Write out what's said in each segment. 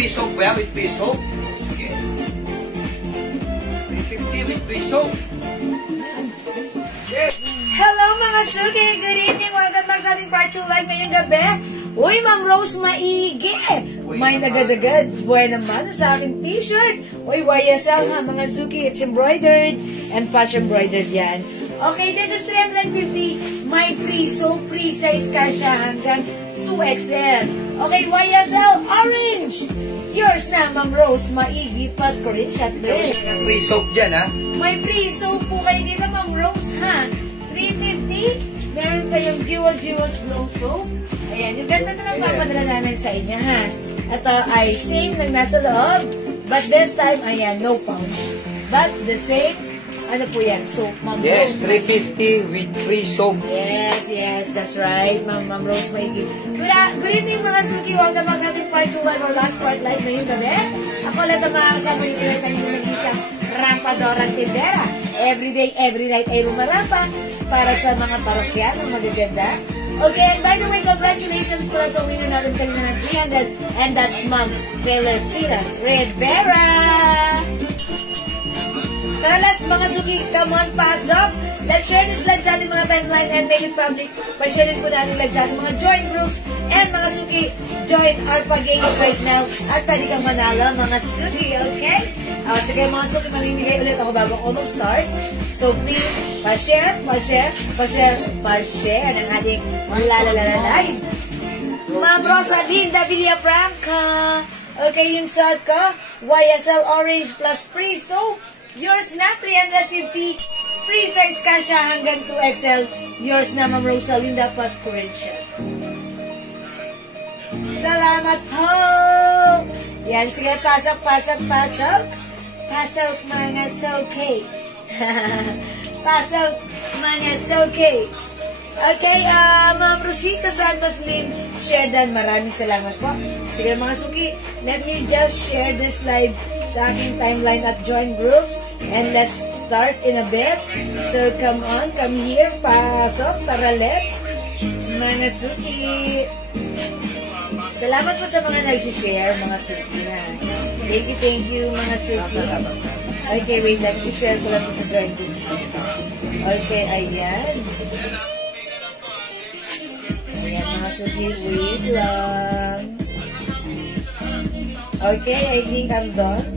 free soap ba yan? With free soap? Sige. 350 with free soap. Yes. Hello mga suki! Good evening! Welcome back sa ating part 2 live ngayong gabi. Uy, Ma'am Rose, maigi! May nagadagad. Buhay naman sa aking t-shirt. Uy, YSL ha mga suki. It's embroidered and patch embroidered yan. Okay, this is 350. May free soap, free size ka siya hanggang 2XL. Okay, YSL orange. Yours na, Ma'am Rose. Maigi pa screenshot din. Free soap dyan, ha? May free soap po kayo dito, Ma'am Rose, ha? 350. Meron kayong Jewels Glow Soap. Ayan, yung ganda na lang papadala namin sa inyo, ha? Ito ay same lang nasa loob. But this time, ayan, no pouch. But the same, ano po yan? Soap, Ma'am Yes, Rose. 350 with free soap. Yes, that's right, Ma'am Rose Maigi. Good evening mga suki. Welcome back sa ating part 2 live or last part live ngayong gabi. Ako lang ang mga kasama yung kinay kanina nag-isang rampadorang tindera. Every day, every night ay rumarampa para sa mga parokyan ng magaganda. Okay, and by the way, congratulations pala sa winner natin kanina ng 300, and that's Ma'am Felicitas Rivera. Tara, let's mga suki, come on, pasok. Let's share this live sa ating mga timeline and make it public. Pa-share din po natin live sa ating mga join groups. And mga suki, join Arpa Games right now. At pwede kang manalo, mga suki, okay? Sige mga suki, mamimigay ulit ako bago ako mag-start. So please, pa-share ng ating lalalala live. Ma'am Rosalinda Villafranca. Okay, yung suot ko, YSL Orange plus free soap. Yours na, 350. Free size ka siya hanggang 2XL. Yours na, Ma'am Rosalinda plus Corinthia. Salamat po! Yan, sige, pasok. Pasok, mga suki. Pasok, mga suki. Okay, Ma'am Rosita Santos Lim, share dan. Maraming salamat po. Sige mga suki, let me just share this live sa aking timeline at join groups. And let's start in a bit. So come on, come here, pasok, tara let's. Mga suki. Salamat po sa mga nag-share, mga suki ha. Thank you, mga suki. Okay, wait, nag-share ko lang po sa join groups. Okay, ayan. Ayan mga suki, wait lang. Okay, I think I'm done.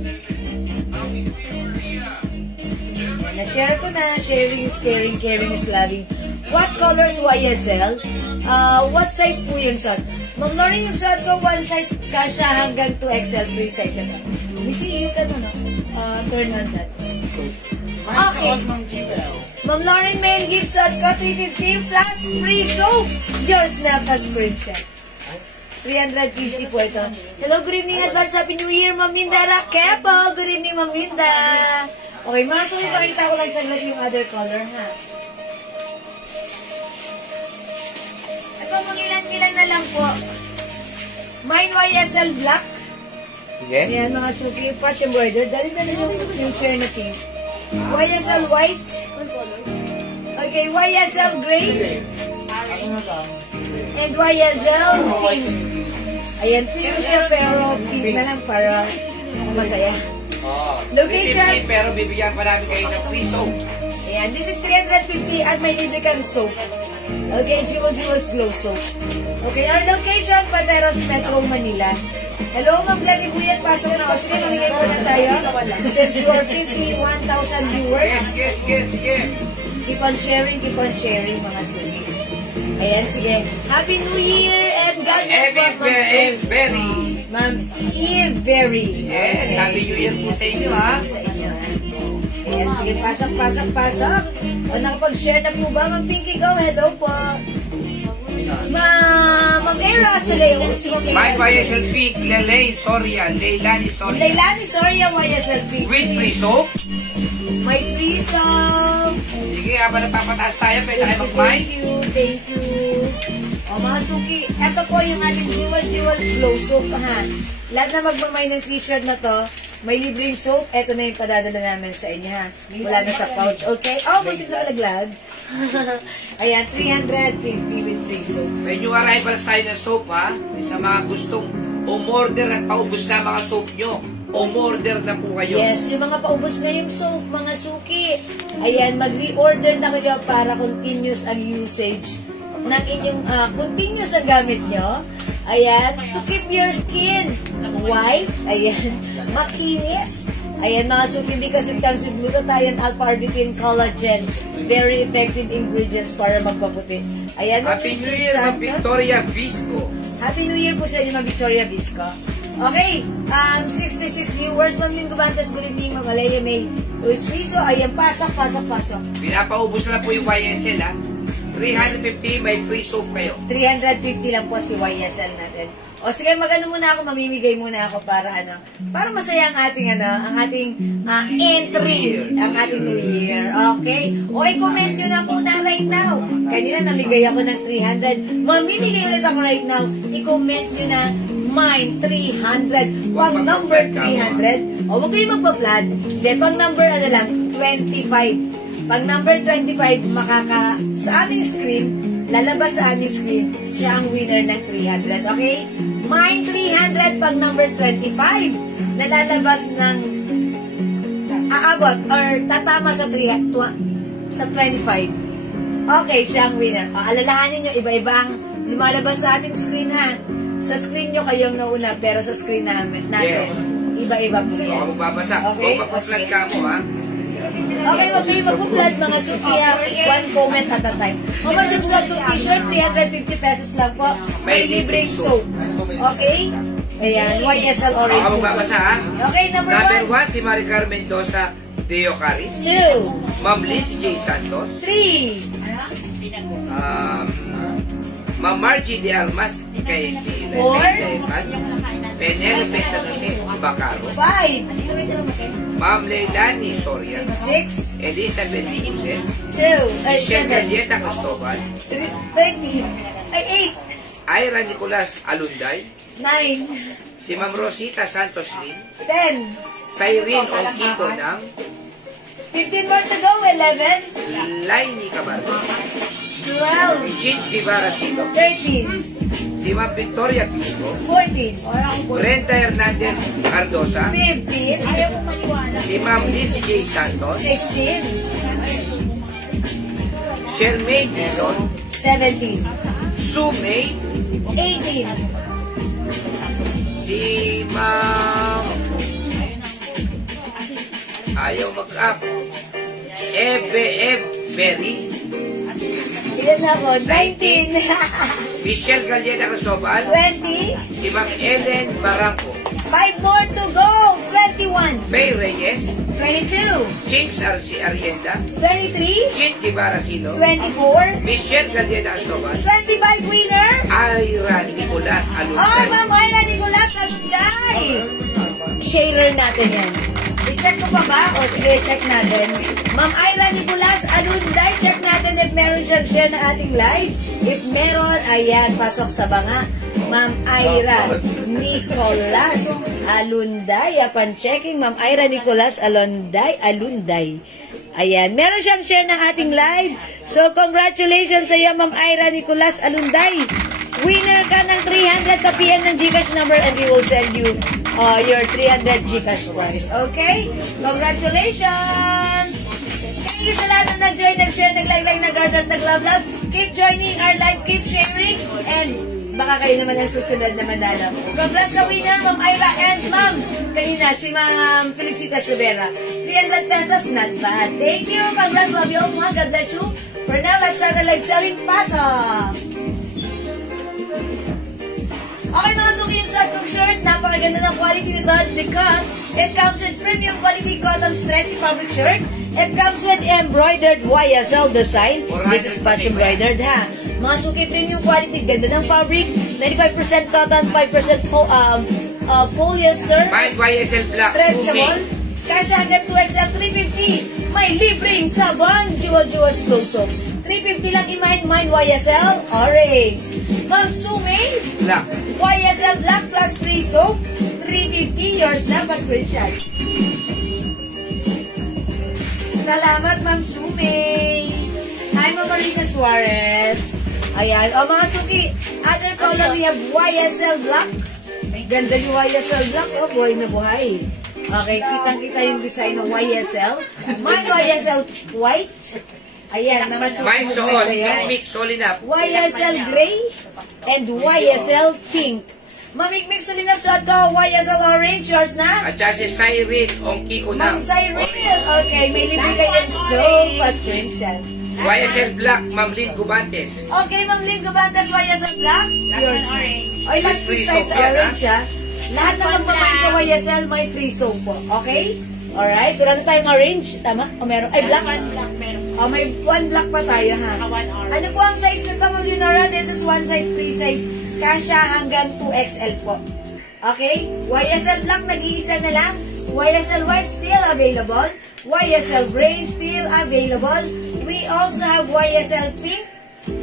Na-share ko na. Sharing is caring, caring is loving. What colors YSL? What size po yung suot? Ma'am Lauren, yung suot ko, one size kasha hanggang 2XL, 3 size na. Missy, you can turn on that. Okay. Ma'am Lauren, mail gift suot ko, 350 plus free soap. Yours na, plus screenshot. 350 po ito. Hello, good evening, advance Happy New Year, Ma'am Linda Raquepo. Good evening, Ma'am Linda. Okay, mga suki, pakita ko lang saglit yung other color, ha? Ito, mangilan-ilan na lang po. Mine YSL Black. Sige. Ayan, mga suki, patch embroidered. Dali-dali yung share na pink. YSL White. Okay, YSL Gray. And YSL Pink. Ayan, pink siya, pero pink na lang para masaya. Location. Pero bibigyan pa namin kayo ng free soap. Ayan, this is 350 at may libre kang soap. Okay, Jewels Glow Soap. Okay, our location, Pateros, Metro, Manila. Hello, Ma'am Glenny Buyat, pasok na ako. Sige, mamigay po na tayo. Since you are 51,000 viewers. Yes. Keep on sharing, mga suki. Ayan, sige. Happy New Year and God bless po, Ma'am Eve-Berry. Yes, Happy New Year po sa inyo, ha? Ayan, sige, pasok. O, nakapag-share na po ba, Ma'am Pinky? Go, hello po. Ma'am Era Soleo. My YSL Pink, Leilani Soria. YSL Pink. With free soap. May free soap. Sige, habang napapataas tayo, pwede tayo mag-buy. Thank you. O mga suki, eto po yung ating Jewels Glow Soap, ha. Lahat na magmamay ng t-shirt na to, may libreng soap, eto na yung padadala namin sa inyo, ha. Wala na sa pouch, okay? Oh, magkakalaglag. Ayan, 350 with free soap. May new arrivals tayo ng soap, ha. Sa mga gustong umorder at paubos na mga soap nyo. Umorder na po kayo. Yes, yung mga paubos na yung soap, mga suki. Ayan, mag-reorder na kayo para continuous ang usage ng inyong, continuous ang gamit nyo. Ayan, to keep your skin white. Ayan, makinis. Ayan, mga suki, because it comes with glutathione, alpha-arbutin, collagen. Very effective ingredients para magpaputi. Ayan, Happy New Year, Ma'am Victoria Visco. Happy New Year po sa inyo, Ma'am Victoria Visco. Okay, 66 viewers, Ma'am Lynn Gubantes, good evening, Ma'am Alea May Uswiso. Ayan, pasok. Pinapaubos na po yung YSL, ha? 350, may free soap kayo. 350 lang po si YSL natin. O sige, magano muna ako, mamimigay muna ako para masaya ang ating entry, ang ating New Year. Okay? O i-comment nyo na po na right now. Kanina namigay ako ng 300. Mamimigay ulit ako right now. I-comment nyo na mine 300. Pag number 300, o huwag kayo magpa-flood. Hindi, pag number 25. Pag number 25, sa aming screen, lalabas sa aming screen, siya ang winner ng 300. Okay? Mine 300 pag number 25, nalalabas ng aabot or tatama sa 25. Okay, siya ang winner. Alalahanin nyo, iba-ibang lumalabas sa ating screen, ha? Sa screen nyo kayong nauna, pero sa screen natin, Yes. iba-iba po yan. Ako magbabasa. Okay? O magpa-flag ka mo, ha? Okay, wag kayo magpa-flood, mga suki, ha? One comment at a time. How much yung soap to t-shirt? 350 pesos lang po. May libreng soap. Okay? Ayan, YSL orange. Ako magbabasa, ha? Okay, number Number 1. 1, si Maricar Mendoza Deo Caris. 2. Ma'am Liz J. Santos. 3. Ma'am Margie de Almas kay Four. Penelope San Jose Bacaro. 5. Ma'am Leilani Soria. 6. Elizabeth Buses. 2. Ay, Michelle 7. Galieta Cristobal. 13. Ay, Ira Nicolas Alunday. 8. 9. Si Ma'am Rosita Santos Lim. 10. Cyrene Onquito ng 15 more to go. 11. Laini Camargo. 12. Jean Guevara Silo. 13. Si Ma'am Victoria Pisco. 14. Brenda Hernandez Cardosa. 15. Si Ma'am Liz J. Santos. 16. Shermaine Dizon. 17. Sue May. 18. Si Ma'am ayaw mag-up. Mary. Ilan na ako? 19. Michelle Galieta Cristobal. 20. Si Ma'am Ellen Barranco. 5 more to go. 21. Faye Reyes. 22. Chinks Arienda. 23. Chin Guevara Silo. 24. Michelle Galieta Cristobal. 25 winner. Ira Nicolas Oh, Alunday. Ma'am Ira Nicolas Alunday. Sharer natin yan. I-check ko pa ba? O sige, check natin. Ma'am Ira Nicolas Alunday, check natin if meron siyang share na ating live. If meron, ayan, pasok sa banga. Ma'am Ira Nicolas Alunday. Upon checking, Ma'am Ira Nicolas Alunday. Ayan, meron siyang share ng ating live. So, congratulations sa iyo, Ma'am Ira Nicolas Alunday. Winner ka ng 300 pa PM ng GCash number and we will send you your 300 GCash prize. Okay? Congratulations! Thank you sa lahat na nag-join, nag-share, nag-like, nag-heart, nag-love. Keep joining our live, keep sharing, and baka kayo naman ang susunod na manalo. Congrats sa winner, Ma'am Ira and Ma'am. Kanina, si Ma'am Felicitas Rivera. 300 pesos, not bad. Thank you. Congrats, love you all, mga. God bless you. For now, let's start our live selling. Pasok! Okay, mga suki, yung sa atong shirt, napakaganda ng quality nito because it comes with premium quality cotton stretchy fabric shirt. It comes with embroidered YSL design. This is patch embroidered, ha? Mga suki, premium quality, ganda ng fabric, 95% cotton, 5% polyester. Mine YSL Black. Stretchable. Kasha hanggang 2XL, 350. May libreng sabon, Jewel Close-Up. 350 lang i-mine YSL orange. Ma'am Sumay, Black. YSL Black plus free soap, 350, yours na, pa-screenshot. Salamat, Ma'am Sumay. Hi, Ma'am Marina Suarez. Ayan, o mga suki, other color we have YSL Black. Ganda yung YSL black. Oh, buhay na buhay. Okay, kitang-kita yung design ng YSL. My YSL white. Ayan, mga Mine suot suot. kayo. Mix all enough. YSL gray and YSL pink. Mamigmig sulinap suot ko, YSL orange, yours na? At saka si Cyril, ongki ko na. Ma'am Cyril. Okay, may libre kayong soap pa screenshot. YSL Black, Ma'am Lynn Gubantes. Okay, Ma'am Lynn Gubantes, YSL black, yours na. Oy, last Free piece tayo soap sa yan, orange, ha? Lahat na magmamain sa YSL, may free soap po. Okay? Alright, wala na tayong orange. Tama? O meron? Ay, black. Oh, may one black pa tayo, ha? Ano po ang size nito, Ma'am Leonora? This is one size, free size. Kasha hanggang 2XL po. Okay? YSL black, nag-iisa na lang. YSL white, still available. YSL gray, still available. We also have YSL pink.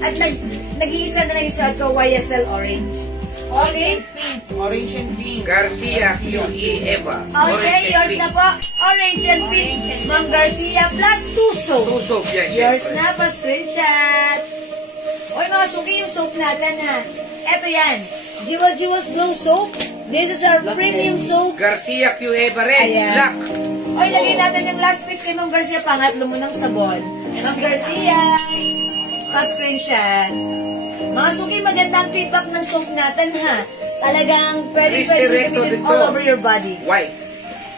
At nag-iisa na lang yung suot ko, YSL orange. Okay? Orange and pink. Garcia, QE, Eva. Okay, yours na po. Orange and pink. Ma'am Garcia plus 2 soap. Two soap yan, Yours syempre. na pa, screenshot. Oy, mga suki yung soap natin, ha. Eto yan. Jewels Glow Soap. This is our premium soap. Garcia, Q, Eva rin. Ayan. Black. Oy, lagay natin yung last piece kay Ma'am Garcia. Pangatlo mo ng sabon. Ma'am Garcia. Pa-screenshot. Mga suki, magandang feedback ng soap natin, ha. Talagang pwede Recto, gamitin Victor. all over your body. White.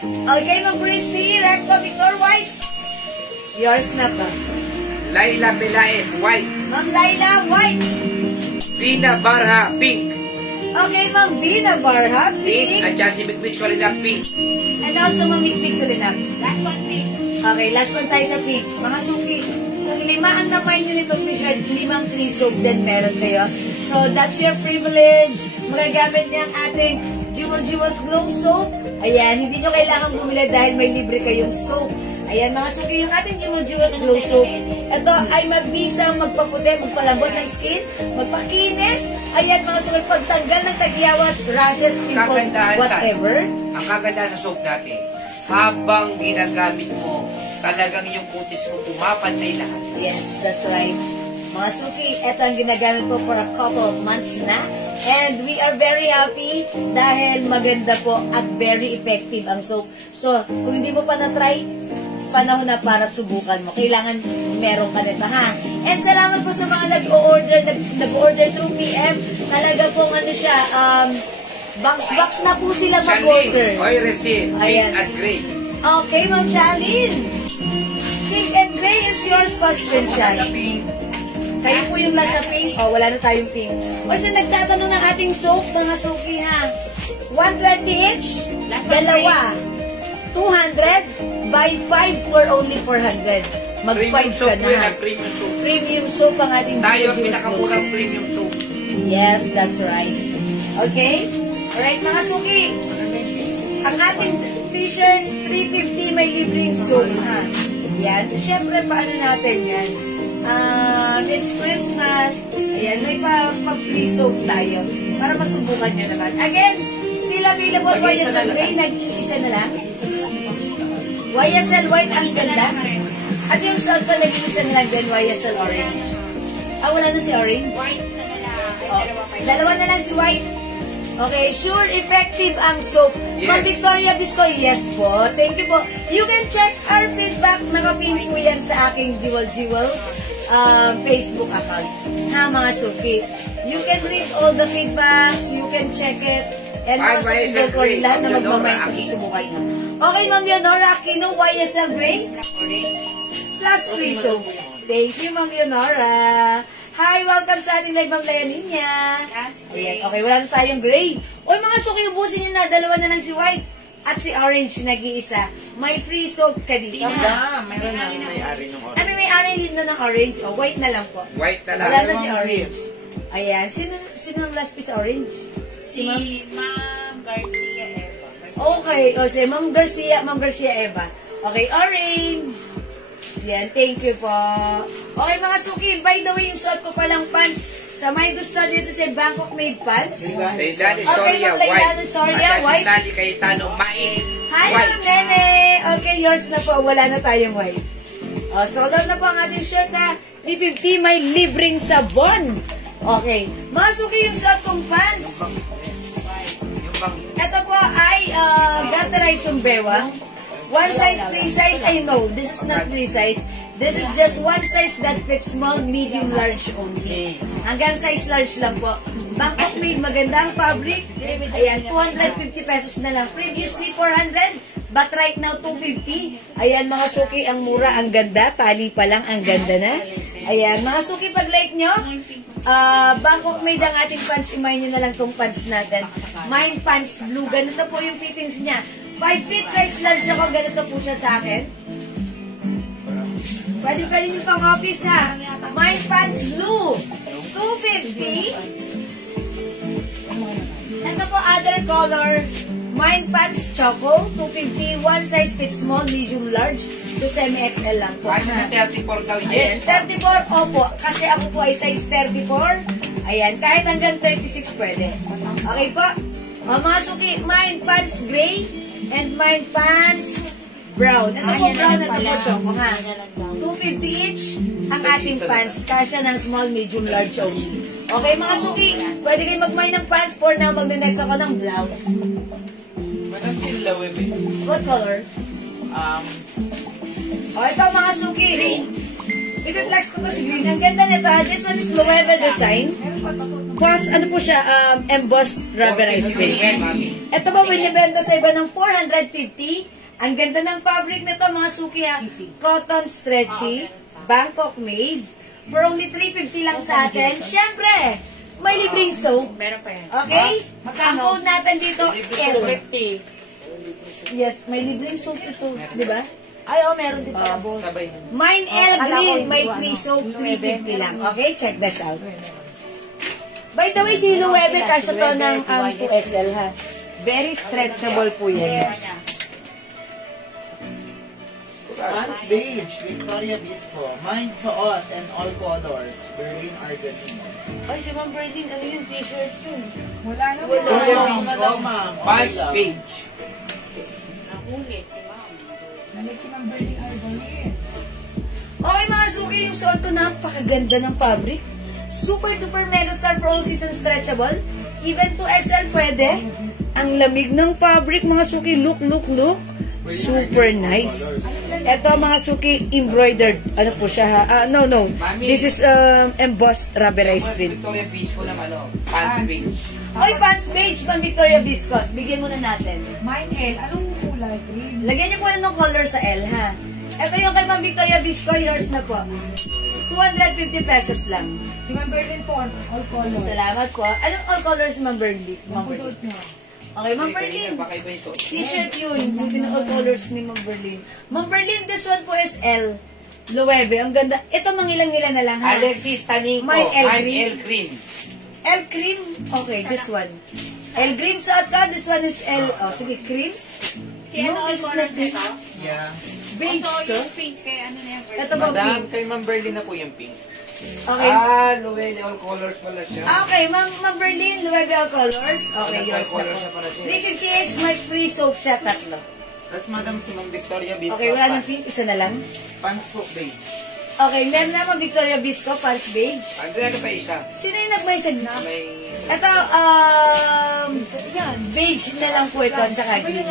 Okay, Ma'am Christy. Recto, Victor, white. Yours na pa. Laila Pelaez, white. Ma'am Laila, white. Vina Barha, pink. Okay, Ma'am Vina Barha, Pink. At pink. saka si Bigwig Solina, pink. And also, Ma'am Big Sulinap. Last one, pink. Okay, last one tayo sa pink. Mga suki, kung 5 ang naman nyo nitong t-shirt, 5 free soap din meron kayo. So, that's your privilege. Magagamit niya ang ating Jewels Glow Soap. Ayan, hindi nyo kailangan bumili dahil may libre kayong soap. Ayan, mga suki, yung ating Jewels Glow Soap. Ito ay mabisang magpaputi, magpalambot ng skin, magpakinis. Ayan, mga suki, pagtanggal ng tagyawat, rashes, pimples, Kagandahan whatever. Ang kaganda sa soap natin, habang ginagamit mo, talagang yung kutis mo pumapantay lahat. Yes, that's right. Mga suki, ito ang ginagamit po for a couple of months na. And we are very happy dahil maganda po at very effective ang soap. So, kung hindi mo pa na-try, panahon na para subukan mo. Kailangan meron ka nito, ha? And salamat po sa mga nag-order through PM. Talaga po, ano siya, box na po sila mag-order. Charlene, oil resin, pink Ayan. at gray. Okay, Ma'am Charlene. Pink and gray is yours, Pastor Shine. Kayo po yung last na pink. Oh, wala na tayong pink. O, so nagtatanong ng ating soap, mga suki, ha? 120 each, dalawa. 200, buy 5 for only 400. Mag-5 Premium ka soap na, po yan, ha? ang premium soap. Premium soap ang ating Tayo ang Jewels pinakamurang Glow premium soap. Soap. Yes, that's right. Okay? Alright, mga suki. Ang ating t-shirt, 350, may libreng soap, ha? Yan. Siyempre, paano natin yan? This Christmas, ayan, may pa-free soap tayo para masubukan nyo naman. Again, still available YSL Gray, nag-iisa na lang. YSL White, ang ganda. At yung soap ko, nag-iisa na lang din, YSL Orange. Ah, wala na si Orange? White sa Dalawa na lang si White. Okay, sure, effective ang soap. Yes. Ma'am Victoria Biscoy, yes po. Thank you po. You can check our feedback. Nakapin po yan sa aking Jewels Facebook account. Ha, mga suki. You can read all the feedbacks. You can check it. And mga suki, don't worry, lahat na magmamay ko susubukan na. Okay, Ma'am Leonora Aquino, YSL Gray. Plus free soap. Thank you, Ma'am Leonora. Hi, welcome sa ating live, Ma'am Leoninia. Ayan, okay, wala na tayong gray. Oy, mga suki, ubusin nyo na. Dalawa na lang si White at si Orange nag-iisa. May free soap ka dito, ha? Yeah, meron na may-ari ng orange. Ay, may orange na ng orange. O, white na lang po. White na lang. Wala na si Orange. Ayan, sino ang last piece Orange? Si Ma'am? Ma'am Garcia Eva. Okay, o si Ma'am Garcia Eva. Okay, Orange. Yan, thank you po. Okay, mga suki, by the way, yung suot ko palang pants sa may gusto dito sa Bangkok made pants. Leilani Okay, Soria, Ma'am white. Leilani Soria, At white. si Sally Cayetano, white. Hi, Ma'am Nene! Okay, yours na po. Wala na tayong white. O, sold out na po ang ating shirt na 350, may libreng sabon. Okay. Mga suki yung suot kong pants. Yung bang Ito po ay gutterized yung bewang. One size, free size, I know. This is not free size. This is just one size that fits small, medium, large only. Hanggang size large lang po. Bangkok made, magandang fabric. Ayan, 250 pesos na lang. Previously, 400. But right now, 250. Ayan, mga suki, ang mura, ang ganda. Tali pa lang, ang ganda na. Ayan, mga suki, pag like nyo, Bangkok made ang ating pants. Imayin nyo na lang tong pants natin. Mine pants blue. Ganito po yung fittings niya. 5 feet size large ako. Ganito po siya sa akin. Pwede nyo pang office ha. Mine pants blue. 250. Ito po other color. Mine pants choco. 250. One size fits small, medium, large. To semi-XL lang po. Kahit na 34 daw, Yes, yes. 34, opo. Kasi ako po ay size 34. Ayan, kahit hanggang 36 pwede. Okay po? Mga suki, mine pants gray and mine pants brown. Ito po brown, ito po choco ha. 250 each ang ating pants. Kasya ng small, medium, large only. Okay mga suki, pwede kayo mag-mine ng pants. For now, mag-next ako ng blouse. Madam Silawin. What color? O, ito mga suki. Ipiplex ko to si green. Ang ganda nito. This one is Loewe design. Plus, ano po siya, embossed rubberized print. Sige, mami. Ito po, binibenta sa iba ng 450. Ang ganda ng fabric nito, mga suki ha. Cotton stretchy, Bangkok made. For only 350 lang sa atin. Siyempre, may libreng soap. Meron pa yan. Okay? Ang code natin dito, L. 50. Yes, may libreng soap ito. Di ba? Ay, meron din pala. Sabay. Mine L green, may free soap, 350 lang. Okay, check this out. By the way, si Loewe, kasya to ng 2XL ha. Very stretchable po yan. Hans Beige, Victoria Bispo, Mine Suot and all colors, Berlin Argentine. Ay, si Ma'am Berlin, ano yung t-shirt yun? Wala na Victoria Wala. Bisco, Wala, ma'am. pants Okay lang. page. Nahuli si ma'am. Okay mga suki, yung suot to napakaganda ng fabric. Super duper mega star for all season stretchable. Even 2XL pwede. Ang lamig ng fabric mga suki. Look, look, look. Super nice. Ito mga suki, embroidered. Ano po siya ha? No. This is embossed rubberized print. Victoria Bisco naman, pants page. Oy, pants beige pang Victoria Viscos. Bigyan muna natin. Mine L, anong kulay? Green. Lagyan niyo muna ng color sa L, ha? Ito yung kay Ma'am Victoria Visco, yours na po. 250 pesos lang. Si Ma'am Berlin po, all color. Salamat po. Anong all colors, Ma'am Berlin? Ma'am Berlin. Suot niya. Okay, Ma'am Berlin. Baka iba yung suot. T-shirt yun. Yung all colors ni Ma'am Berlin. Ma'am Berlin, this one po is L. Loewe. Ang ganda. Ito, mangilang-ngilan na lang, ha? Alexis Taninco, My L I'm green. L green. L cream. Okay, this one. L green suot ka. This one is L. Oh, sige, cream. Si ano all this is colors not pink. nito? Yeah. Beige So, to. yung pink kay ano na yan? Ito ba Madam, pink? kay Ma'am Berlin na po yung pink. Okay. Luwele, all colors pala siya. Okay, Ma'am Berlin, Loewe all colors. Okay, All yours na colors po. na pala siya. 350 may free soap siya, tatlo. Tapos Madam, si Ma'am Victoria Bisco. Okay, wala ng pink, isa na lang. Pants po beige. Okay, meron naman Victoria Visco, pants beige. Ano pa isa? Sino yung nag-message na? May... Ito, beige na lang po ito, tsaka green.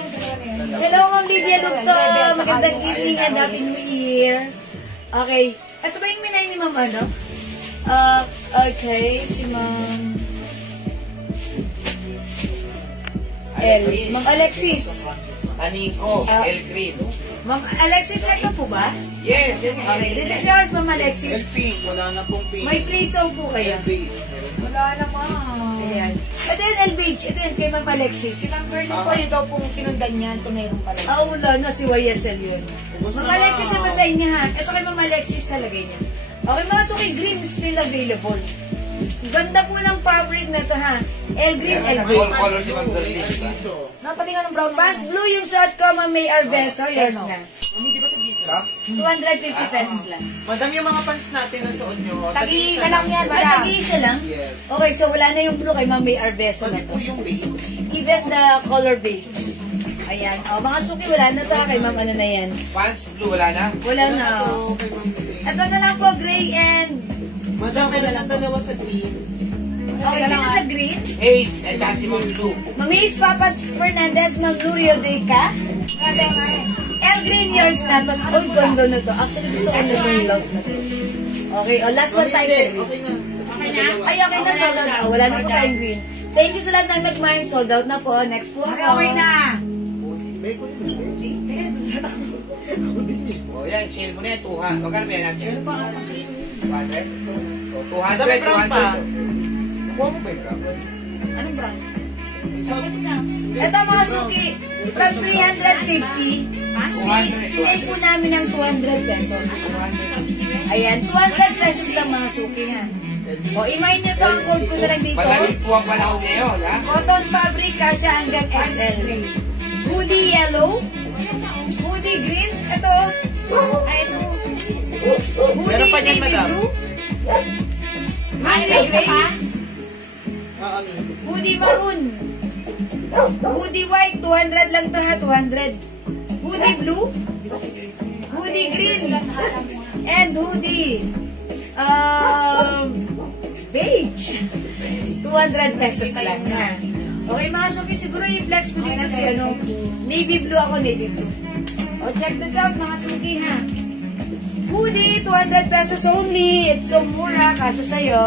Hello, Ma'am Lydia Lugto. Magandang evening and happy New Year. Okay. Ito ba yung minay ni Ma'am ano? Okay, si Ma'am L. Ma'am Alexis. Taninco, L green. Ma'am Alexis, ito po ba? Yes, yun Okay, this is yours, Ma'am Alexis. And pink, wala na pong pink. May free soap po kayo. And beige, meron na. Wala naman. Ayan. Ito yung LBH. Ito yung kay Ma'am Alexis. Si Ma'am Berlin po, yun daw pong sinundan niya. Ito meron pala. Wala na si YSL yun. Ubus Ma'am na Alexis, ba? ang masay niya ha. Ito kay Ma'am Alexis, talagay niya. Okay, mga suki, green still available. Ganda po ng fabric na to ha. L green, L green. All colors si Ma'am Berlin. Piso. Napalingan ng brown. Pants blue yung suot ko, Ma'am May Arbeso. Yours na. Hindi ba ito dito? 250 pesos lang. Madam, yung mga pants natin na suot nyo, Tagi tag-isa na lang yan, Ay, madam. tag-iisa lang? Yes. Okay, so wala na yung blue kay Ma'am May Arbeso Pati na po to. yung beige. Even the color beige. Ayan. O, mga suki, wala na to. Kay Ma'am ano na yan. Pants blue, wala na? Wala na. Ito, kay Ma'am Berlin. Ito na lang po, gray and... Madam, meron na dalawa sa green. Okay, sino sa green? Ace, at saka si Ma'am Blue. Mami's Papas Fernandez, Ma'am Lurio de Ka. El Green, yours na. Tapos, oy, gondo na to. Actually, gusto ko na yung loves na to. Okay, last one tayo sa green. Okay na. Ay, okay na, sold out na. Wala na po tayong green. Thank you sa lahat ng nag-mine. Sold out na po. Next po. Okay na. May ko yun. O yan, sale mo na yan, 200. Magkano ba yan natin? 200? O, 200, Dami brown pa. 200. Kuha mo ba yung brown? Anong brand? Tapos na. Ito mga suki, from 350, sinay po namin ng 200 pesos. Ayan, 200 pesos lang mga suki ha. O, imay nyo to, ang code ko na lang dito. Malamig po ang panahon ngayon, ha? Cotton fabric, kasya hanggang XL. Hoodie yellow, hoodie green, ito, Ay, ito. Meron pa hoodie niyan, navy madam. blue, Ay, hoodie isa gray, pa? Ami. hoodie maroon, hoodie white, 200 lang to ha, 200. Hoodie blue, hoodie green, and hoodie beige. 200 pesos lang ha. Okay mga suki, siguro i-flex ko dito si ano, navy blue ako, navy blue. O check this out mga suki ha. Hoodie, 200 pesos only. It's so mura, kasya sa'yo.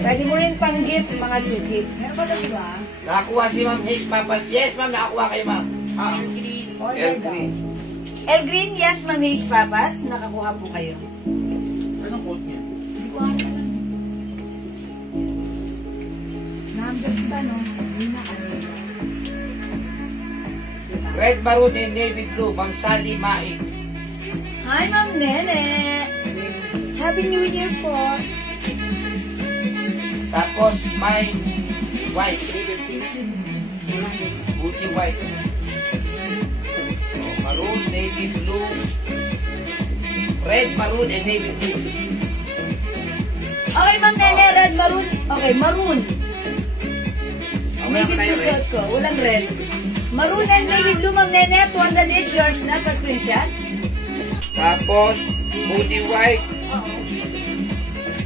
Pwede mo rin pang gift mga suki. Meron ba ito ba? Nakakuha si Ma'am Ace Papas. Yes, ma'am, nakakuha kayo, ma'am. El Green. El Green, yes ma'am Hayes Papas. Nakakuha po kayo. Anong code niya? Hindi ko alam. Number ba no? Red Maroon and Navy Blue, Ma'am Sally Maig. Hi Ma'am Nene! Happy New Year po! Tapos, may white. Booty white. O, maroon, navy blue. Red, maroon, and navy blue. Okay Ma'am Nene, red, maroon. Okay, maroon. Wala Navy pa tayo blue red. suot ko, walang red. Maroon and navy blue Ma'am Nene, 200 each, yours na, pa-screenshot. Tapos, booty white.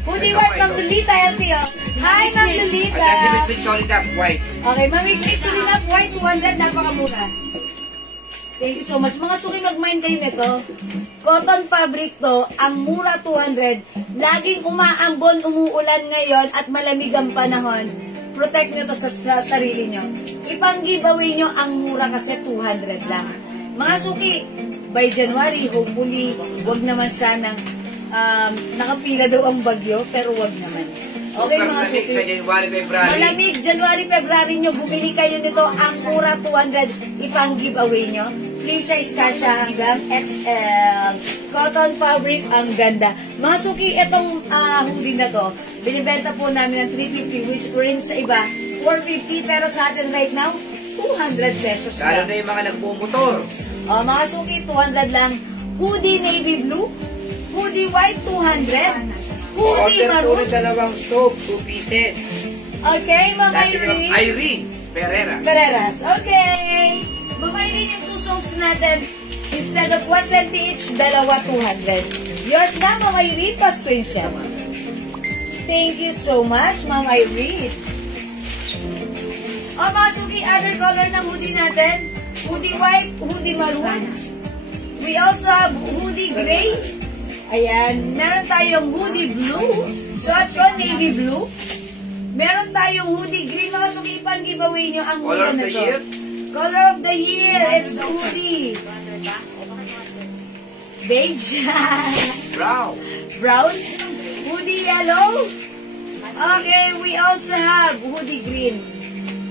Hoodie white, Ma'am Lolita, LPO. Hi Ma'am At Lolita! kasi may big solid up, white. Okay, Ma'am Click Sulinap, white 200, napakamura. Thank you so much. Mga suki, mag-mind kayo nito. Cotton fabric to, ang mura 200. Laging umaambon, umuulan ngayon at malamig ang panahon. Protect nyo to sa sarili nyo. Ipang-giveaway nyo ang mura kasi 200 lang. Mga suki, by January, hopefully, wag naman sanang nakapila daw ang bagyo, pero wag naman. Okay Super mga lamig suki. sa January, February. Malamig, January, February nyo, bumili kayo nito, ang mura 200, ipang giveaway nyo. Free size kasha hanggang XL. Cotton fabric, ang ganda. Mga suki, itong hoodie na to, binibenta po namin ng 350, which rin sa iba, 450, pero sa atin right now, 200 pesos Lalo lang. na yung mga nagmumotor. Mga suki, 200 lang. Hoodie navy blue, hoodie white, 200. Hoodie Order po maroon. ng dalawang soap, 2 pieces. Okay, Ma'am Sabi ni Ma'am Irene. Irene Pereira. Pereras. Okay. Mamainin yung 2 soaps natin. Instead of 120 each, dalawa 200. Yours na, Ma'am Irene, pa-screenshot. Thank you so much, Ma'am Irene. O, mga suki, other color ng hoodie natin. Hoodie white, hoodie maroon. We also have hoodie gray. Ayan. Meron tayong hoodie blue. Suot ko, navy blue. Meron tayong hoodie green. Mga suki, pan-giveaway nyo ang Color of hoodie na the to. year? Color of the year. It's hoodie. Beige. Brown. Brown. Hoodie yellow. Okay, we also have hoodie green.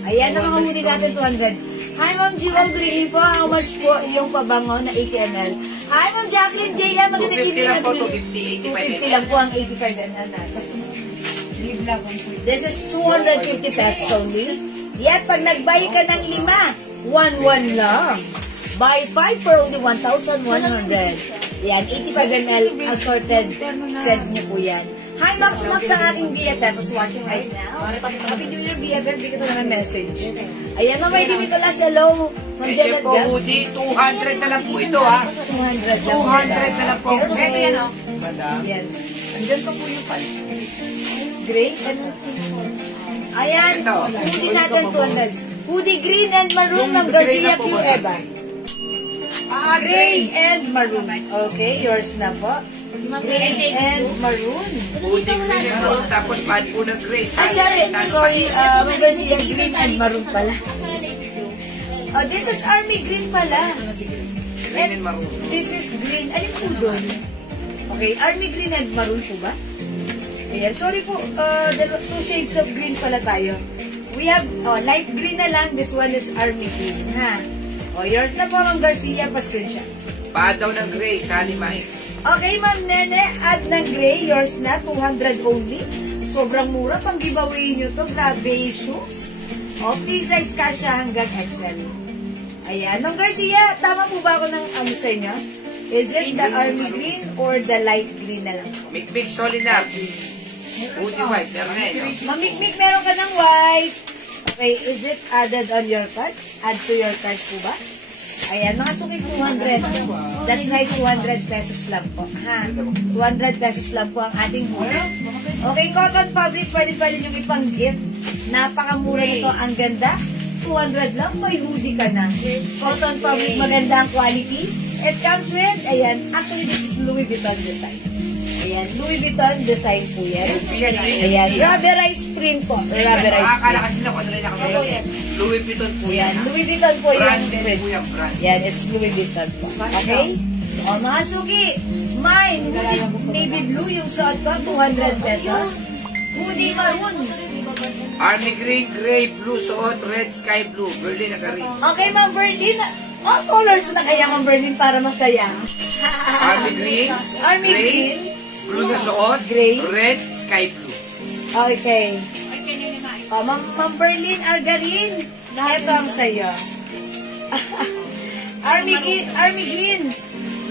Ayan ang mga hoodie natin, 200. Hi, Ma'am Jewel Green po. How much po yung pabango na 80 ml? Hi, Ma'am Jacqueline J. Magandang 250 lang po, 250 250, 85 lang po ang 85 ml natin. This is 250 pesos only. Yan, pag nag-buy ka ng 5, 1-1 lang. Buy 5 for only 1,100. Yan, 85 ml assorted set niyo po yan. Hi, Max ang aking BFF who's watching right now. Happy New Year, BFF. Bigyan ko ng message. Ayan, Ma'am Heidi Nicolas, hello. Ma'am Ito Janet po, Gat. hoodie, 200 na lang po ito, ha? 200 lang. 200 na lang po. Okay. Ito yan, oh. Madam. Yan. Andyan pa po yung pan. Great. Ano? Ayan, Ito. hoodie natin 200. Hoodie green and maroon ng Garcia Q. Eva. Gray and maroon. Okay, yours na po. Gray and maroon. Hoodie green and maroon, tapos pad po ng gray. Ay, sorry, Ma'am Garcia, green and maroon pala. Oh, this is army green pala. Green and maroon. This is green. Alin po doon? Okay, army green and maroon po ba? Ayan, sorry po, 2 shades of green pala tayo. We have light green na lang. This one is army green, ha? O, yours na po, Ma'am Garcia, pa-screenshot. Pad daw ng gray, sali mahit. Okay, Ma'am Nene, add ng gray. Yours na, 200 only. Sobrang mura, pang giveaway nyo to. Grabe yung shoes. O, P-size kasha hanggang XL. Ayan, Ma'am Garcia, tama po ba ako ng ano sa inyo? Is it the army green or the light green na lang? Mikmik, solid lang. Hoodie white, meron na yun. Mamikmik, meron ka ng white. Okay, is it added on your card? Add to your card po ba? Ayan, mga suki 200. That's right, 200 pesos lang po. Ha? 200 pesos lang po ang ating hoodie. Okay, cotton fabric, pwede nyo ipang gift. Napakamura nito, ang ganda. 200 lang, may hoodie ka na. Cotton fabric, maganda ang quality. It comes with, ayan, actually this is Louis Vuitton design. Ayan, Louis Vuitton design po yan. Ayan, rubberized print po. Rubberized Akala print. kasi na kung ano rin nakasuot. Louis Vuitton po yan. Ayan, Louis Vuitton po yung Branded print. po yung brand. Yan, it's Louis Vuitton po. Okay? O, mga suki, mine, hoodie navy blue, yung suot ko, 200 pesos. Hoodie maroon. Army green, gray, blue, suot, red, sky blue. Berlin na karin. Okay, Ma'am Berlin, all colors na kaya, Ma'am Berlin, para masaya. Army green, Army gray, green. blue na suot, Gray. red, sky blue. Okay. O, Ma'am Berlin, Argarin, ito ang sayo. Army green,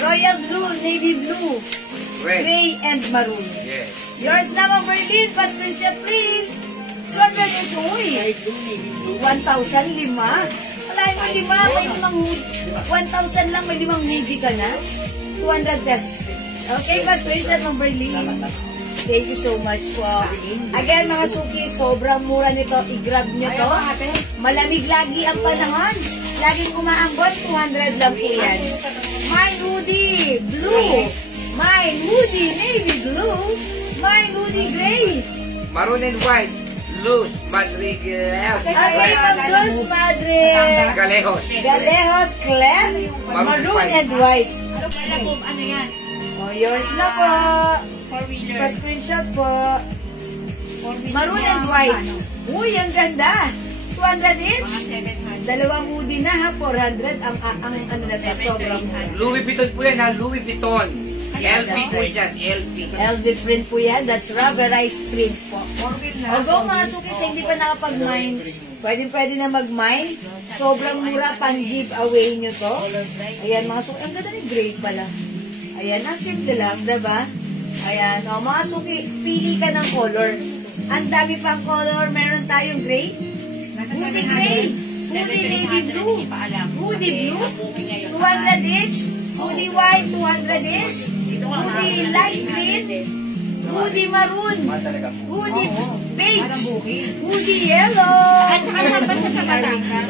royal blue, navy blue, Red. gray, and maroon. Yes. Yours na, Ma'am Berlin. Pa-screenshot, please. 200 ito, uy. 1,000, 5. Wala yung 5, may 1,000 lang, may 5 hoodie ka na. 200 pesos. Okay, pa-screenshot, Ma'am Berlin. Thank you so much po. Again, mga suki, sobrang mura nito. I-grab nyo to. Malamig lagi ang panahon. Laging umaanggot, 200 lang po yan. Mine hoodie, blue. Mine hoodie, navy blue. Mine hoodie, gray. Maroon and white, Luz Madriguez. Okay, Luz Madre. Galejos. Galejos, Claire. Maroon and white. Ano yan? Oh, yours na po. Four-wheeler. Pa-screenshot po. Maroon and white. Uy, ang ganda. 200 each. 2 hoodie na ha, 400. Ang ano na to, sobrang mura. Louis Vuitton po yan ha, Louis Vuitton. LV po yan, LV. LV print po yan. That's rubberized print po. O go mga suki sa hindi pa nakapag-mine. Pwede na mag-mine. Sobrang mura, pang-giveaway nyo to. Ayan mga suki. Ang ganda ni gray pala. Ayan, ang simple lang, diba? Ayan, o mga suki, pili ka ng color. Ang dami pang color. Meron tayong gray. Hoodie gray. Hoodie navy blue. Hoodie blue. 200 each. Hoodie white, 200 each. Hoodie light green. Hoodie maroon. Hoodie beige. Hoodie yellow. At saka sabat siya sa barangka.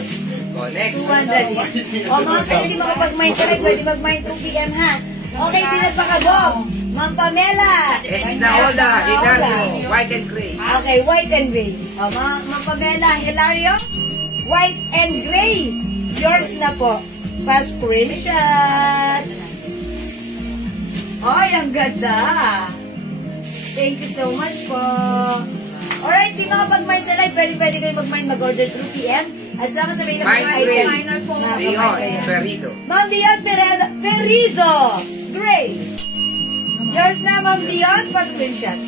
Go, next. 200 each. O mga sa hindi makapag-mine ka rin, pwede mag-mine 2 p.m. ha. Okay, pinagpakabog. Ma'am Pamela. Esnaola, Hilario, white and gray. Okay, white and gray. O, Ma'am Pamela, Hilario, white and gray. Yours na po. Pa-screenshot. Ay, ang ganda. Thank you so much po. Alright, di makapag-mine sa live. Pwede kayo mag-mine, mag-order through PM. As long as may mga Mine gray. items. Dion, Ferrido. Ma'am Dion Ferrido. Gray. Yours na, Ma'am Dion. Pa-screenshot.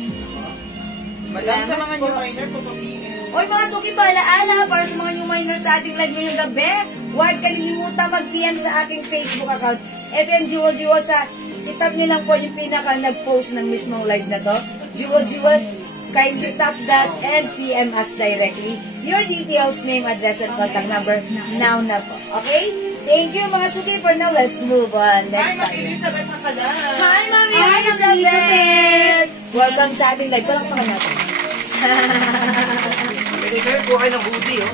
Madam, sa mga new miner, pupapili. Oy, mga suki, paalaala para sa mga new miners sa ating live ngayong gabi. Huwag kalimutan mag-PM sa aking Facebook account. Ito yung Jewel sa, itap nyo lang po yung pinaka nag-post ng mismong live na to. Jewel, kindly tap that and PM us directly. Your details, name, address, and contact number now na po. Okay? Thank you, mga suki. For now, let's move on. Hi, Next Ma'am time. Elizabeth Makala. Hi, Ma'am Elizabeth! Welcome sa ating live. Walang pangalan natin. Ate Sir, kuha kayo ng hoodie, oh.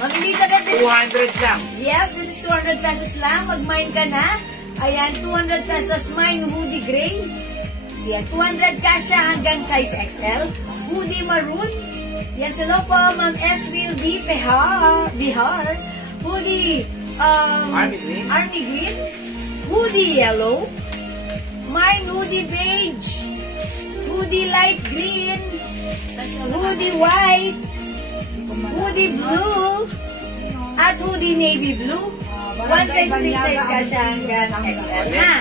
Ma'am Elizabeth, this is... 200 lang. Yes, this is 200 pesos lang. Mag-mine ka na. Ayan, 200 pesos mine hoodie gray. Ayan, 200 kasha hanggang size XL. Hoodie maroon. Yes, hello po, Ma'am Esril B. Bihar. Hoodie, Army green. Hoodie yellow. Mine hoodie beige. Hoodie light green. Hoodie white. Hoodie blue. At hoodie navy blue. One size, 3 size kasha hanggang XL. Ha?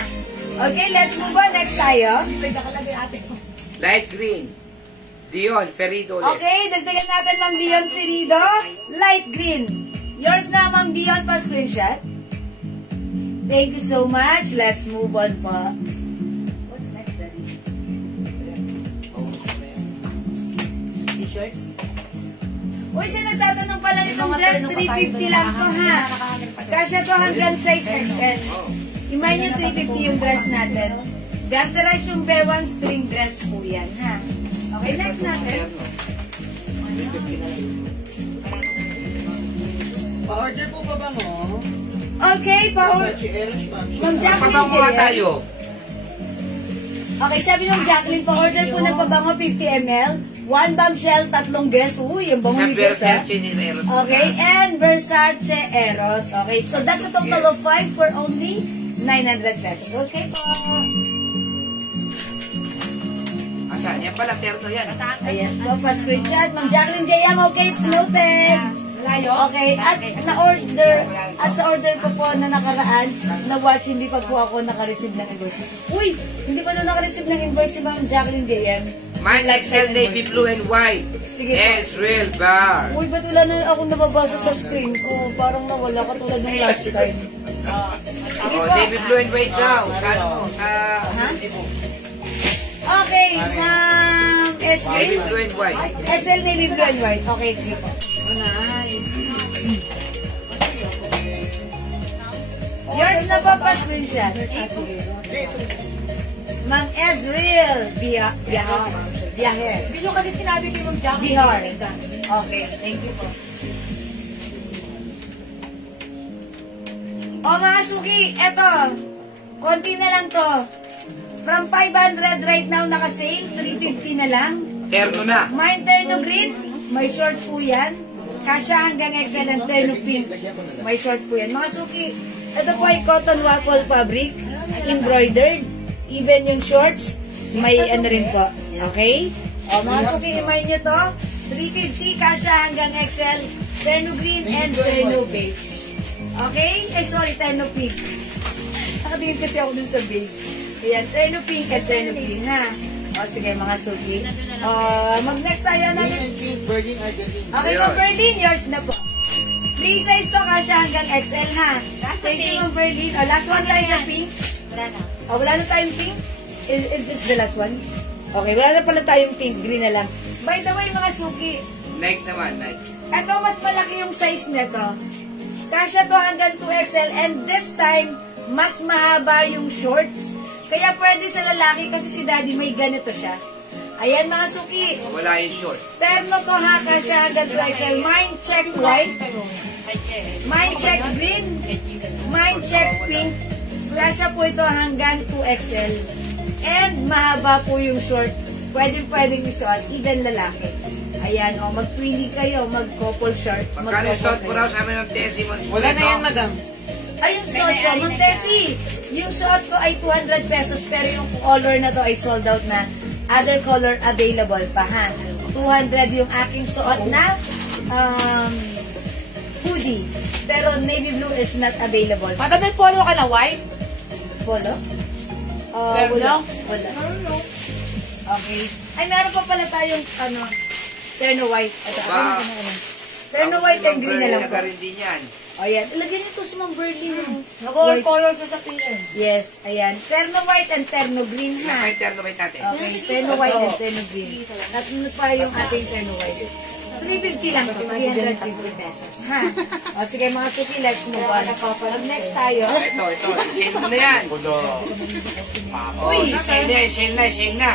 Okay, let's move on. Next tayo. Light green. Dion, Ferido ulit. Okay, dagdagan natin Ma'am Dion Ferido. Light green. Yours na Ma'am Dion pa screenshot. Thank you so much. Let's move on po. What's next, Daddy? T-shirt. Uy, siya nagtatanong pala nitong dress, 350 lang to ha. Kasya to hanggang size XL. Imagine nyo 350 yung dress natin. Garterize yung bewang string dress po yan ha. Okay, next natin. Pa-order po ba ba mo? Okay, Versace Eros, ma'am. Ma'am Jacqueline Pabango J. tayo. Okay, sabi nung Jacqueline, pa-order po ng pabango 50 ml, 1 bombshell, 3 guess. Uy, yung bango Sa ni guess ha. Versace ni Eros. Okay, and Versace Eros. Okay, so that's a total of 5 for only 900 pesos. Okay po. Asan? Yan pala, terno yan. Yes po, pa-screenshot. Ma'am Jacqueline J.M. Okay, it's noted. Okay, at na-order, at sa order ko po na nakaraan, na-watch, hindi pa po ako naka-receive ng invoice. Uy, hindi pa na naka-receive ng invoice si Ma'am Jacqueline J.M. Mine XL navy blue and white. Sige po. Ezreal Bar. Uy, ba't wala na akong nababasa sa screen ko? Parang nawala, katulad ng last time. Sige Oh, po. navy blue and white daw. Sa ano? Sa... Okay, Ma'am Navy SL. blue and white. XL Navy Blue and White. Okay, sige po. Yours na pa pa-screenshot. Ma'am Ezreal. Biaher. Hindi nyo kasi sinabi kay Ma'am Jackie. Bihar. Okay, thank you po. O mga suki, eto. Konti na lang to. From 500 right now naka-sale, 350 na lang. Terno na. Mine terno green, may short po yan. Kasya hanggang XL and terno pink, may short po yan. Mga suki, ito po ay cotton waffle fabric, embroidered. Even yung shorts, may ano rin po. Okay? O mga suki, imayin nyo to. 350, kasya hanggang XL, terno green and terno beige. Okay? Eh sorry, terno pink. Nakatingin kasi ako dun sa beige. Ayan, terno pink at terno green, ha? O, sige, mga suki. Mag-next tayo Green natin. and pink, Virgin Argentine. Okay, Ma'am Berlin, yours na po. Free size to, kasya hanggang XL, ha? Thank you, Ma'am Berlin. Last one tayo sa pink. Wala na tayong pink? Is this the last one? Okay, wala na pala tayong pink. Green na lang. By the way, mga suki, Nike naman, Nike. eto, mas malaki yung size nito. Kasya to hanggang 2XL and this time, mas mahaba yung shorts. Kaya pwede sa lalaki kasi si daddy may ganito siya. Ayan mga suki. Wala yung short. Terno to ha, kasya hanggang 2XL. Mine check white. Mine check green. Mine check pink. Kasya po ito hanggang 2XL. And mahaba po yung short. Pwedeng isuot, even lalaki. Ayan, o, mag-twinny kayo, mag-couple shirt. Magkano short po raw sa amin ng Tessie Monster? Wala na yan, madam. Ay, yung suot ko, Ma'am Tessie, yung suot ko ay 200 pesos, pero yung color na to ay sold out na. Other color available pa, ha? 200 yung aking suot na hoodie. Pero navy blue is not available. Madam, may follow ka na white? Polo? Pero Wala. no? Wala. Okay. Ay, meron pa pala tayong, terno white. Wow. Terno white and green na lang po. rin din yan. O, yan. Ilagyan nito si Ma'am Birdie. Nag-all color sa piling. Yes, ayan. Terno white and terno green, Ilang ha? may terno ba natin? Okay, terno white and terno green. At ano pa yung ating terno white? 350 lang to. 350 pesos. Ha? O sige mga suki, let's move on. Next tayo. Ito. Sale mo na yan. Uy, sale na.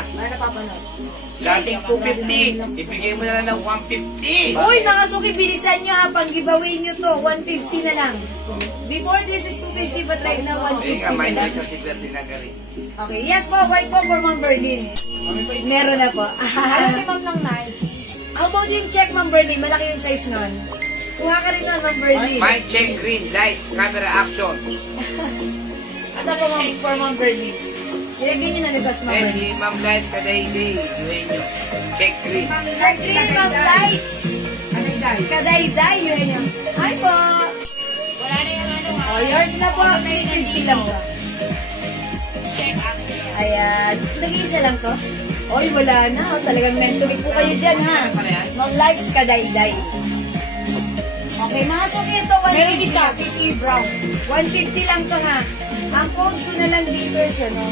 Dating 250, ibigay mo na lang ng 150. Uy, mga suki, bilisan nyo ha. Pang giveaway nyo to. 150 na lang. Before this is 250, but right now 150 Nga, na mind lang. ko si Bertie na galing. Okay, yes po, white po for Ma'am Berlin. Meron na po. Alam ni Ma'am lang na. How about yung check, Ma'am Berlin? Malaki yung size nun. Kuha ka rin nun, Ma'am Berlin. Mind check, green, lights, camera, action. Ito po, for Ma'am Berlin. Ilagay nyo na labas, Ma'am Eh, Berlin. si Ma'am Lights, kaday-day. Yun nyo. Check, green. Check green, Ma'am Lights. Kaday-day, yun yun. Hi po. Wala na yung ano ha. Oh, yours na po. 350 lang po. Check out. Ayan. Nag-iisa lang to? Oy, wala na. Oh, talagang mentory po kayo dyan, ha? Ma'am Lights, kaday-day. Okay, mga suki ito, Meron 150. isa, CC Brown. 150 lang to, ha? Ang code ko na lang dito is, ano?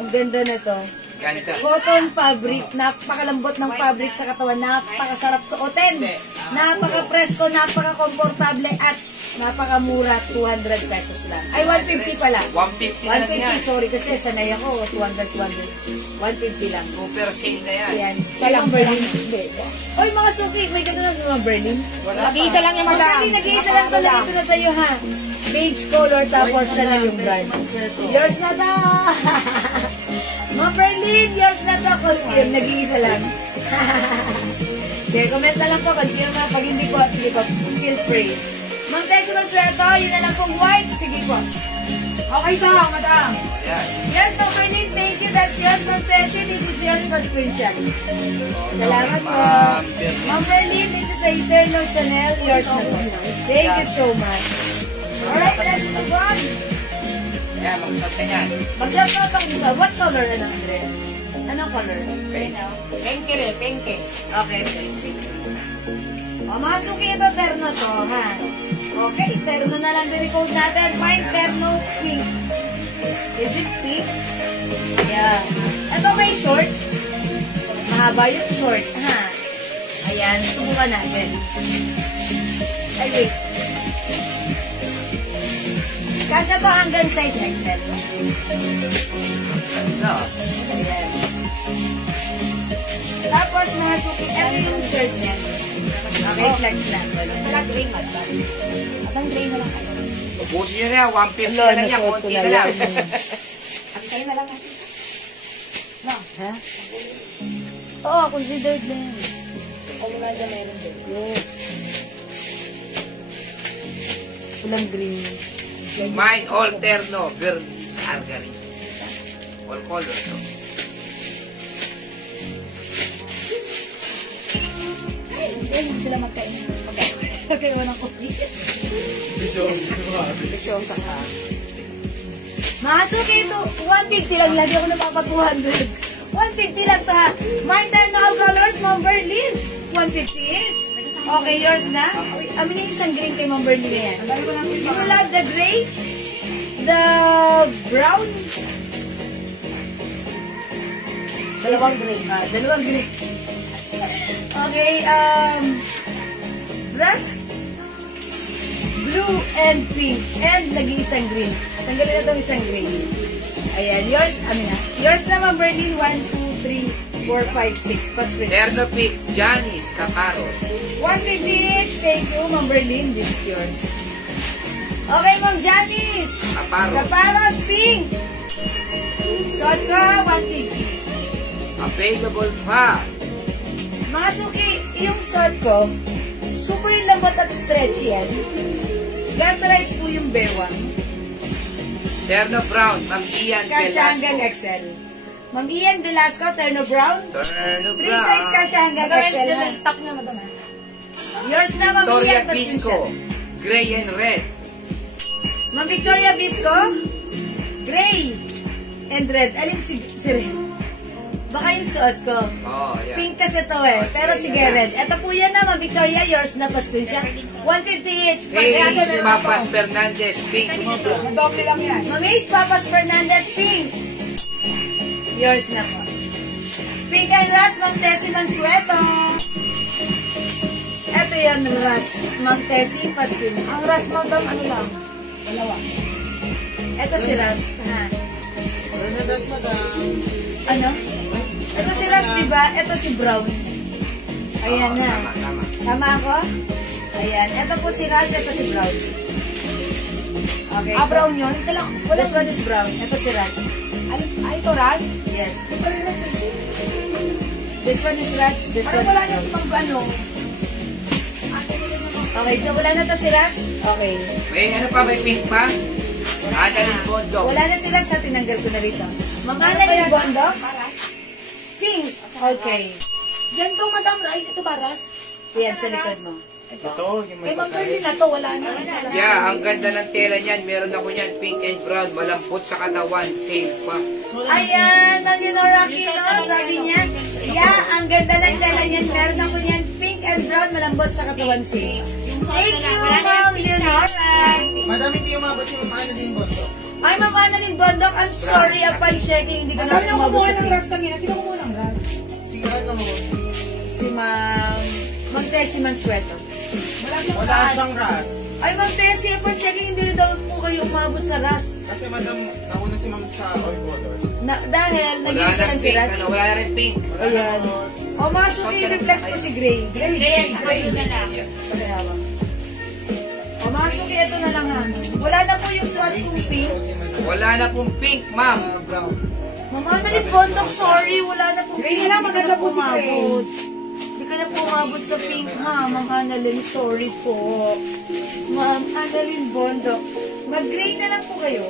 Ang ganda na to. Ganda. Cotton fabric, napakalambot ng fabric sa katawan, napakasarap suotin, napaka-presko, napaka-komportable at napakamura, 200 pesos lang. Ay, 150 pala. 150 na lang yan. 150, sorry kasi sanay ako, 200. 150 lang. Super sale na yan. Ayan. Isa lang, Berlin. Oy, mga suki, may ganda na sa mga Berlin. Nag-iisa lang yung madam. Berlin, nag-iisa lang to, nandito na sa'yo, ha? Beige color, tapos siya na yung brand. Yours na to! Mga Berlin, yours na to. Confirm, nag-iisa lang. Sige, comment na lang po. Confirm na. Pag hindi po, sige po, feel free. Ma'am Tessie Mansueto, yun na lang pong white. Sige po. Okay daw, madam. Yan. Yes, Ma'am Berlin, thank you. That's yours, Ma'am Tessie. This is yours for screenshot. Salamat po. Ma'am Berlin, this is a Eternal Chanel. Yours na po. Thank you so much. Alright, let's move on. Yan, magsat ka yan. Magsasama pang dito. What color na lang, Andrea? Anong color? Penke rin, penke. Okay. O, mga suki ito, terno to, ha? Okay, terno na lang din i-code natin. Find terno pink. Is it pink? Yeah. Ito may short. Mahaba yung short, ha? Ayan, subukan natin. Ay, wait. Kasya ba hanggang size XL? No. Ayan. Tapos mga suki, ito yung shirt niya. Okay, flex lang. Wala gray, madam. Madam gray na lang kayo. Ubusin nyo na yan. 150 na lang yan. Konti na lang. At kayo na lang natin. No. Ha? Oo, considered na yan. Kung nga dyan meron din. Yes. Pulang green. Mine alterno. Argari. All colors. No? Eh, hindi sila magkain. Magkain ng coffee. Bisyosa ka. Mga suki ito, 150 lang. Lagi ako napapa 200. 150 lang to ha. Martin Now Colors, Ma'am Berlin. 150 each. Okay, yours na. Amin yung isang green kay Ma'am Berlin na yan. You love the gray, the brown. Dalawang gray. Dalawang gray. Okay, rust, blue, and pink. And nag-iisang green. Tanggalin na itong isang green. Ayan, yours, yours na Ma'am Berlin, 1, 2, 3, 4, 5, 6. Pas rin. Terno pick. Janice. Caparos. 150 each. Thank you, Ma'am Berlin. This is yours. Okay, Ma'am Janice. Caparos. Caparos, pink. Suot ko, 150. Available pa. Mga suki, yung suot ko, super lambot at stretchy yan. Ganterize po yung bewang. Terno brown. Ma'am Ian Kasya hanggang Velasco. XL. Ma'am Ian Velasco, Terno Brown. Terno Free brown. size kasya hanggang Madam, XL. yan ang stock niya, madam. Yours na, Ma'am Victoria Ian. Bisco. Gray and red. Ma'am Victoria Bisco, gray and red. Alin si red? Baka yung suot ko. Oh, yeah. Pink kasi to eh. Pero sige, red. Ito po yan na, Ma'am Victoria. Yours na, pa-screenshot. 150 each. Hey, Pasyado na lang Papas po. Fernandez. Pink. Doble lang yan. Mami's Papas Fernandez, pink. Yours na po. Pink and Ras, Ma'am Tessie Mansueto. yan, Ras? Ma'am Tessie, Pasquin. Ang ras, madam, ano lang? Dalawa. Ito si Ras. Ha? Bernadette, madam. Ano? Ito si Ras, diba? Ito si Brown. Ayan na. Tama. Tama ako? Ayan. Ito po si Ras, ito si Brown. Okay. Brown yun? Isa lang. Wala. This one is Brown. Ito si Ras. Ito ras? Yes. Ito rin ras. This one is Ras. This one Parang is wala niya Brown. pang ano. Okay, so wala na to si Ras? Okay. May ano pa? May pink pa? Annalyn Bondok. Wala na si Ras, ha? Tinanggal ko na rito. Ma'am Annalyn Bondo? Paras? Pink. Okay. Diyan to, madam, right? Ito paras? Yan, sa likod mo. Ito, yung Kay may Ma'am patay. Berlin na to, wala na. Yeah, ang ganda ng tela niyan. Meron ako niyan, pink and brown. Malambot sa katawan. Sale pa. Ayan, Ma'am Leonora Aquino, sabi niya, yeah, ang ganda ng tela niyan. Meron ako niyan, pink and brown, malambot sa katawan siya. Thank you, Ma'am Leonora. Madam, hindi umabot si Ma'am Annalyn Bondo. Ay, Ma'am Annalyn Bondok, I'm sorry, upon checking, hindi ko na Madam, yung umabot kumuha sa ng pink. ras kanina. Sino kumuha ng ras? Si ano, Si Ma'am Tessie Mansueto. Wala siyang wala ras. siyang ras. Ay, Ma'am Tessie, upon checking, hindi daw po kayo umabot sa ras. Kasi madam, nauna si Ma'am sa all colors. Dahil, Wala nag-iisa na lang si pink. ras. Ano, wala na rin pink. Ayan. O, mga suki, reflex po si Gray. Gray, na lang. Yeah. O, mga suki, ito na lang ha. Wala na po yung suot kong pink. Wala na pong pink, ma'am. Brown. Mama Annalyn Bondok, sorry, wala na po. Gray na lang, maganda po si Gray. Hindi ka na po umabot sa pink, ha, Ma'am Annalyn, sorry po. Ma'am Annalyn Bondok, mag-gray na lang po kayo.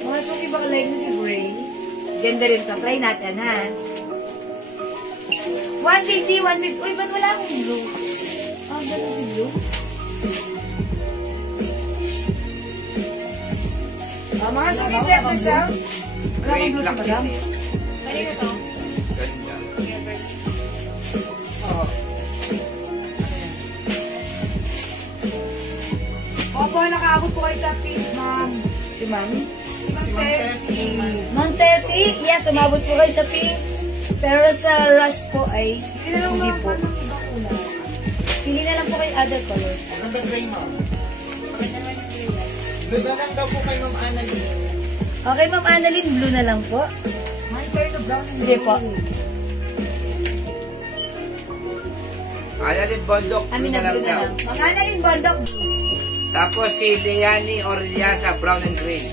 Mga suki, baka like na si Gray. Ganda rin to, try natin, ha. 150, 150. Uy, ba't wala akong blue? Ah, gano'n si blue? Mga suki, check this out. Gray black yan eh. Kanina to. Ganda. Oo. Opo, nakaabot po kayo sa pink, ma'am. Si Ma'am. Si Ma'am Tessie. Montesi, yes, umabot po kayo sa pink. Pero sa rust po ay hindi po. Hindi na lang po kayo other color. Ang ganda gray, ma'am. Blue na lang daw po kay Ma'am Annalyn. Okay, Ma'am Annalyn, blue na lang po. Sige po. Annalyn Bondok. Amin na blue na lang. Ma'am Annalyn, Bondok, blue. Tapos si Leani Orellasa, brown and gray.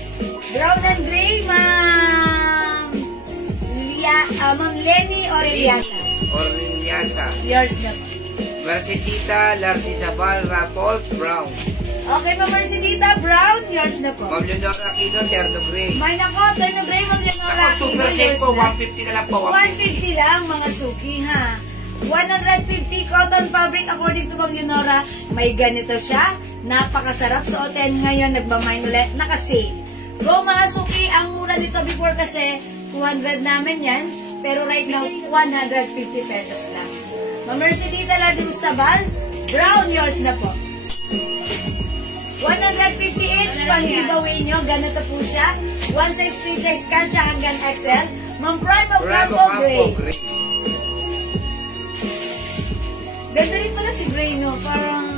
Brown and gray, Ma'am Ma'am Lenny Orellana. Orellasa. Yours na po. Mercedita Lartizabal Raffles, brown. Okay, Ma'am Mercedita, brown, yours na po. Ma'am Leonora Aquino, terno gray. May nako, turn na gray, Ma'am Leonora. Ako, super safe Yours po, na. 150 na lang po. 150 lang mga suki ha. 150 cotton fabric according to Ma'am Leonora. May ganito siya. Napakasarap suotin. Ngayon nagmamine ulit. Naka-sale. Go mga suki. Ang mura dito before kasi 200 namin yan. Pero right now 150 pesos lang. Ma'am Mercedita Ladim Sabal. Brown yours na po. 150 each. Pang giveaway nyo. Ganito po siya. One size, free size kasha hanggang XL. Ma'am Primo Campo Gray. Ganda rin pala si Gray, no? Parang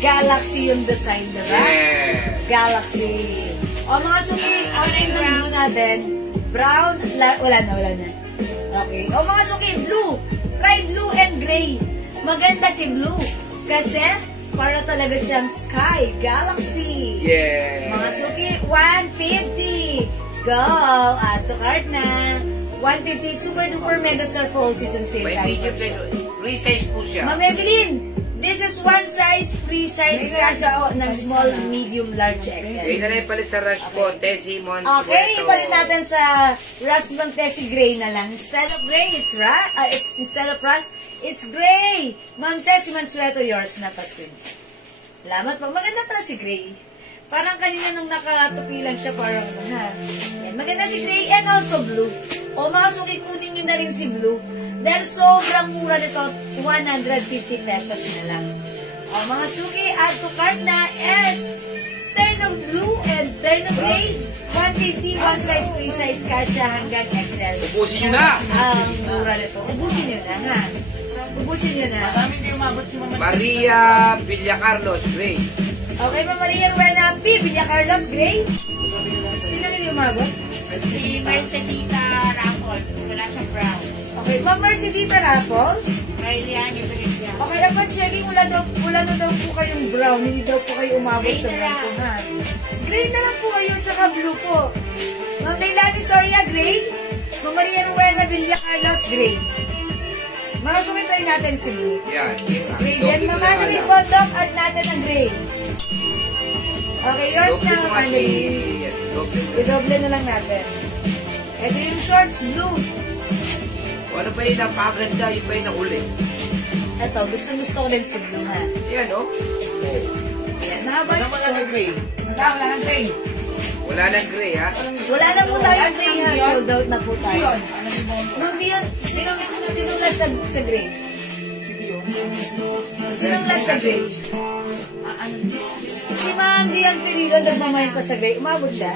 galaxy yung design, diba? Yeah. Galaxy. O mga suki, ang blue natin. Brown, wala na. Okay. O mga suki, blue. Try blue and gray. Maganda si blue. Kasi, para talaga siyang sky, galaxy. Yeah. Mga suki, 150. Go! Add to cart na. 150 super duper mega star fall season sale. May tayo. medium size. Free size po siya. Ma'am Evelyn, this is one size, free size kasha o ng small, medium, large, XL. Gray na lang palit sa rush po. Tessie Monsueto. Okay, palit natin sa Rust Montesi Gray na lang. Instead of gray, instead of rust, it's gray. Ma'am Tessie Mansueto, yours na pa-screen. Salamat po. Maganda pala si Gray. Parang kanina nung nakatupi lang siya, parang, ha. Yan. Maganda si Gray and also blue. O mga suki, kunin nyo na rin si blue. Dahil sobrang mura nito, 150 pesos na lang. O mga suki, add to cart na. It's terno blue and terno gray. 150, one size, free size, kasha hanggang XL. Ubusin nyo na. Ang mura nito. Ubusin nyo na, ha. Ubusin nyo na. Madami din umabot si Mama. Maria Villacarlos, Gray. Okay, Ma'am Maria Ruena P. Villa Carlos Gray. Sino na yung umabot? Si Mercedita Raffles. Wala siyang brown. Okay, Ma'am Mercedita Raffles. Kay Liani Valencia. Okay, upon checking, wala na daw po kayong brown. Hindi daw po kayo umabot sa blancohan. Gray na lang po kayo, tsaka blue po. Ma'am Leilani Soria, gray. Ma'am Maria Ruena Villa Carlos, gray. Makasungit tayo natin si blue. Yan. Gray. Then, Ma'am Madeline Bondok, add natin ang gray. Okay, yours na, Ma'am Madeline. I-doble na lang natin. Ito yung shorts, blue. Ano ba yung napakaganda? Yung ba yung nahuli? Ito, gusto ko din si blue, ha? Yan, oh. Yan, mahaba Wala yung mo na ng gray. Wala ng gray. Wala nang gray, ha? Wala na po tayong gray, ha? Sold out na po tayo. Ma'am Dion, sino last sa gray? Sino last sa gray? Si Ma'am Dion Pilido, nagmamahin pa sa gray. Umabot siya?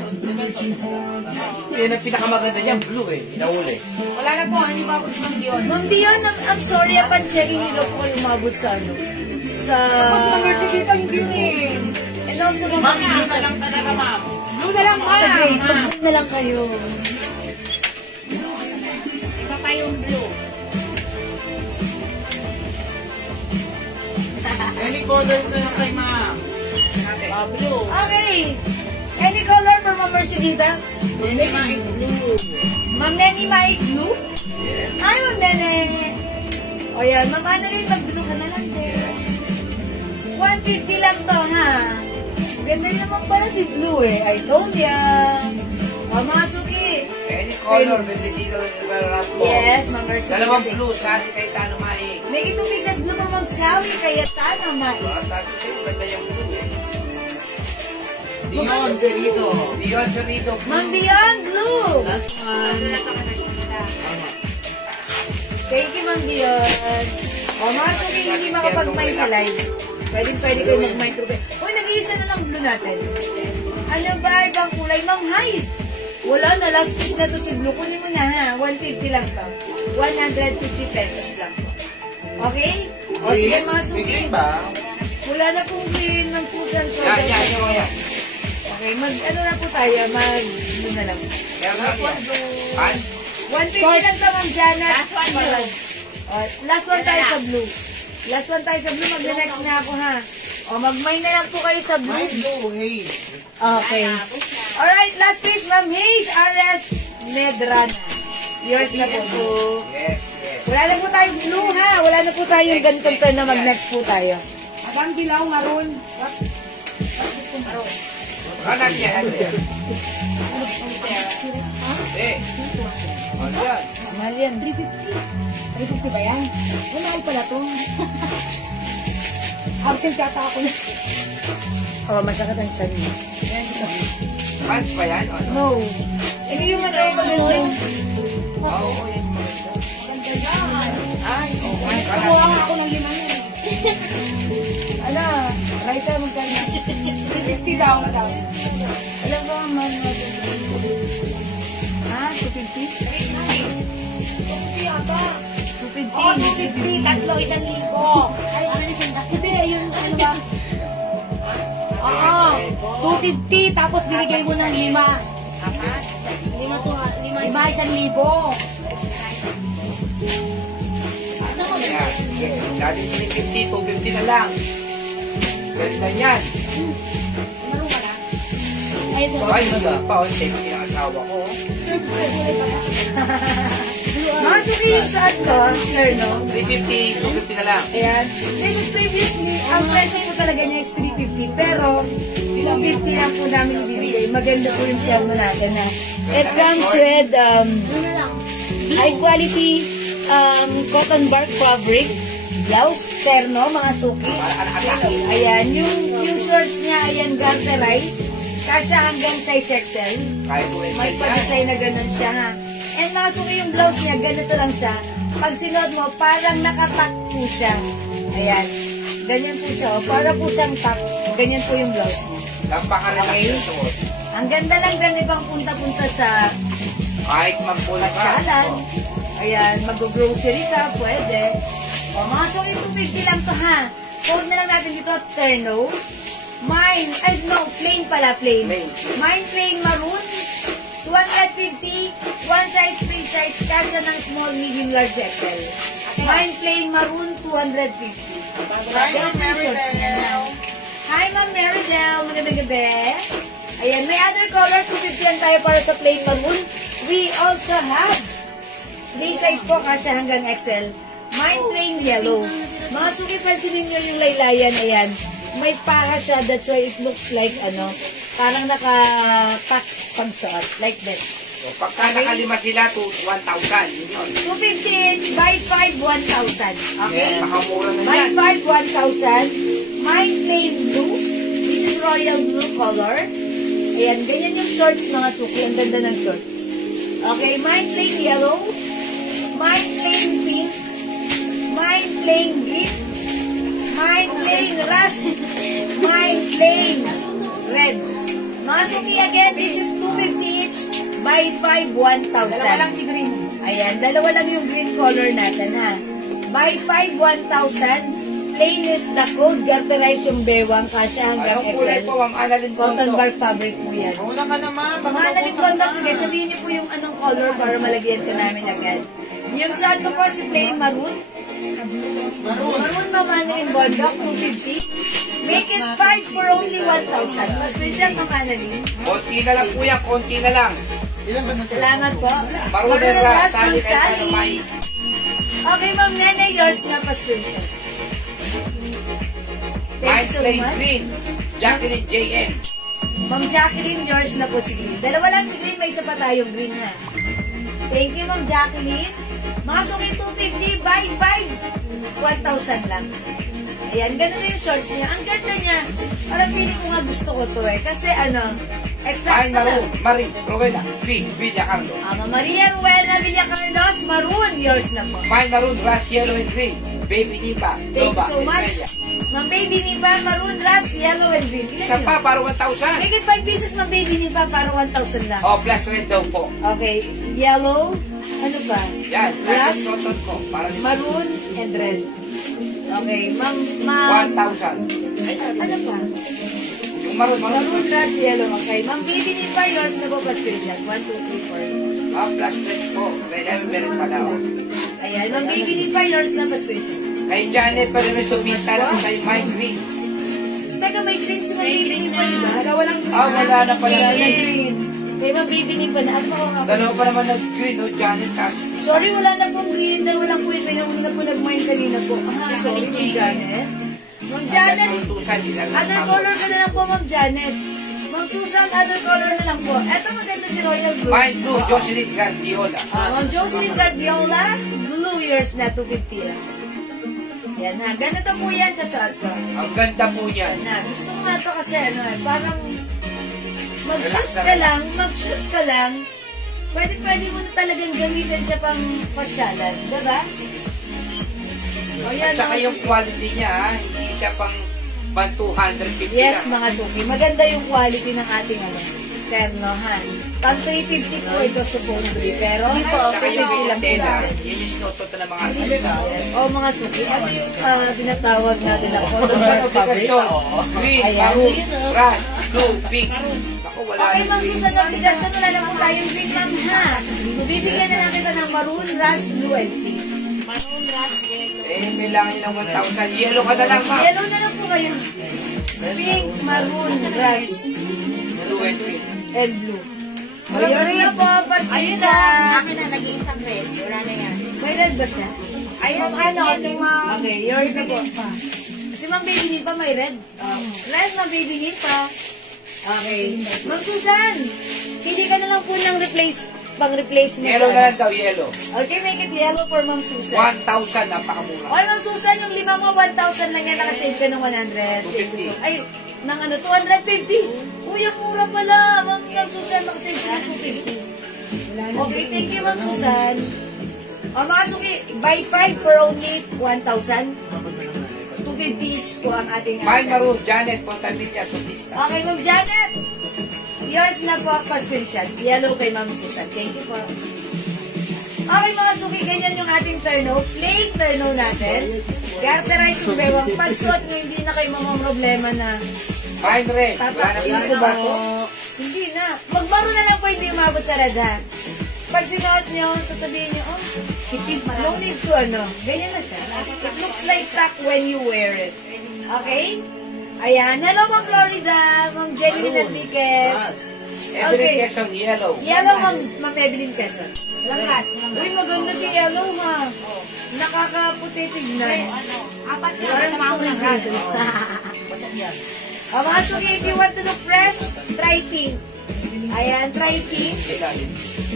Yan ang pinakamaganda niyan, blue eh. Inahuli. Wala na po, hindi ba ako sa Dion? Ma'am Dion, I'm sorry, upon checking, hindi daw po kayo umabot sa ano? Sa... Kasi dito hindi rin. And also, Ma'am Ma'am, blue na lang talaga, ma'am. Blue na lang ba? sa gray, pag na lang kayo. Iba pa yung blue. Any colors na lang kay ma'am. Blue. Okay. Any color for Ma'am Mercedita? Any ma'am, blue. Ma'am Nene Mike Blue? Hi, Ma'am Nene. O yan, Ma'am Annalyn, mag-blue ka na lang din. 150 lang to, ha? Ganda rin naman pala si Blue, eh. I told ya. O, mga suki. Any color, Mercedita Raffles. Yes, Ma'am Mercedita. Dalawang blue, sabi kay Tano Maing. May 2 pieces blue pa, Ma'am Sawi, kaya sana, Mike. Sabi ko sa'yo, ganda yung blue eh. Dion, Cerrito. Dion, Cerrito, blue. Ma'am Dion, Blue. Last one. Thank you, Ma'am Dion. O, mga suki, hindi makapag-mine sa live. Pwede kayo mag-mine through. Uy, nag-iisa na lang blue natin. Ano ba, ibang kulay? Ma'am Hais. Wala na, last piece na to si blue. Kunin mo na, ha? 150 lang to. 150 pesos lang to. Okay? O, sige, mga May suki. green ba? Wala na pong green ng Susan. So, Yan. okay, ano na po tayo? Blue na lang. Kaya nga yan. Pan? 150 lang to, Ma'am Janet. Last one yun. O, last one tayo sa blue. Last one tayo sa blue. Mag-next na ako, ha? O, mag-mine na lang po kayo sa blue. My blue, hey. Okay. Alright, last piece, Ma'am Hayes, R.S. Medrana. Yours na po, blue. Yes. Wala na po tayong blue, ha? Wala na po tayong ganitong turn na mag-next po tayo. Abang dilaw, maroon. Kanan yan. Eh. Ano yan? Mahal yan. 350 ba yan? Mahal pala to. Absent yata ako na. Oh, masakit ang tiyan mo. Pants ba yan? Ano? No. Hindi yung ano, maganda. Oo. Ay, okay. Kuha nga ako ng 5 yun. Ala, Raisa, magkano? 350 daw na daw. Alam ko, man, ha? 250? 250 yata. 250? Oo, 250. Tatlo, 1,000. Ay, hindi, yun, ano ba? Oo, 250. Tapos binigay mo ng 5. 5, 1,000. Yan. Dati 350, 250 na lang. Ganda yan. Marunong ka na? Ay, Ay, wala pa. O, take yung asawa ko. Mga suki yung saan to, sir, no? 350, 250 na lang. Ayan. This is previously, ang presyo po talaga niya is 350, pero 250 lang po namin ibibigay. Maganda po yung termo natin na it comes with high quality cotton bark fabric, blouse, terno, mga suki. Ayan, yung shorts niya, ayan, garterized. Kasya hanggang size XL. Kahit po rin May siya. pa-design na ganun siya, ha. And mga suki yung blouse niya, ganito lang siya. Pag sinuot mo, parang nakatak po siya. Ayan. Ganyan po siya, oh. Para po siyang tak. Ganyan po yung blouse niya. Napaka-relax yung suot. Ang ganda lang din, ibang punta-punta sa Kahit magpula ka. pasyalan. Ayan, mag-grocery ka, pwede. O, mga suki 250 lang to ha. Code na lang natin dito, Terno. Plain pala, plain. Mine plain maroon, 250, one size, free size, kasya ng small, medium, large, XL. Mine plain maroon, 250. Hi, Ma'am Maribel. Hi, Ma'am Maribel. Magandang gabi. Ayan, may other color, 250 lang tayo para sa plain maroon. We also have day size po, kasya hanggang XL. Mine plain yellow. Mga suki, pansinin nyo yung laylayan, ayan. May paka siya, that's why it looks like, parang naka-pack pagsuot, like this. So, pagka nakalima sila, 1,000. Yun yun. 250 each, buy 5, 1,000. Okay? Yeah, makamura na Buy yan. 5, 1,000. Mine plain blue. This is royal blue color. Ayan, ganyan yung shorts, mga suki. Ang ganda ng shorts. Okay, mine plain yellow. Mine plain pink. Mine plain green. Mine plain rust. Mine plain red. Mga suki, again, this is 250 each. Buy 5, 1,000. Dalawa lang si green. Ayan, dalawa lang yung green color natin, ha. Buy 5, 1,000. Plain is the code. Garterize yung bewang. Kasya hanggang Anong kulay XL. po, Ma'am Annalyn Cotton Kondo? bark fabric po yan. Mauna ka naman. Mga nalikon na, sige, sabihin niyo po yung anong color para malagyan ko namin agad. Yung shot ko po si plain maroon. Maroon. Maroon Mama Annalyn Bondok, 250. Make it 5 for only 1,000. Mas Richard Mama Annalyn. Konti na lang po yan, konti na lang. Ilan ba na sir? Salamat po. Maroon Maroon na na ra, Ras, sali Ma'am kayo Sally. ng may. Okay, Ma'am Nene, yours na pa screenshot. Thank Mine you so plain much. green. Jacqueline JM. Ma'am Jacqueline, yours na po si green. Dalawa lang si green, may isa pa tayong green ha. Thank you, Ma'am Jacqueline. Mga suki 250, buy 5. 1,000 lang. Ayan, ganun na yung shorts niya. Ang ganda niya. Parang feeling ko nga gusto ko to eh. Kasi exact Mine na maroon. Marie, Rowena, P. Villa Carlos. Maria Ruela Villacarlos, maroon, yours na po. Mine maroon, grass, yellow, and green. Baby Nipa. Thank you Nova, so much. Estrella. Ma'am Baby Nipa, maroon, ras, yellow, and green. Isa pa, para 1,000. Make it 5 pieces, Ma'am Baby Nipa, para 1,000 lang. Oh, plus red daw po. Okay, yellow, ano ba? Yan, Grass, plus cotton po. Para maroon, and red. Okay, ma'am, 1,000. ano pa? Yung maroon, Maroon, ras, yellow. Okay, Ma'am Baby Nipa, yours na po pa screenshot. 1, 2, 3, 4. Ah, plus red po. Kaya meron pala. Oh. Ayan, Ma'am Baby Nipa, yours na pa screenshot. Kay Janet, pa rin may submita lang kayo mine green. Teka, may green si Ma'am Baby Nipa, di ba? Dalawa lang. Ah, wala na pala. Wala na green. Kay Ma'am Baby Nipa na. Ano ko nga po? Dalawa pa naman nag-green, oh, Janet Cash. Sorry, wala na pong green. Dahil wala po yun. May nauna na po nag-mine kanina po. Sorry, Ma'am Janet. Ma'am Janet, Susan, other color ka na lang po, Ma'am Janet. Ma'am Susan, other color na lang po. Eto maganda si Royal Blue. Mine blue, Jocelyn Guardiola. Ma'am Jocelyn Guardiola, blue years na 250 lang. Yan ha, ganito po yan sa suot ko. Ang ganda po niyan. Yan ha, gusto ko nga to kasi parang mag-shoes ka lang, pwede mo na talagang gamitin siya pang pasyalan, diba? O yan, At saka yung quality niya, ha, hindi siya pang 250 yes, lang. mga suki. Maganda yung quality ng ating ternohan. Pang 350 po ito supposedly. Pero, At saka yung 250 lang po tela, natin. yun yung sinusuot ng mga artista. Yes. O mga suki, ano yung tinatawag natin na cotton bud fabric? Green, Ayan. maroon, red, blue, pink. Ako, wala Okay, na ma'am green. Susan, application, wala na po tayong green, ma'am, ha? Bibigyan na lang kita ng maroon, rust, blue, and pink. Maroon, ras, yellow. Eh, kailangan niya ng 1,000. Yellow ka na lang, ma'am. Yellow na lang po kayo. Pink, maroon, rust, Blue and pink. and blue. O, yours na po, Ayun paspisya. na, akin na naging isang red. Wala na yan. May red ba siya? Ayun, Si Ma'am. Okay, yours na po. Si Ma'am Baby Nipa may red. Red, Ma'am Baby Nipa. Okay. Ma'am Susan, hindi ka na lang po ng pang-replace mo Yellow na sa... lang daw, yellow. Okay, make it yellow for Ma'am Susan. 1,000, napakamura. Okay, Ma'am Susan, yung lima mo, 1,000 lang yan. Nakasave ka ng 100. Thank you so Ay, ng 250. Uy, ang mura pala. Ma'am Susan, nakasave ka ng 250. Okay, thank you, Ma'am Susan. O, mga suki, buy 5 for only 1,000. 250 each po ang ating... Mine maroon, Janet, Pontamilla, Sopista. Okay, Ma'am Janet. Yours na po, pa-screenshot. Yellow kay Ma'am Susan. Thank you po. Okay mga suki, ganyan yung ating terno. Plain terno natin. Garterize yung bewang. Pagsuot nyo, hindi na kayo problema na Fine rin. tapakin ko ba ito? Hindi na. Magbaro na lang po, hindi umabot sa red ha. Pag sinuot nyo, sasabihin nyo, oh, no need to ganyan na siya. It looks like tack when you wear it. Okay? Ayan. Hello, Ma'am Florida. Ma'am Jenny Enriquez. Evelyn Quezon, yellow. Yellow, Ma'am Evelyn Quezon. Langas. Uy, maganda si Yellow, ha. Nakakaputi tignan. Apat na. Parang Sama ko lang susi. Pasok yan. Mga suki, if you want to look fresh, try pink. Ayan, try pink.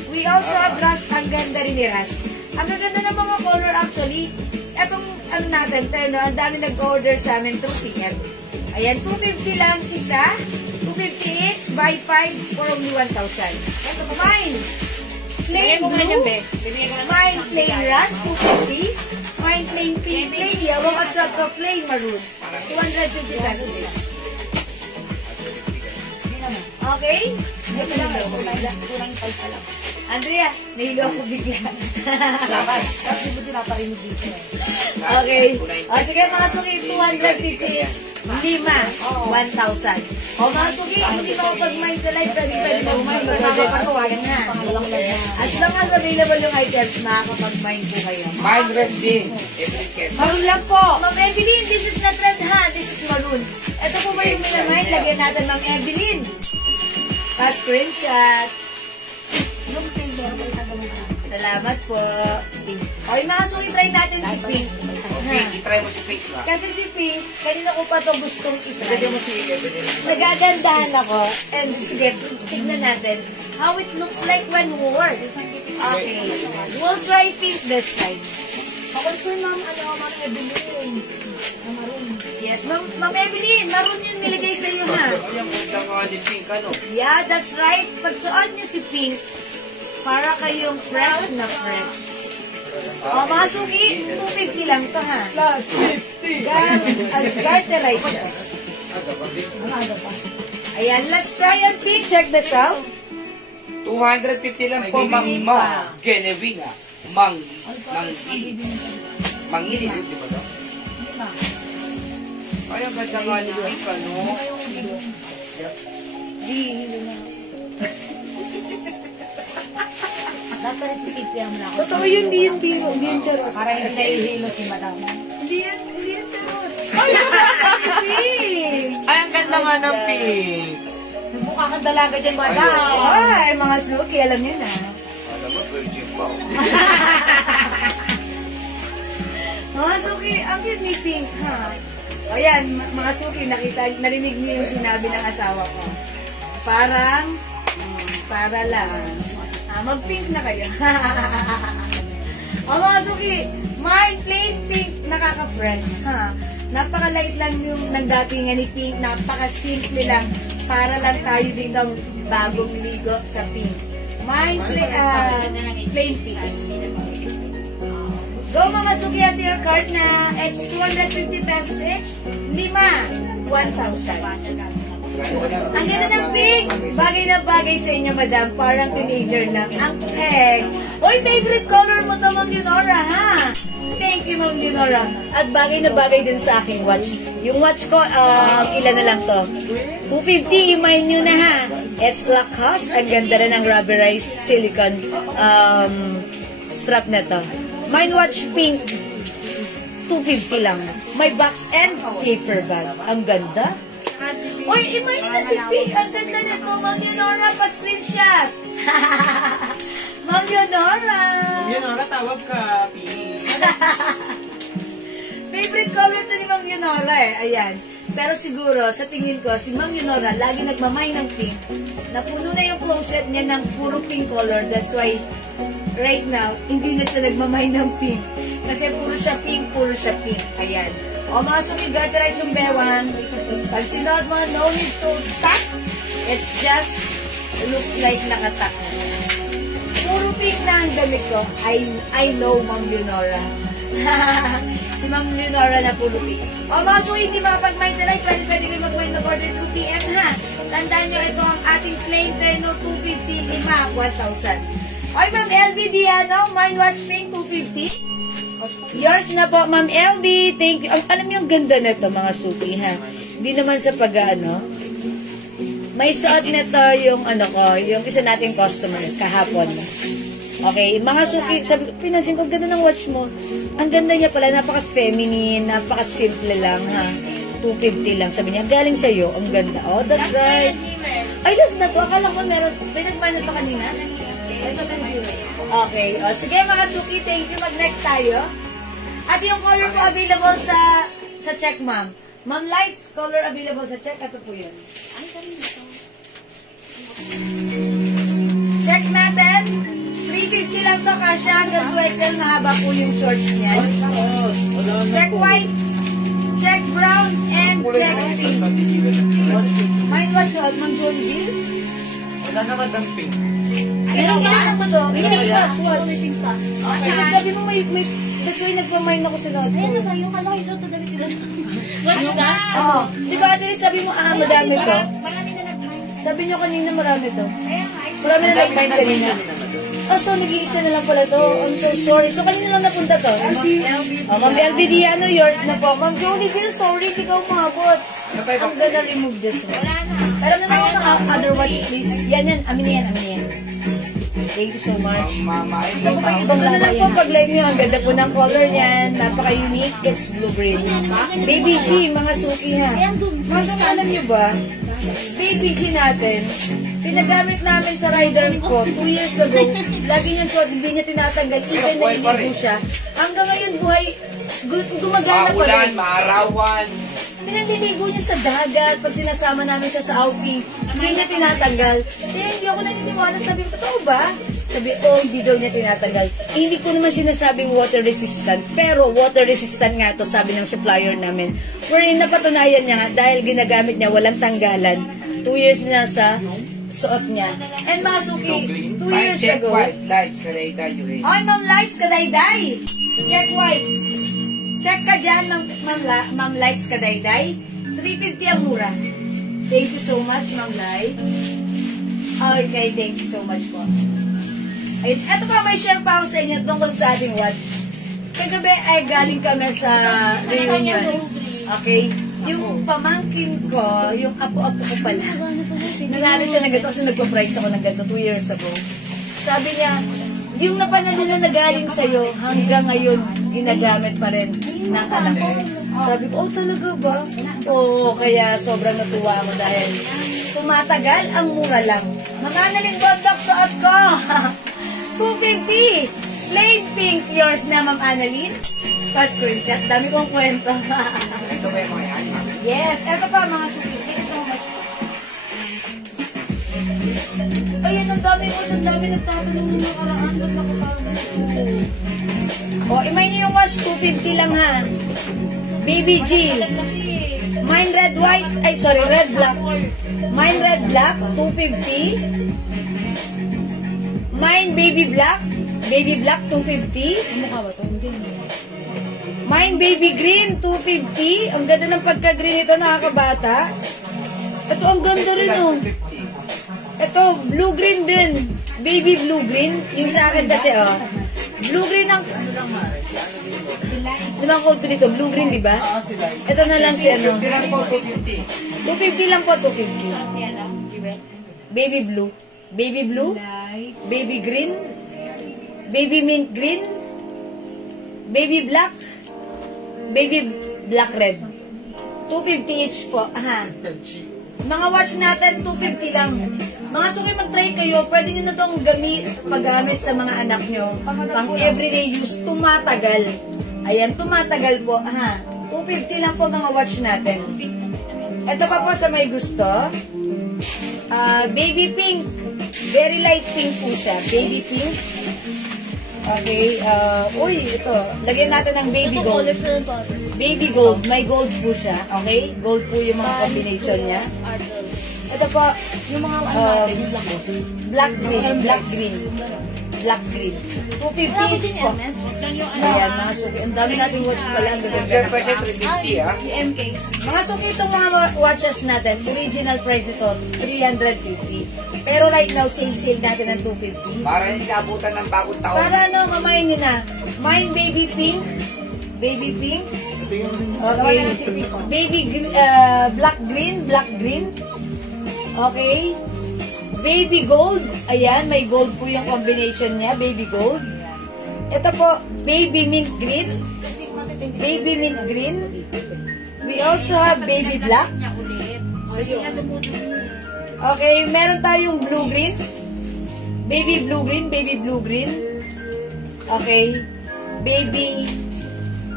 We also have rust. Ang ganda rin ni rust. Ang ganda ng mga color actually. Etong natin, terno, ang dami nag-order sa amin through PM. Ayan, 250 lang isa. 250 each, buy 5 for only 1,000. Ito pa, mine. Plain blue. Mine plain rust, 250. Mine plain pink, plain yellow, at saka plain maroon. 250 pesos each. Okay? Andrea, nahilo ako bigla. Kasi buti naparinig dito. Okay. O sige mga suki, 250 each. 5, 1,000. O mga suki, hindi makapag-mind sa live, pwede mag-mind. Magpapagawagan na. As long as available yung items, makakapag-mind po kayo. Mine red din. Evelyn Quezon. Maroon lang po. Ma'am Evelyn, this is not red ha. This is maroon. Ito po ba yung minamine? Lagyan natin Ma'am Evelyn. Screenshot. Salamat po. Okay, mga suki, try natin si Pink. Okay, itry mo si Pink ba? Kasi si Pink, kanina ko pa ito gustong itry. Lagyan mo si Evelyn. Nagagandahan ako. And sige, tignan natin how it looks like when worn. Okay. We'll try Pink this time. Ako ito Ma'am Evelyn. Maroon. Yes, Ma'am Evelyn, maroon yung nilagay sa iyo ha. Ayan, ganda nga ni Pink, ano? Yeah, that's right. Pag suot niyo si Pink, para kayong fresh na fresh. O, mga suki, 250 lang to ha. Plus 50. Garterize siya. Ayan, let's try and Pink. Check this out. 250 lang po, Mangma. Genevina. Mangili, di ba ito? Ay, ang ganda nga ni Pink, ano? Dapat si Pipi ang lang. Totoo yun, hindi yun biro. Hindi yun charot. Para hindi siya ihilo si Madam. Hindi yun charot. Ay, Pink! Ay, ang ganda nga ng pink. Mukha kang dalaga dyan, Madam. Ay, mga suki, alam niyo na. Alam mo, virgin pa. Mga suki, ang cute ni Pink, ha? Ayan, mga suki, narinig niyo yung sinabi ng asawa ko. Parang, para lang. Mag-pink na kayo. O mga suki, mine plain pink, nakaka-fresh, ha? Napakalight lang yung nagdatingan ni Pink, napaka-simple lang, para lang tayo din ng bagong ligo sa Pink. Mine plain pink. Go mga suki at your card na it's 250 pesos each. 5, 1,000. Ang ganda ng pink. Bagay na bagay sa inyo, madam. Parang teenager lang. Ang pink. Uy, favorite color mo to, Ma'am Leonora, ha? Thank you, Ma'am Leonora. At bagay na bagay din sa aking watch. Yung watch ko, ilan na lang to? 250, i-mine nyo na, ha? It's Lacoste. Ang ganda rin ng rubberized silicone strap na to. Mine watch pink. 250 lang. May box and paper bag. Ang ganda. Uy, i-mine na si Pink. Ang ganda nito, Ma'am Leonora. Pa-screenshot. Ma'am Leonora. Leonora, tawag ka, pink. Favorite color to ni Ma'am Leonora eh. Ayan. Pero siguro, sa tingin ko, si Ma'am Leonora lagi nagmamay ng pink. Napuno na yung closet niya ng puro pink color. That's why, right now, hindi na siya nagmamay ng pink. Kasi puro siya pink. Ayan. O mga suki, garterize yung bewang. Pag sinuot mo, no need to tack. It's just, looks like nakatak. Puro pink na ang damit ko. I know, Ma'am Leonora. Si Ma'am Leonora na puro pink. O mga suki, hindi makapag-mind sa live. Pwede kayo mag-mind mag-order 2 PM, ha? Tandaan nyo, ito ang ating plain terno, 250, 5, 1,000. Ay, Ma'am LV Diano, Mind Watch Pink, 250. Yours na po, Ma'am LV. Thank you. Alam niyo, ang ganda nito, mga suki, ha? Hindi naman sa pag-ano. May suot nito yung, yung isa nating customer, kahapon. Okay, mga suki, sabi, pinansin ko, ganda ng watch mo. Ang ganda niya pala, napaka-feminine, napaka-simple lang, ha? 250 lang. Sabi niya, galing sa'yo, ang ganda. Oh, that's right. Ay, last na to. Akala ko meron. Pinagmanat pa kanina? Okay. O, sige mga suki, thank you. Mag-next tayo. At yung color po available sa check, ma'am. Ma'am Lights, color available sa check. Ito po yun. Check natin. 350 lang to. Kasha hanggang 2XL. Mahaba po yung shorts niya. Check white. Check brown. And check pink. Mind watch out, Ma'am Jolie. Wala naman ng pink. Ayun, kailangan mo to. Yes, watch. Okay. Sabi mo may that's why nagpamain ako sa lahat. Ayan na ba, yung kalaki sa ito damit nila. Watch ka? Oo. Di ba, Ate, sabi mo, madami to? Marami na nag-mind. Sabi nyo kanina marami to. Ayan nga. Marami na nag-mind kanina. Oh, so nag-iisa na lang pala to. I'm so sorry. So, kanina lang napunta to? Oh, Ma'am LB Diano, yours na po. Ma'am Jolie Bill, sorry, hindi ka umabot. I'm gonna remove this one. Alam na ako ng other watch, please. Yan. Amin yan. Thank you so much. Ibang na lang po pag live nyo. Ang ganda po ng color niyan. Napaka-unique. It's blue-green. Baby G, mga suki ha. Mga suki, alam nyo ba? Baby G natin, pinagamit namin sa rider ko 2 years ago. Lagi niyang suot, hindi niya tinatanggal. Even na iligo siya. Hanggang ngayon buhay, gumagana pa rin. Maarawan. Pinanliligo niya sa dagat. Pag sinasama namin siya sa outing, hindi niya tinatanggal. Kaya hindi ako naniniwala. Sabi ko, totoo ba? Sabi, hindi daw niya tinatanggal. Hindi ko naman sinasabing water resistant. Pero water resistant nga to, sabi ng supplier namin. Wherein napatunayan niya nga, dahil ginagamit niya, walang tanggalan. 2 years na sa suot niya. And mga suki, 2 years Check ago, white. Lights, kadayday, yun. Oy, Ma'am Lights, kadayday. Check white. Check ka dyan, Ma'am Lights, kadayday. 350 ang mura. Thank you so much, Ma'am Lights. Okay, thank you so much po. Ayun, eto pa, may share pa ako sa inyo tungkol sa ating watch. Kagabi ay galing kami sa reunion. Okay? Yung pamangkin ko, yung apo-apo ko pala, nanalo siya ng ganito kasi nagpa-price ako ng ganito 2 years ago. Sabi niya, yung napanalo na nagaling sa'yo, hanggang ngayon, ginagamit pa rin ng anak ko. Sabi ko, talaga ba? Oo, kaya sobrang natuwa ako dahil tumatagal, ang mura lang. Mamanaling Gondok, suot ko! 250! Plain pink, yours na, Ma'am Annalyn. Pa-screenshot, dami kong kwento. Ito ba yung mga yan? Yes, eto pa mga suki. Ayun, ang dami ko. Ang dami nagtatanong ng nakaraan. Doon ako tawag. O, imay niyo yung watch. 250 lang ha. Baby G. Mine red white. Ay, sorry, red black. Mine red black. 250. Mine baby black. Baby black, 250. Mukha ba ito? Hindi. Mine baby green, 250. Ang ganda ng pagka-green ito, nakakabata. Ito, ang ganda rin, oh. Ito, blue-green din. Baby blue-green. Yung sa akin kasi, oh. Blue-green ang... Di ba ang code ko dito? Blue-green, di ba? Ito na lang si ano. 250 lang po, 250. Baby blue. Baby blue. Baby green. Baby mint green. Baby black. Baby black red. 250 each po. Aha. Mga watch natin, 250 lang. Mga suki, mag-try kayo. Pwede nyo na itong paggamit sa mga anak nyo. Pang everyday use, tumatagal. Ayan, tumatagal po. Aha. 250 lang po mga watch natin. Ito pa po sa may gusto. Baby pink. Very light pink po siya. Baby pink. Okay. Uy, ito. Lagyan natin ng baby gold. Baby gold. May gold po siya. Okay? Gold po yung mga combination niya. Ito po, yung mga black green. Black green. Black green. 250 each po. Ayan, mga suki. Ang dami nating watch pala. Ang gaganda. 350, ha? Mga suki, itong mga watches natin, original price ito, 350. Pero right now, sale natin ng 250. Para hindi abutan ng bagong taon. Para ano, mamayin nyo na. Mine baby pink. Baby pink. Okay. Baby black green. Okay. Baby gold. Ayan, may gold po yung combination niya. Baby gold. Ito po, baby mint green. Baby mint green. We also have baby black. Okay, meron tayong blue green. Baby blue green. Okay. Baby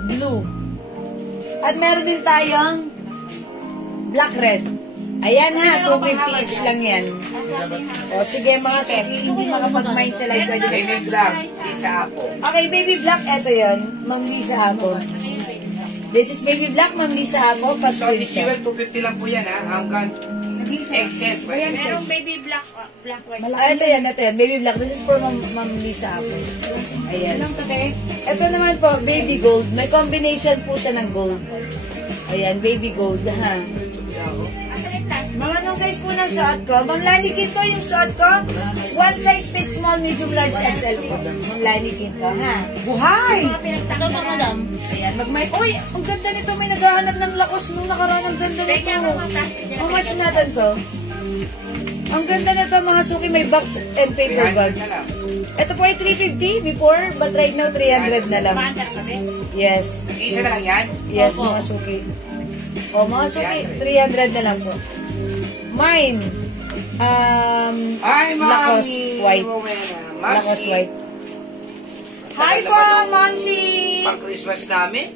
blue. At meron din tayong black red. Ayan ha, 250 each lang yan. O sige mga suki, hindi makapag-mind sa live, pwede Baby black, Lisa Apo. Okay, baby black, eto yun. Ma'am Lisa Apo. This is baby black, Ma'am Lisa Apo. So, Pa-screen this siya. year, 250 lang po yan ha. Hanggang Excel. Merong baby black white. Ito yan. Baby black. This is for Ma'am Lisa Apo. Ayan. Ito naman po, baby gold. May combination po siya ng gold. Ayan, baby gold. Ha. Mga anong size po ng suot ko? Ma'am Lani Quinto, yung suot ko, one size fits small, medium, large, XL po. Ma'am Lani Quinto, ha? Buhay! Ito pa, madam. Ayan, uy, ang ganda nito, may naghahanap ng lakos nung nakaraan, ang ganda nito. How much natin to? Ang ganda nito, mga suki, may box and paper bag. Ito po ay 350 before, but right now 300 na lang. Yes. Isa na lang yan? Yes, mga suki. O, mga suki, 300 na lang po. Mine, Ay, Mami! Lacoste white. Maxi. Lacoste white. Hi po, Mamsi! Pang Christmas namin.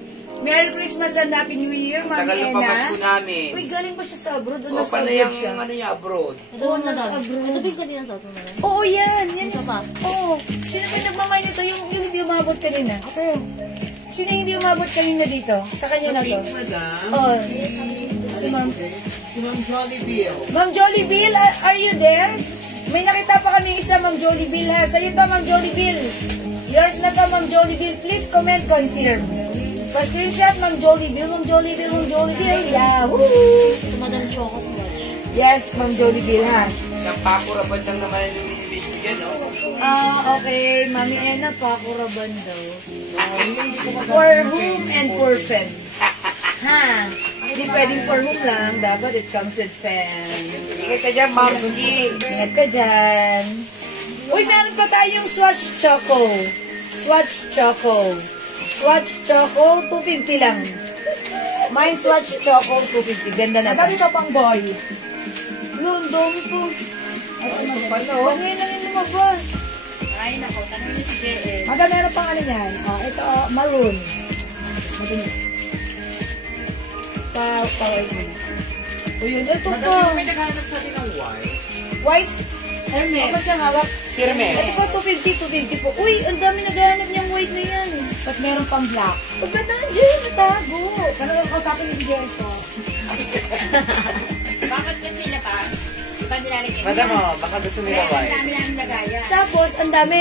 Merry Christmas and Happy New Year, Mami Tagal ng pamasko Ena. namin. Uy, galing pa siya sa abroad. O, Nasa pala abroad yung siya. ano niya, abroad. Ito pa, madam. Ito big ka din ang suot mo, madam. Oo, yan. Yan. Ito pa. Oo. Sino ba nagmamay nito? Yung hindi umabot kanina. Ito yun. Sino yung hindi umabot kanina dito? Sa kanya na to. Madam. Oo. Si Ma'am. Si Ma'am Jollibee. Ma'am Jollibee, are you there? May nakita pa kami isa, Ma'am Jollibee, ha? Sa'yo to, Ma'am Jollibee. Yours na to, Ma'am Jollibee. Please comment, confirm. Pa-screenshot, Ma'am Jollibee. Ma'am Jollibee, Ma'am Jollibee. Yahoo! Ito, madam, choco swatch. Yes, Ma'am Jollibee, ha? Isang pakuraban lang naman yung minibis ko dyan, no? Okay. Mami Ena, pakuraban daw. For whom and for fen. Ha? Hindi pwedeng for whom lang. Dapat it comes with fen. Ingat ka dyan, Mamski. Ingat ka dyan. Uy, meron pa tayong Swatch Choco. Swatch Choco. Swatch Choco, 250 lang. Mine Swatch Choco, 250. Ganda na to. Ito pang boy. Yun, dami po. Huwag ngayon lang yung lumabas. Ay, nako, tanong niyo si JL. Madam, meron pang ano yan. Ito, maroon. Madami. O yun, ito po. Madam, may naghahanap sa atin ng white. White. Hermes. Ano siyang hawak? Hermes. Ito po, 250 po. Uy, ang dami naghahanap niyang white na yan. Tapos meron pang black. Pag ba nandiyan, natago. Parang ang kausapin ni Bigel ito. Bakit kasi sila pa? Iba nilalagay. Madam, baka gusto nila Ang white. dami namin lagayan. Tapos, ang dami.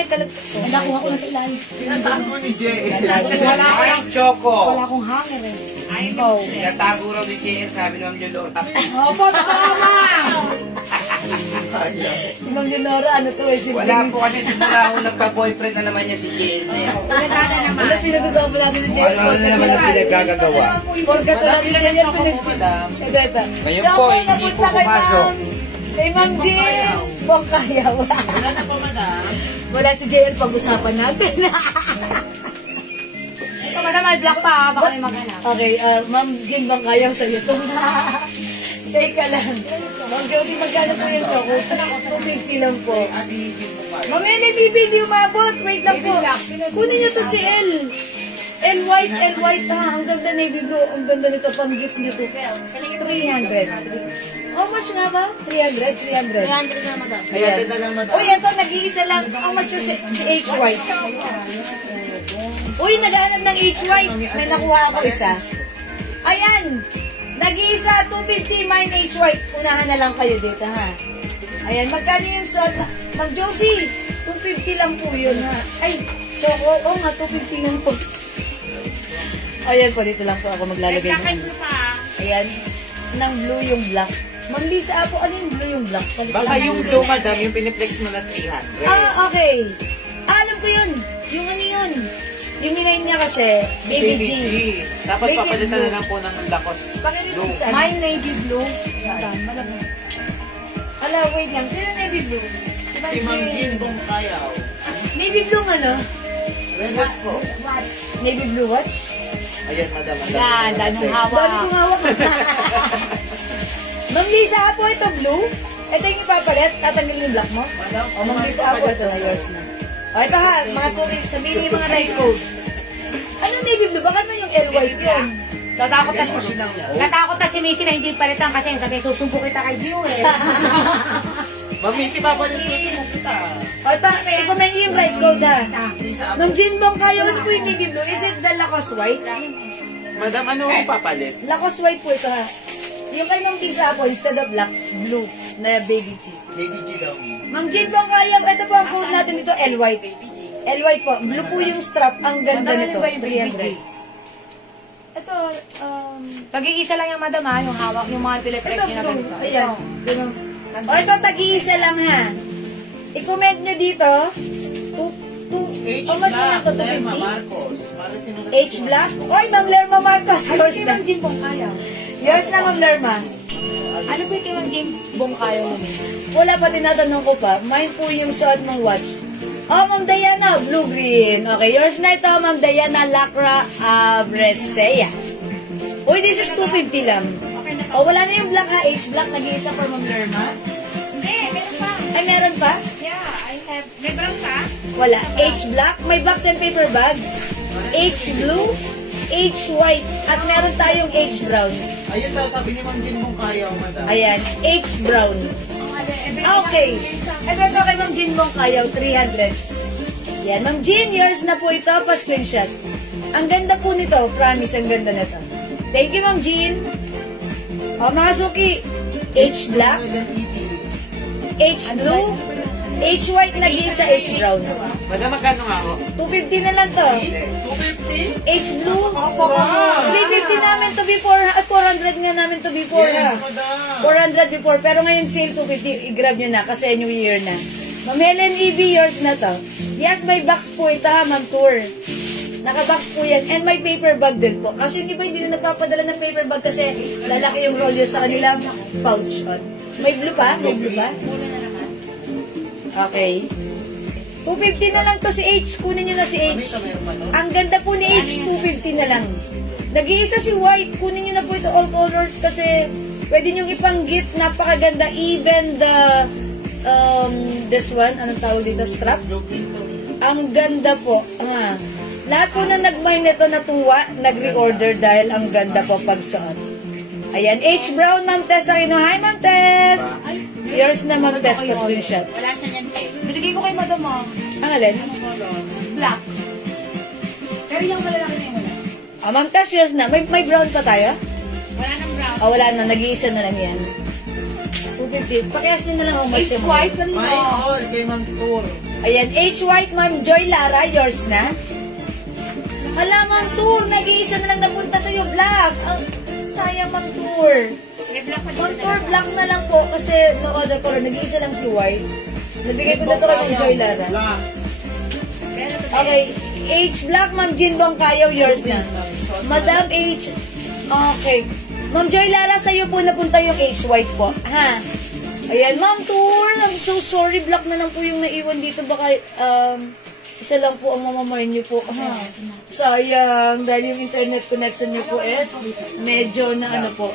Nakuha ko na sa ilalim. Tinatago ni JL. Wala Ay, Choco. akong hanger eh. Ay, Tinatago raw ni JL, sabi ng Yolora. Opo, tama! Si Ma'am Leonora, ano to eh? Wala po kasi simula ako nagka-boyfriend na naman niya si JL na yan. Talaga naman. Ano pinag-usapan po natin si Jerry? Ano na naman ang pinagkagagawa? Porkat wala si Jerry ang pinag... Madam. Ito. Ngayon po, hindi po pumasok. Kay Ma'am Jill, Bongkayaw. Wala na po, madam. Wala si JL, pag-usapan natin. Ito, madam, may black pa, baka may maghanap. Okay, Ma'am Jill Bongkayaw sa'yo to. Teka lang. Ma'am Josie, magkano po yung choco? 250 lang po. Ma'am Ene, BB, di umabot. Wait lang po. Kunin niyo to si L. L white ha. Ang ganda navy blue. Ang ganda nito. Pang-gift nito. 300. How much nga ba? 300? 300. 300 na, madam. Ayan, ito lang, madam. Uy, ito, nag-iisa lang. How much yung si H. White? Uy, naghahanap ng H. White. May nakuha ako isa. Ayan. Nag-iisa, 250, mine H. White. Unahan na lang kayo dito, ha? Ayan, magkano yung suot? Mag Josie, 250 lang po yun, ha? Ay, Choco, oo nga, 250 lang po. Ayan po, dito lang po ako maglalagay Black and ng... blue pa. Ayan, ng blue yung black. Ma'am Lisa Apo, ano yung blue yung black? Baka yung blue, madam, yung piniplex mo na 300. Ah, okay. Alam ko yun. Yung ano yun? Yung minayin niya kasi, Baby G. Tapos Baby papalitan blue. na lang po ng Lacoste Bakit blue. yung isa? My navy blue. Madam, malamang. Ala, wait lang. Sino navy blue? Si Ma'am Jean Bong Kayaw. Navy blue ano? Renas po. Navy blue watch? Ayan, madam. Yan, anong Dami hawak. kong hawak. Ma'am Lisa Apo, ito blue? Ito yung ipapalit? Tatanggalin yung black mo? Madam, O, Ma'am Lisa Apo, ito na yours na. O, ito ha, mga sulit. Sabihin niyo yung mga right code. Ano navy blue? Baka naman yung L white yun. Natakot na si Missy na hindi palitan kasi sabi, susumpo kita kay View eh. Ma'am Missy, papalit mo kita. O, ito, i-comment niyo yung right code ha. Lisa Apo. Nung Jinbong kayo, ito po yung navy blue. Is it the Lacoste white? Madam, ano ang papalit? Lacoste white po ito ha. Yung kay Ma'am Lisa Apo, instead of black, blue na baby G. Baby G daw. Ma'am Jinbong kayo, ito po ang code natin dito, L white. L white po. Blue po yung strap. Ang ganda Madam, nito. ano ba yung baby G? 300. Ito, Pag-iisa lang yung madam ha, yung hawak, yung mga ito pilet-flex niya na blue. ganito. Ayan. O, ito, tag-iisa lang ha. I-comment nyo dito. H Oh, mas Black, ito, Lerma 250? Marcos. Para sinunod H black. Oy, Ma'am Lerma Marcos. Yours na. Jimbong kaya. Yours na, Ma'am Lerma. Ano po yung kay Jimbong kaya mo? Wala pa, tinatanong ko pa. Mine po yung suot mong watch. Oh, Ma'am Diana, blue-green. Okay, yours na ito, Ma'am Diana Lacra Abresea. Uy, this is 250 lang. Oh, wala na yung black ha. H-black, nag-iisa for Ma'am Lerma. Hindi, meron pa. Ay, meron pa? Yeah, I have. May brown pa? Wala. H-black, may box and paper bag. H-blue, H-white, at meron tayong H-brown. Ayun daw, sabi ni Ma'am Jean Bong Kayaw, madam. Ayan, H-brown. Okay. Ito kay Ma'am Jean Bong Kayaw, 300. Yan, Ma'am Jean, yours na po ito, pa-screenshot. Ang ganda po nito, promise, ang ganda na ito. Thank you, Ma'am Jean. O, mga suki, H-black, H-blue, H-white, nag-iisa, H-brown. Madam, magkano nga ako? 250 na lang to. 250? H-blue, Wow. 350 namin to before, 400 nga namin to before ha. Yes, madam. 400 before, pero ngayon sale 250, i-grab nyo na kasi New Year na. Ma'am Helen EV, yours na to. Yes, may box po ito ha, Ma'am Tour. Naka-box po yan, and may paper bag din po. Kasi yung iba hindi na nagpapadala ng paper bag kasi lalaki yung rolyo sa kanilang pouch on. May blue pa? May blue pa? Okay. 250 na lang to si H. Kunin nyo na si H. Ang ganda po ni H, 250 na lang. Nag-iisa si White. Kunin nyo na po ito all colors kasi pwede nyo ipang gift. Napakaganda. Even the this one, anong tawag dito? Strap. Ang ganda po. Lahat po na nag-mine nito natuwa, nag-reorder dahil ang ganda po pagsuot. Ayan, H. Brown, Ma'am Tess Aquino. Hi, Ma'am Tess! Yours na, Ma'am Tess, pa-screenshot. Wala siya yan eh. Binigay ko kay madam ha. Ang alin? Black. Pero yung malalaki na yung wala. Ma'am Tess, yours na. May brown pa tayo? Wala nang brown. Wala na. Nag-iisa na lang yan. 250. Pakias nyo na lang how much It's yung white kanina. My all kay Ma'am Tour. Ayan, H. White, Ma'am Joy Lara, yours na. Hala, Ma'am Tour, nag-iisa na lang napunta sa'yo, black. Sayang, Ma'am Tour. May black pa Ma'am dito. Tour, black na lang po kasi no other color. Nag-iisa lang si White. Nabigay ko na ito kay Ma'am Joy Lara. Black. Pero to Okay, H. Black, Ma'am Jinbong Kayaw, yours na. Madam H. Okay. Ma'am Joy Lara, sa'yo po napunta yung H. White po. Ha? Ayan, Ma'am Tour, I'm so sorry. Black na lang po yung naiwan dito. Baka, isa lang po ang mamamayan niyo po. Sayang, dahil yung internet connection niyo po is medyo na ano po.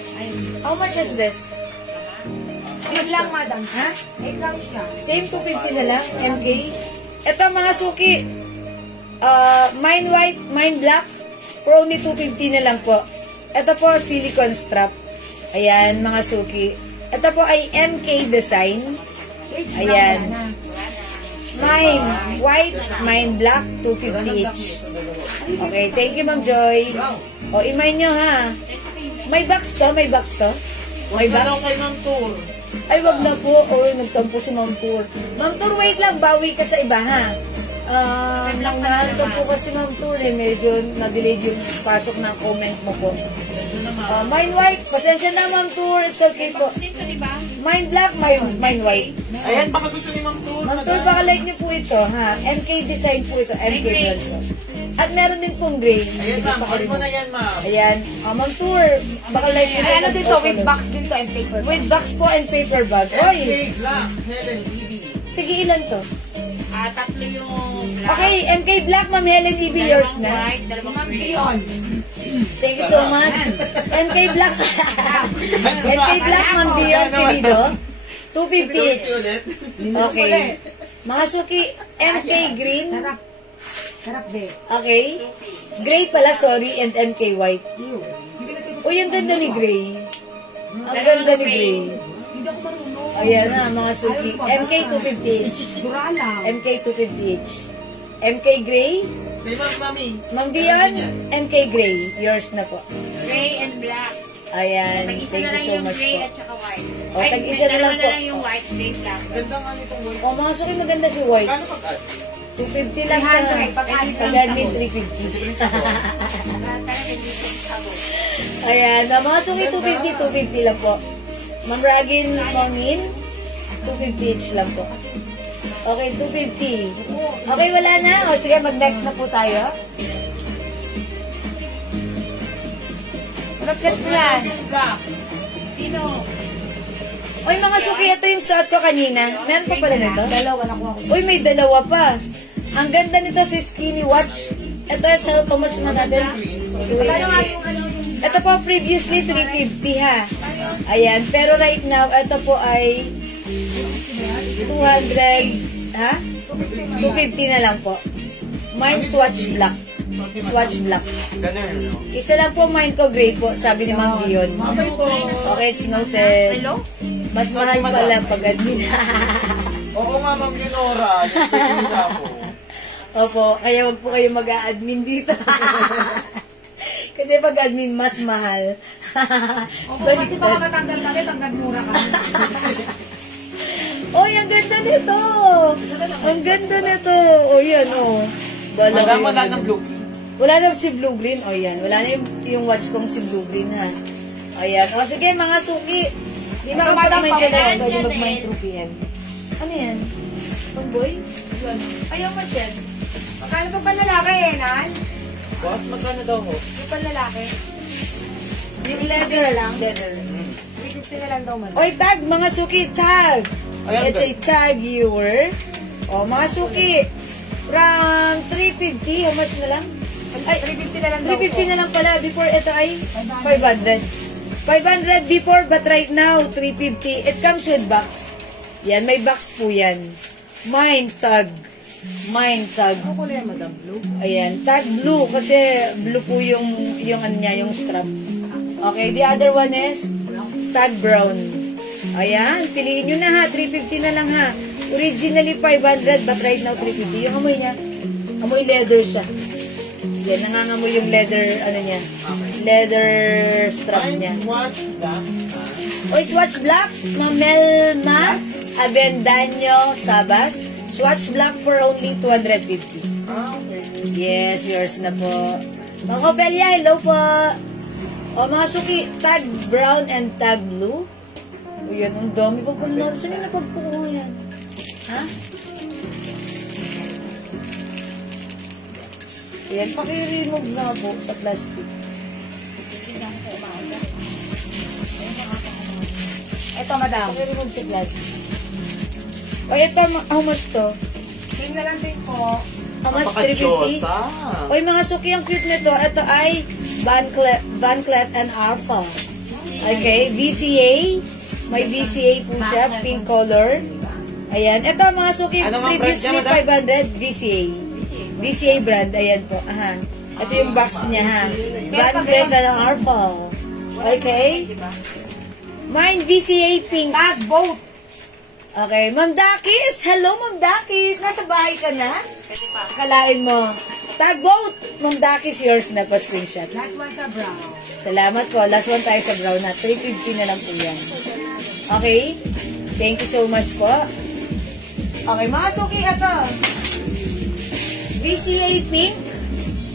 How much is this? Yun lang madam. Ha? 8 lang siya. Same 250 na lang, MK. Ito mga suki, mine white, mine black, for only 250 na lang po. Ito po, silicone strap. Ayan, mga suki. Ito po ay MK design. Ayan. Mine white, mine black, 250 each. Okay, thank you, Ma'am Joy. O, imay nyo, ha? May box to? May box to? May Magkano box? kay Ma'am Tour? Ay, wag na po. Oy, nagtampo si Ma'am Tour. Ma'am Tour, wait lang. Bawi ka sa iba, ha? Nahanap po kasi Ma'am Tour eh. Medyo na-delayed yung pasok ng comment mo po. Mine white. Pasensya na Ma'am Tour. It's okay po. Dito, di ba? Mine black, mine white. Ayan, baka gusto ni Ma'am Tour. Ma'am Tour, baka like niyo po ito, ha? MK design po ito. MK brand po. At meron din pong gray. Ayan, ma'am. Order mo na yan, ma'am. Ayan. Ma'am Tour, baka like niyo. Ay, ano dito, with box dito and paper. With box po and paper bag. Oy, MK Black, Helen Evie. tigi ilan to? Tatlo yung black. Okay, MK Black, Ma'am Helen EB, yours Dalawang na. white, dalawang green. Thank you so much. MK Black. MK Black, Ma'am Dion, querido. 250 each. Okay. Mga suki, MK Green. Sarap. Sarap, be. Okay. Gray pala, sorry, and MK White. Uy, ang ganda ni Gray. Ang ganda ni Gray. Hindi ako marunong. Ayan na, mga suki. MK 250 each. Dura lang. MK 250 each. MK Gray. Kay Ma'am Mami. Ma'am Dion, MK Gray. Yours na po. Gray and black. Ayan. Tag-isa Thank na you lang so yung much gray po. at saka white. O, tag-isa na lang po. Dalawa na lang yung white, gray, black. Ganda nga nitong work. O, mga suki, maganda si White. Kano pag-add? 250 lang 300, ka. Pag-admin, 350. Ayan. Mga suki, 250 lang po. Ma'am Ragin, Monin, 250 each lang po. Okay, 250. Okay, wala na. O, sige, mag-next na po tayo. Rocket mo yan. Black. Sino? Oy, mga suki, ito yung suot ko kanina. Meron pa pala nito? Dalawa na ko. Uy, may dalawa pa. Ang ganda nito si Skinny Watch. Ito, sa how much na natin? Ano nga yung ano yung... Ito po, previously, 350 ha. Ayan, pero right now, ito po ay 200, ha? 250 na lang po. Mine Swatch Black. Swatch Black. Ganun, no? Isa lang po mine ko gray po, sabi ni Ma'am Dion. Okay po. Okay, it's noted. Hello? Mas mahal pala pag admin. Oo nga, Ma'am Leonora. Nagpipinta ako. Opo, kaya wag po kayo mag-a-admin dito. Kasi pag admin, mas mahal. Opo, kasi baka matanggal kami, tanggal mura kami. Oy, ang ganda nito! Ang ganda nito! O, yan, o. Madam, wala ng blue. Wala na si blue green. O, yan. Wala na yung watch kong si blue green, ha. Ayan. O, sige, mga suki. Di makapag-mind sa lang. Pwede mag-mind through PM. Ano yan? Pangboy? Ayaw mo, Shed. Magkano pa ba lalaki eh, Nan? Boss, magkano daw ho? Yung pa lalaki. Yung leather lang. Leather. 350 na lang daw man. Oy, tag! Mga suki, tag! Ayan, It's a tag viewer. O, mga suki. From 350, how much na lang? Ay, 350 na lang daw. 350 na lang pala. Before, ito ay 500. 500 before, but right now, 350. It comes with box. Yan, may box po yan. Mine tag. Mine tag. Ano ko yan, Madam Blue? Ayan, tag blue kasi blue po yung ano niya, yung strap. Okay, the other one is tag brown. Ayan, piliin nyo na ha, 350 na lang ha. Originally 500 but right now 350. Yung amoy niya, amoy leather siya. Yan, nangangamoy yung leather, ano niya, leather strap niya. Watch black. Oy, Swatch Black, Mamelma Avendaño Sabas. Swatch Black for only 250. Okay. Yes, yours na po. Mga Ophelia, hello po. O mga suki, tag brown and tag blue. O yan, ang dami pa pala natin. Saan yung napagpukuha yan? Ha? Yan, paki-remove na po sa plastic. Ito, Madam. Paki-remove sa plastic. O ito, how much to? Same na lang din po. How much? 350? Napaka-Diyosa. Oy, mga suki, ang cute nito. Ito ay Van Cleef and Arpels. Okay, VCA. May VCA po siya, pink color. Ayan. Ito, mga suki, Ano nga previously brand niya, 500, VCA. VCA brand, ayan po. Aha. Ito yung box niya, ha. Van Cleef and Arpels. Okay. Mine, VCA pink. Tag, boat. Okay, Ma'am Dakis. Hello, Ma'am Dakis. Nasa bahay ka na? Akalain mo. Tagboat. Ma'am Dakis, yours na pa screenshot. Last one sa brown. Salamat po. Last one tayo sa brown na. 350 na lang po yan. Okay? Thank you so much po. Okay, mga suki, ito. VCA pink,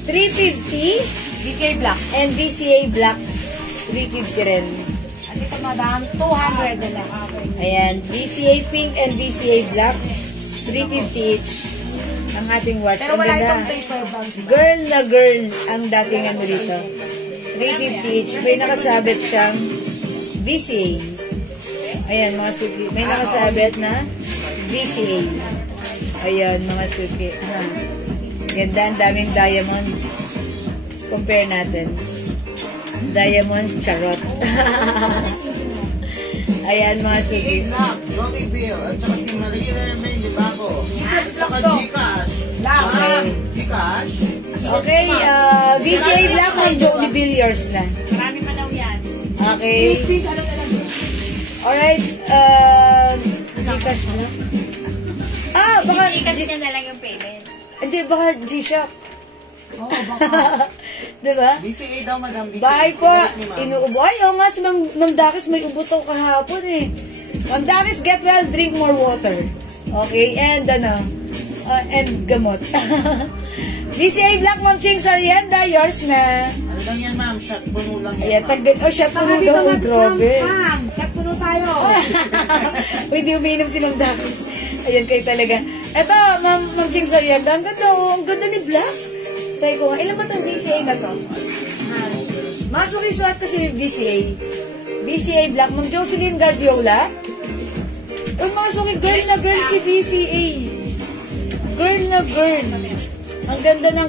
350. DK Black. And VCA black, 350 rin. At ito, madam, 200 na lang. Okay. Ayan, VCA pink and VCA black, 350 each. Ang ating watch. Pero Ang wala ganda. itong paper bag. Girl na girl ang dating ano dito. 350 each. May nakasabit siyang VCA. Ayan, mga suki. May nakasabit na VCA. Ayan, mga suki. Ha. Ganda, ang daming diamonds. Compare natin. Diamonds, charot. Ayan, mga suki. Black, Johnny Bill, at saka si Maria Hermain Libago. At saka Gcash. Okay. Gcash. Okay, VCA black ng Jody Billiards na. Marami pa daw yan. Okay. Alright, Gcash na. Baka, Kasi na lang yung payment. hindi, baka G-Shock. Oo, baka. Diba? BCA daw, madam. BCA. Bahay po, Ni ma'am. inuubo. Ay, oo nga, si Ma'am Dakis may ubo to kahapon eh. Ma'am Dakis, get well, drink more water. Okay, and and gamot. VCA Black, Ma'am Ching Sarienda, yours na. Ano lang yan, ma'am? Shot puno lang yan, Ayan, ma'am. shot Baka puno dito, daw, ma'am, grabe. ma'am. Shot puno tayo. Uy, di umiinom si Ma'am Dakis. Ayan kayo talaga. Eto, Ma'am Ching Sarienda, ang ganda ni Black. Try ko nga, ilan ba itong VCA na to? Masukisuat ko si VCA. VCA Black, Ma'am Jocelyn Guardiola. Uy, masuki, girl na girl si VCA. Girl na girl. Ang ganda ng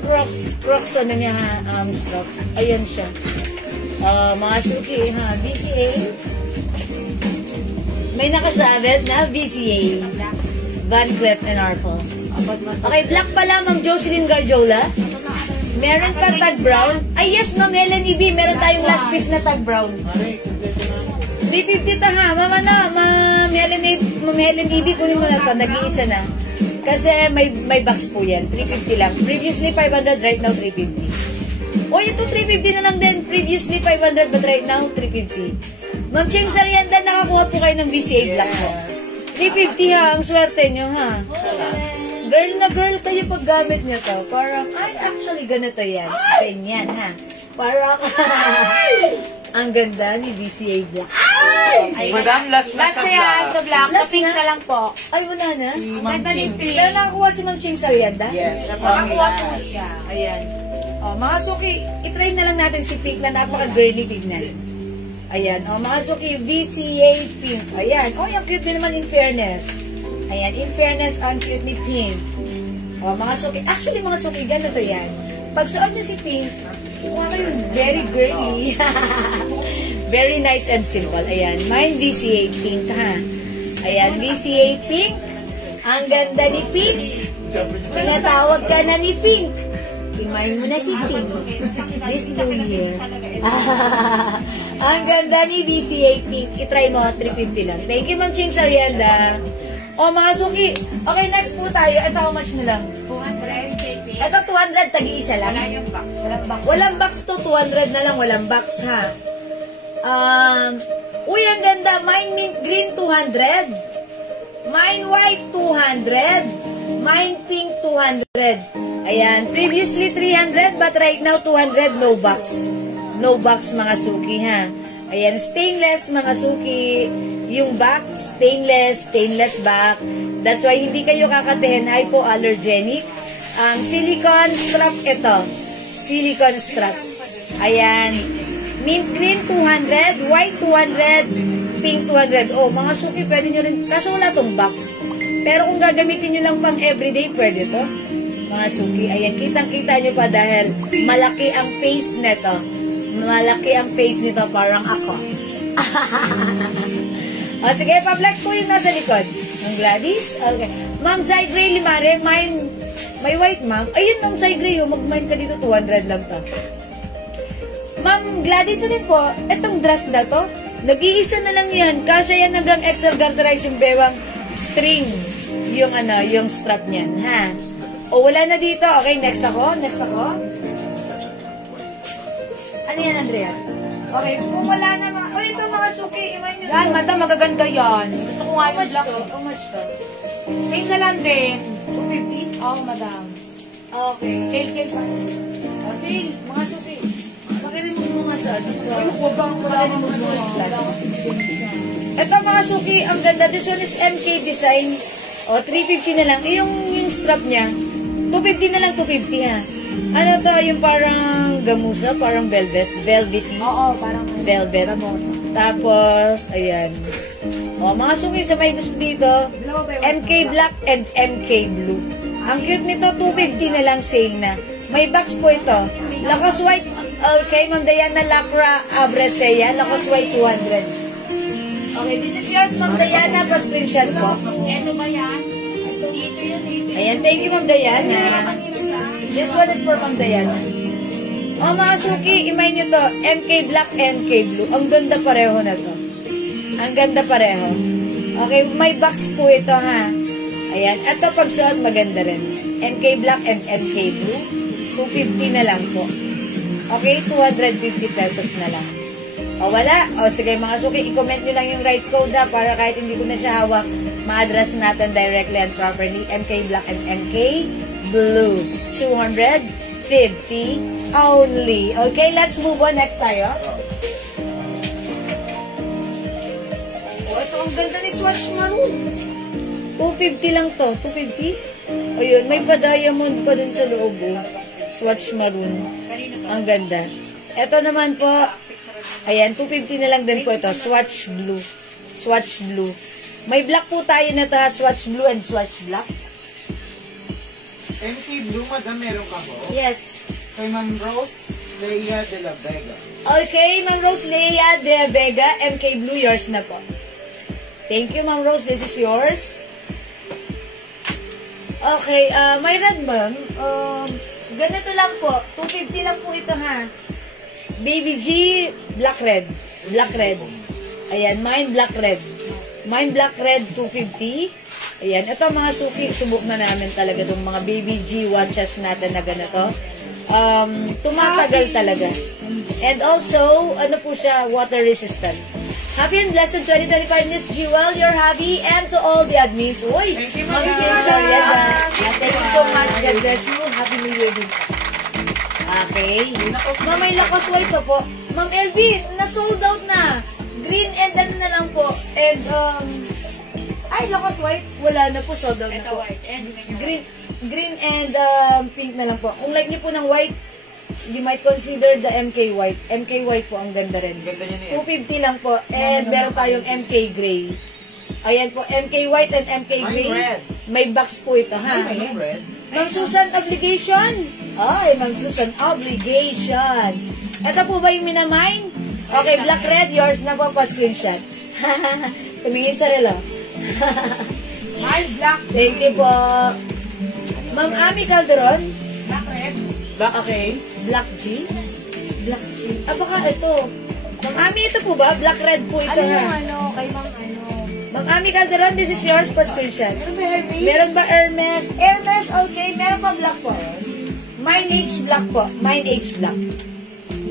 Crocs ano niya ha, stocks. Ayan siya. Mga suki ha, VCA. May nakasabit na VCA. Van Cleef and Arpels. Okay, black pala, Ma'am Jocelyn Guardiola. Meron pa tag brown. Ay, yes, Ma'am Helen E.B. Meron tayong last piece na tag brown. 350 ta ha. Ma'am Helen E.B. kunin mo na ito. Nag-iisa na. Kasi may box po yan. 350 lang. Previously 500, right now 350. O, ito 350 na lang din. Previously 500, but right now 350. Ma'am Ching Sarienda, nakakuha po kayo ng VCA black po. 350 ha. Ang swerte nyo ha. Girl na girl kayo pag gamit nyo to. Parang, actually ganito yan. Ganyan ha. Parang, ang ganda ni VCA black. Madam, last na Last sa na yan, black. sa black. Last Pink na? na lang po. Ay, wala na. Si Ma'am Ganda ni Ching. Pink. Pero nakakuha si Ma'am Ching Sarienda. Yes, siya po. Nakakuha po siya. Ayan. Mga suki, itry na lang natin si Pink na napaka-girly tignan. Ayan. Mga suki, VCA Pink. Ayan. Yung cute din naman in fairness. Ayan. In fairness, ang cute ni Pink. Mga suki. Actually, mga suki, ganito yan. Pag suot niyo si Pink, very girly. Very nice and simple. Ayan. Mine VCA Pink, ha. Ayan. VCA Pink. Ang ganda ni Pink. Pinatawag ka na ni Pink. Imayin mo na si Pink. This new year. Ang ganda ni VCA Pink. I-try mo, 350 lang. Thank you, Ma'am Ching Sarienda. Mga suki. Okay, next po tayo. Ito, how much na lang? 200 JP. Ito, 200. Tag-iisa lang. Wala yung box. Walang box. Walang box to. 200 na lang. Walang box, ha. Uy, ang ganda. Mine mint green, 200. Mine white, 200. Mine pink, 200. Ayan. Previously, 300. But right now, 200. No box. No box, mga suki, ha. Ayan. Stainless, mga suki. Yung back, stainless back. That's why hindi kayo kakatihin. Hypoallergenic. Silicone strap ito. Silicone strap. Ayan. Mint green, 200. White, 200. Pink, 200. Mga suki, pwede nyo rin. Kaso wala tong box. Pero kung gagamitin nyo lang pang everyday, pwede to. Mga suki. Ayan, kitang-kita nyo pa dahil malaki ang face nito. Malaki ang face nito, parang ako. Sige, pa-flex po yung nasa likod. Ang Gladys. Okay. Ma'am Zai Gray Limare, may white, ma'am. Ayun, Ma'am Zai Gray, mag-mine ka dito, 200 lang to. Ma'am Gladys, ano po? Itong dress na to, nag-iisa na lang yan. Kasi yan hanggang XL garterize yung bewang string. Yung strap niyan, ha? Wala na dito. Okay, next ako. Ano yan, Andrea? Okay, kung wala na mga... ito mga suki, iman nyo. Yan, madam, magaganda yan. Gusto ko nga yung black. How much to? Same na lang din. 250? Oo, madam. Okay. Sale pa. O, sige, mga suki. Pakirimog mo nga sa ano. Pakirimog mo sa plastic. Ito mga suki, ang ganda. This one is MK design. O, 350 na lang. Yung strap niya, 250 na lang, 250 ha. Ano to, yung parang gamusa, parang velvet. Velvety. Oo, parang Velvet. Tapos, ayan. O, mga suki, sa may gusto dito, MK Black and MK Blue. Ang cute nito, 250 na lang, sale na. May box po ito. Lacoste White, okay, Ma'am Diana Lacra Abresea. Lacoste White, 200. Okay, this is yours, Ma'am Diana. Pa-screenshot po. Ano ba yan? Dito yun. Ayan, thank you, Ma'am Diana. This one is for Ma'am Diana. O, mga suki, imay nyo to. MK Black, MK Blue. Ang ganda pareho na to. Ang ganda pareho. Okay, may box po ito, ha. Ayan. Ito pagsuot, maganda rin. MK Black and MK Blue. 250 na lang po. Okay, 250 pesos na lang. O, wala. O, sige, mga suki, i-comment nyo lang yung right code, ha, para kahit hindi ko na siya hawak, ma-address natin directly and properly. MK Black and MK Blue. 250 only. Okay, let's move on. Next tayo. Oh, ito ang ganda ni Swatch Maroon. 250 lang to. 250? Ayun, may pa-diamond pa dun sa loob. Oh. Swatch Maroon. Ang ganda. Ito naman po, ayan, 250 na lang din po ito. Swatch Blue. Swatch Blue. May black po tayo na to, ha? Swatch Blue and Swatch Black. MK Blue, madam, meron ka po? Yes. Kay Ma'am Rose Leia de la Vega. Okay, Ma'am Rose Leia de Vega, MK Blue, yours na po. Thank you, Ma'am Rose. This is yours. Okay, may red, ma'am. Ganito lang po. 250 lang po ito, ha. Baby G, black red. Black red. Ayan, mine black red. Mine black red, 250. Ayan, ito mga suki, subok na namin talaga itong mga Baby G watches natin na ganito. Tumatagal talaga. And also, ano po siya, water resistant. Happy and blessed 2025, Miss Jewel, your hubby, and to all the admins. Uy, Ma'am James Ariada. Thank you so much. God bless you. Happy New Year din. Okay. Ma'am, may Lacoste White pa po. Ma'am LB, na-sold out na. Green and ano na lang po. And, ay, Lacoste White, wala na po, sold out na po. Green and pink na lang po. Kung like niyo po ng white, you might consider the MK White. MK White po, ang ganda rin. 250 lang po. And meron tayong MK Gray. Ayan po, MK White and MK Gray. May box po ito, ha? Ma'am Susan Obligation. Ay, Ma'am Susan Obligation. Ito po ba yung minamine? Okay, black red, yours na po, pa-screenshot. Tumingin sa relo. My black. Thank you po. Ma'am Ami Calderon. Black red. Okay. Black G? Black G. Baka ito. Ma'am Ami, ito po ba? Black red po ito, Ano ha? yung ano, kay Ma'am ano? Ma'am Ami Calderon, this is yours, pa-screenshot. Meron ba Hermes? Meron ba Hermes? Hermes, okay. Meron pa black po. Mine H black po. Mine H black.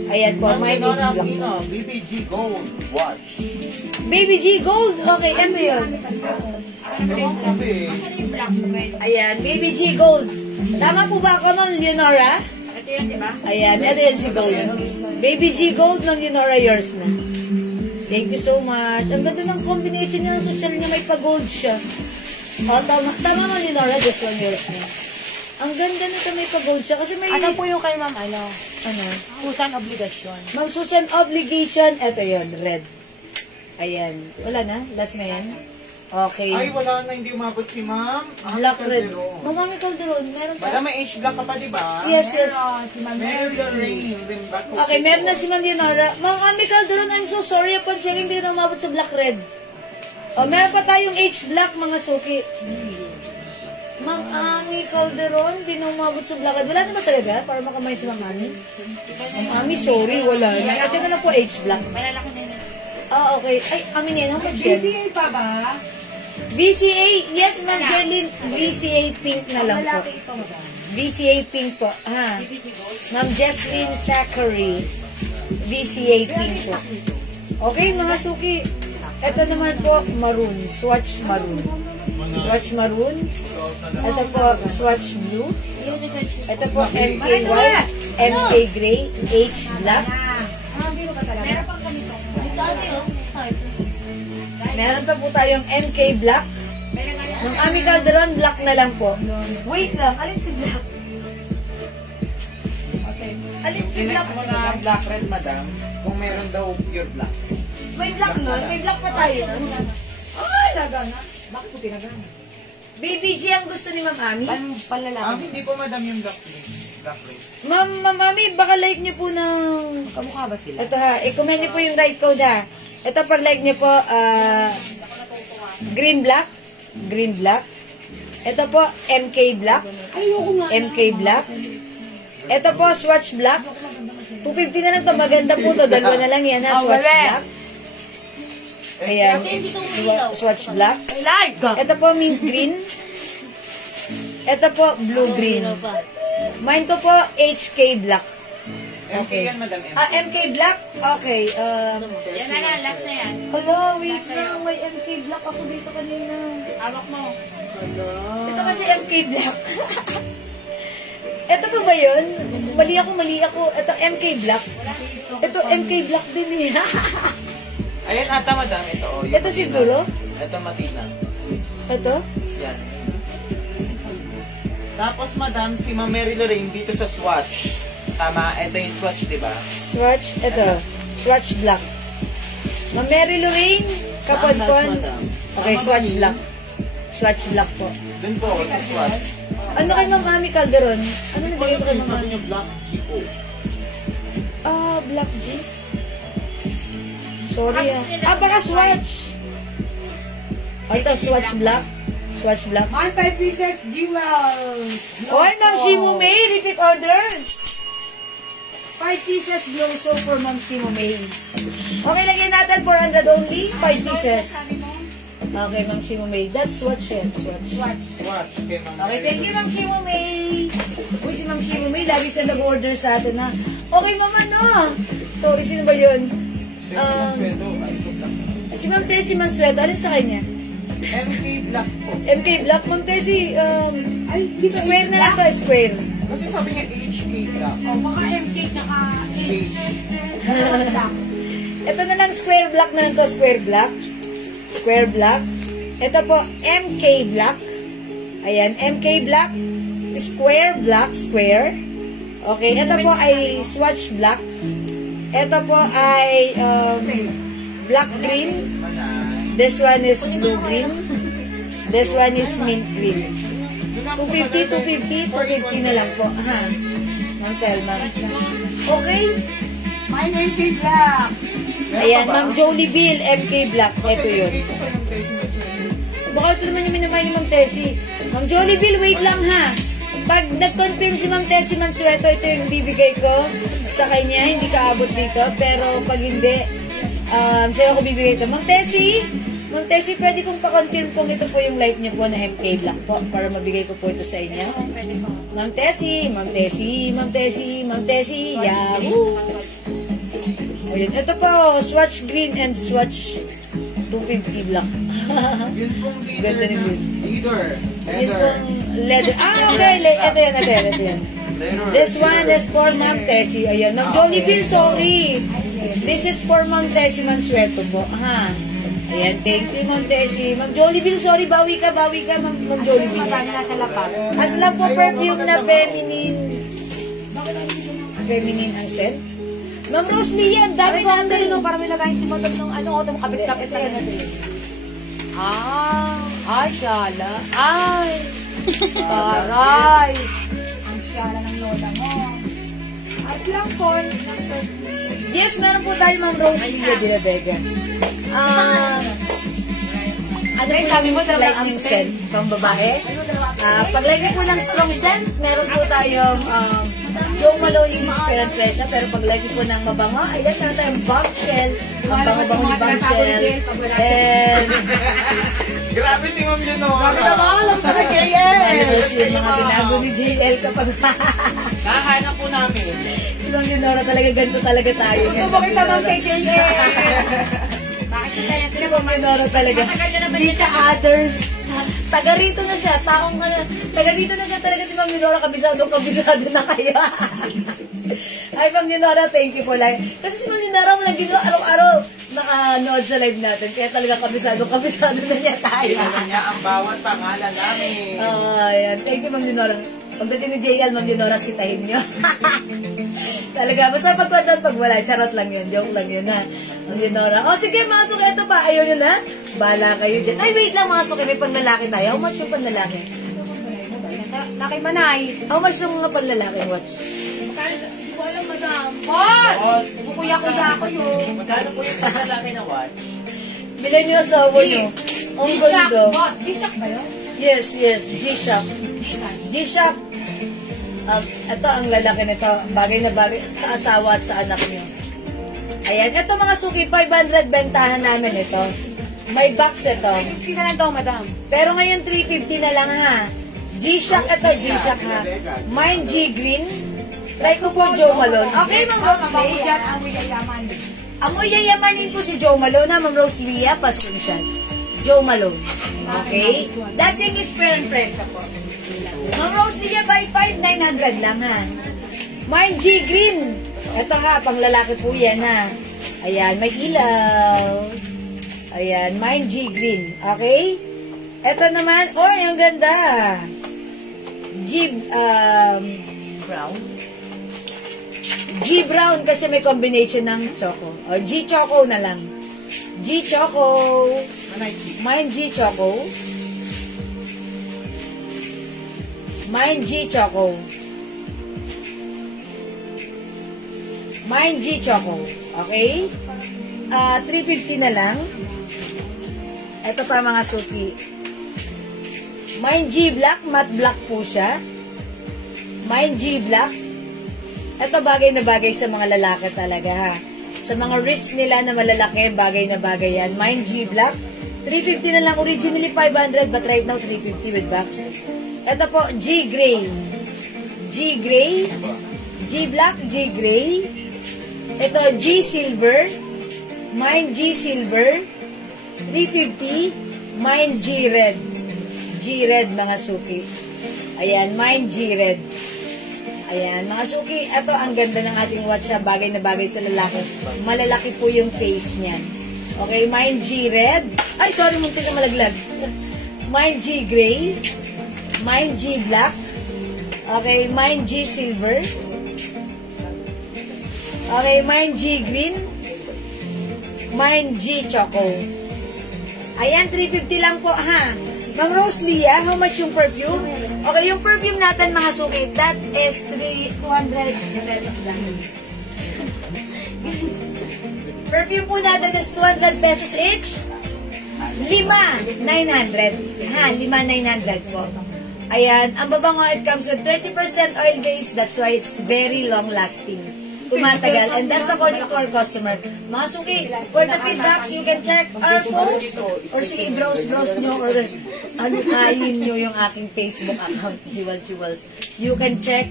Ayan po, mine H black po. BBG Gold Watch. Baby G Gold. Okay, ito yun. Ayan, Baby G Gold. Tama po ba ako, Ma'am Leonora? Ito yun, di ba? Ayan, ito yun si Gold. Baby G Gold, Ma'am Leonora, yours na. Thank you so much. Ang ganda ng combination niya ng social niya, may pa-gold siya. O, tama Ma'am Leonora, this one yours na. Ang ganda nito, may pa-gold siya. Kasi may... Ano po yung kay Ma'am ano? Ano? Susan Obligation. Ma'am Susan Obligation, ito yun, red. Ayan. Wala na? Last na yan? Okay. Ay, wala na, hindi umabot si Ma'am. Black red. Ma'am Ami Calderon, meron pa? Wala, may H black ka pa, di ba? Yes, yes. Si Ma'am Meron the rain. Okay, meron na si Ma'am Leonora. Ma'am Ami Calderon, I'm so sorry upon checking, hindi na umabot sa black red. O, meron pa tayong H black, mga suki. Ma'am Ami Calderon, hindi na umabot sa black red. Wala na ba talaga? Para makamay si Ma'am Ami? Ma'am Ami, sorry, wala na. Ito na lang po H black. Malalaki na yun. Ah, okay. Ay, amin yan. How much yan? BCA pa ba? VCA, yes, Ma'am Jerlyn. VCA pink na lang po. Malaki ito, madam. VCA pink po. Ha. Ma'am Jesslyn Zachary. VCA pink po. Okay, mga suki. Ito naman po, maroon. Swatch maroon. Swatch maroon. Ito po, swatch blue. Ito po, MK white, MK gray, H black. Meron pa po tayong MK black. Ng aming Calderon, black na lang po. Wait lang, alin si black? Alin si black? Sinext mo na black red, madam. Kung meron daw pure black. May black nun? May black pa tayo nun? Ay, lagana. Bakit po pinagana? Baby G ang gusto ni Ma'am Ami? Hindi po, madam, yung black red. Black red. Ma'am Ami, baka like niyo po ng... Kamukha ba sila? Ito ha, i-comment niyo po yung right code ha. Ito pag like niyo po, green black. Green black. Ito po, MK black. MK black. Ito po, swatch black. 250 na lang to. Maganda po to. Dalawa na lang yan ha. Swatch black. Ayan. Swatch black. Ito po, mint green. Ito po, blue green. Mine ko po, HK black. MK yan, madam. MK black? Okay. Yan na lang, last na yan. Hello, wait lang. May MK black ako dito kanina. Hawak mo. Ito kasi MK black. Ito pa ba yun? Mali ako. Ito MK black. Ito MK black din eh. Ayan ata, madam. Ito, oh. Ito siguro? Ito, matina. Ito? Yan. Tapos, madam, si Ma'am Mary Lorraine dito sa swatch. Tama, ito yung swatch, di ba? Swatch, ito. Swatch black. Ma'am Mary Lorraine, kapon-pon. Okay, swatch black. Swatch black po. Dun po ako sa swatch. Ano kay Ma'am Ami Calderon? Ano nabigay ko kay Ma'am Ami? yung black G.O. Black G? Sorry baka swatch. Ito, swatch black. Swatch black. My 5 pieces, Jewel. Oy, Ma'am Shimo May, repeat order. 5 pieces glow soap for Ma'am Shimo May. Okay, lagyan natin 400 only. 5 pieces. Okay, Ma'am Shimo May. That's swatch yan. Swatch. Swatch kay Ma'am Okay, Mary thank you, Ma'am Shimo May. Uy, si Ma'am Shimo May, lagi siya nag-order sa atin na. Okay, Ma'am, ano? Sorry, sino ba yun? Si Ma'am Tessie Mansueto. Alin sa kanya? MK Black po. MK Black, Ma'am Tessie. Square na lang to, square. Kasi sabi niya HK Black. Mga MK tsaka Beige. Ito na lang, square black na lang to, square black. Square black. Ito po, MK Black. Ayan, MK Black. Square black, square. Okay, ito po ay swatch black. Ito po ay black green. This one is blue green. This one is mint green. 250 na lang po. Aha. Ma'am Telma. Okay. My MK Black. Ayan, Ma'am Jolie Bill, MK Black. Ito yun. Baka ito naman yung minamay ni Ma'am Tessie. Ma'am Jolie Bill, wait lang ha. Pag nag-confirm si Ma'am Tessie Mansueto, ito yung bibigay ko sa kanya. Hindi kaabot dito. Pero pag hindi, sa'yo ko bibigay ito. Ma'am Tessie, pwede kong pa-confirm kung ito po yung like niyo po na MK Black po para mabigay ko po ito sa inyo. Ma'am Tessie, yahoo! Ayun, ito po, swatch green and swatch 250 black. Yun pong Ganda ni Green. leader. Yun pong leather. Okay, ito yan. This one is for Ma'am Tessie. Ayun, Ma'am Jolie Bill, sorry. This is for Ma'am Tessie Mansueto po. Ha? Ayan, thank you, Ma'am Tessie. Ma'am Jolie Bill, sorry, bawi ka, Ma'am Jolie Bill. Nasa lapag. As lang po perfume na feminine. Feminine ang scent. Ma'am Rose Lee, ang dami Ang na dami para may lagayin si Madam ng auto, kapit-kapit na yan. Ay, syala. Ay, taray. Ang syala ng lola mo. At lang po. Yes, meron po tayo, Ma'am Rose Lee de la Vega. Ano po yung lightning scent pang babae? Pag like po ng strong scent, meron po tayong Joe Malone Miss Pressure, pero pag like po ng mabango, ayan, meron tayong bombshell, ang bango-bango ni bombshell. And Grabe si Ma'am Junora. Alam ka na, yes, yung mga binago ni JL kapag Nahanap po namin. si Ma'am Junora talaga, ganito talaga tayo. Gusto mo kita ng KKL. Bakit kaya Si Ma'am Leonora talaga. Hindi siya others. Taga rito na siya. Taga dito na siya talaga si Ma'am Leonora. Kabisado na kayo. Ay, Ma'am Leonora, thank you for live. Kasi si Ma'am Leonora, walang ginawa araw-araw nakanood sa live natin. Kaya talaga kabisado na niya tayo. Alam niya ang bawat pangalan namin. Ayan. Thank you, Ma'am Leonora. Pagdating ni JL, Ma'am Leonora, sitahin niyo. Talaga, basta pagkwadal pag wala. Charot lang yun. Joke lang yun, ha? Ma'am Leonora. O, sige, mga suki. Ito pa. Ayaw nyo na? Bala kayo dyan. Ay, wait lang, mga suki. May panlalaki tayo. How much yung panlalaki? Laki manay. How much yung mga panlalaki? Watch. Hindi ko alam, madam. Boss! Kukuya-kuya ko yun. Magkano po yung panlalaki na watch? Bilhin nyo asawa nyo. Ang G-Shock, ganda. boss. G-Shock ba yun? Yes, yes. G-Shock. G-Shock. Ito ang lalaki nito. Bagay na bagay sa asawa at sa anak niyo. Ayan. Ito mga suki, 500 bentahan namin ito. May box ito. 50 na lang daw, madam. Pero ngayon 350 na lang ha. G-Shock ito, G-Shock ha. Mine G-Green. Try ko po Joe Malone. Okay, Ma'am Rosalie. Yan ang yayaman. Amoy yayamanin po si Joe Malone na Ma'am Rosalie. Pa-screenshot. Joe Malone. Okay? That's English fair and fresh po. Ma'am Rosalie, by 5,900 lang ha. Mine G-Green. Ito ha, pang lalaki po yan ha. Ayan, may ilaw. Ayan, mine G-Green. Okay? Ito naman, oh, ang ganda. Brown. G brown kasi may combination ng choco. O, G choco na lang. G choco. Mine G choco. Mine G choco. Mine G choco. Okay? 350 na lang. Ito pa mga suki. Mine G black. Matte black po siya. Mine G black. Ito bagay na bagay sa mga lalaki talaga ha. Sa mga wrist nila na malalaki, bagay na bagay yan. Mine G black. 350 na lang. Originally 500 but right now 350 with box. Ito po, G gray. G gray. G black, G gray. Ito, G silver. Mine G silver. 350. Mine G red. G red mga suki. Ayan, mine G red. Ayan, mga suki, ito ang ganda ng ating watch na bagay na bagay sa lalaki. Malalaki po yung face niyan. Okay, mine G red. Ay, sorry, muntik na malaglag. Mine G gray. Mine G black. Okay, mine G silver. Okay, mine G green. Mine G choco. Ayan, 350 lang po ha. Ma'am Rosalie, how much yung perfume? Okay, yung perfume natin mga suki, that is 200 pesos lang. Perfume po natin is 200 pesos each. 5,900. Ha, 5,900 po. Ayan, ang babango, it comes with 30% oil base, that's why it's very long lasting. Tumatagal, and that's according to our customer. Mga suki, for the feedbacks, you can check our post, or sige, browse nyo, or alukayin nyo yung aking Facebook account, Jewels. You can check